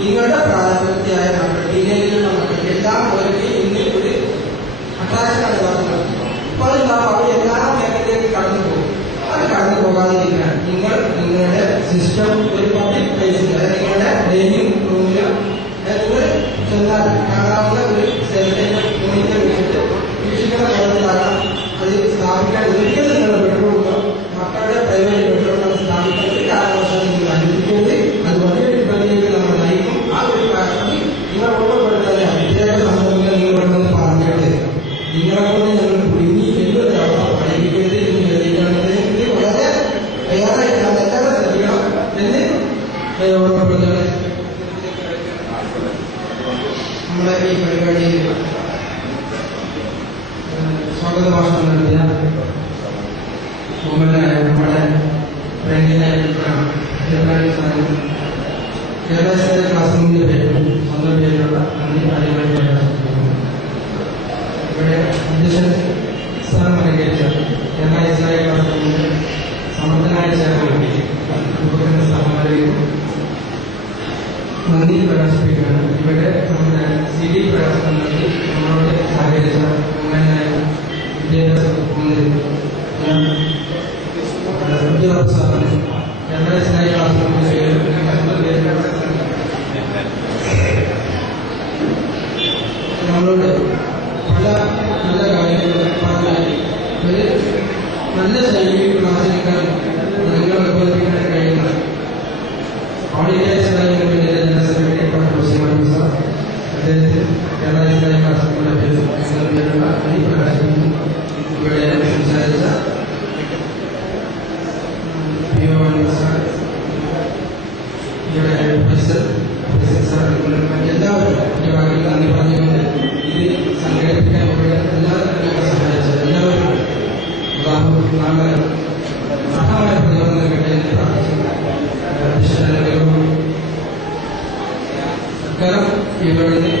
നിങ്ങളുടെ പ്രായപൂർത്തിയായ മക്കൾ, ടീനേജിലുള്ള മക്കൾ എല്ലാം അവർക്ക് ഇന്ന് ഒരു അട്രാക്ഷനാണ് പറഞ്ഞത്. അപ്പോൾ അതുണ്ടാവും, അവർ എല്ലാ മേഖലയിലേക്ക് കടന്നു പോകും. അത് കടന്നു പോകാതിരിക്കാൻ നിങ്ങളുടെ സിസ്റ്റം ഒരു പബ്ലിക് പ്ലേസിൽ, അതായത് നിങ്ങളുടെ ഡൈനിങ് റൂമിൽ നിങ്ങൾ ചെന്നാൽ കാണാവുന്ന ഒരു മോണിറ്റർ വെച്ചിട്ട് വീക്ഷിക്കുന്ന തരത്തിലാകാം അത് സ്ഥാപിക്കാൻ. ഒരിക്കലും നിങ്ങൾ ബെഡ്റൂമോ മക്കളുടെ പ്രൈവറ്റ് ബെഡ്റൂമോ സ്ഥാപിക്കാൻ ഒരു കാരണവശാലും നിങ്ങൾ അനുവദിക്കരുത്. അത് വലിയൊരു വിപത്തിലേക്ക് നമ്മൾ നയിക്കും. ആ ഒരു കാരണം നിങ്ങൾ ഉൾപ്പെടുത്താതെ വിദ്യാഭ്യാസ സന്ദർഭങ്ങൾ നിങ്ങൾ വേണമെന്ന് പറഞ്ഞിട്ട് നിങ്ങളെ കൊണ്ട് ഞങ്ങൾ കുടുങ്ങി എന്നൊരു അവസ്ഥ പഠിപ്പിക്കരുത് എന്ന് കരുതിയിട്ടാണ് ഇത് വളരെ തയ്യാറായിട്ടാണ് എല്ലാവരും ശ്രദ്ധിക്കണം എന്ന് ഓർമ്മപ്പെടുത്തുന്നത്. നമ്മുടെ ഈ പരിപാടിയിൽ സ്വാഗത ഭാഷണം നടത്തിയ നമ്മുടെ കേരള ക്ലാസ് റൂമിന്റെ പേരിലും സ്വന്തം പേരിലുള്ള നന്ദി അറിയിക്കാൻ ഇവിടെ അധ്യക്ഷൻ സ്ഥാനം അലങ്കരിച്ച കേരള ഇസ്ലാമിക ക്ലാസ് റൂമിന്റെ സമർത്ഥനായ ചേർന്ന് ഉപകരണ സ്ഥാപനങ്ങളിലേക്കും നന്ദി പ്രകാശിപ്പിക്കുകയാണ്. ഇവിടെ നമ്മുടെ CD പ്രകാശനം നൽകി നമ്മളോട് സഹകരിച്ച ബഹുമാനായ വിദ്യാഭ്യാസ മന്ത്രി സാറിന് കേരള ഇസ്ലാമിക ക്ലാസ് റൂമിന്റെ പേരിൽ നമ്മളോട് പല നല്ല കാര്യങ്ങളും പറഞ്ഞാൽ ഒരു നല്ല ശൈലിയിൽ ക്ലാസ്സിലെടുക്കാൻ നിങ്ങൾ ഉത്പാദിപ്പിക്കാൻ കഴിയുന്ന ഓൾ ഇന്ത്യ ഇസ്ലാമിക ജനറൽ സെക്രട്ടറി പ്രൊഫസർ സാർ അദ്ദേഹത്തിന് കേരള ഇസ്ലാമിക ക്ലാസ് റൂമിന്റെ പേരിലുള്ള പ്രകാശിപ്പിക്കുന്നു. ഇവിടെ സംസാരിച്ച ഇവിടെ പ്രൊഫസർ സാർ എല്ലാവരും ഒറ്റവാക്കിൽ നന്ദി പറഞ്ഞുകൊണ്ട് ഇത് സംഘടിപ്പിക്കാൻ എല്ലാവരും സഹായിച്ചത് എല്ലാവരും നാളെ അർഹമായ പ്രതിഫലം നൽകട്ടെ എന്ന് പ്രാർത്ഥിച്ചു. സർക്കാരും ഇവിടെ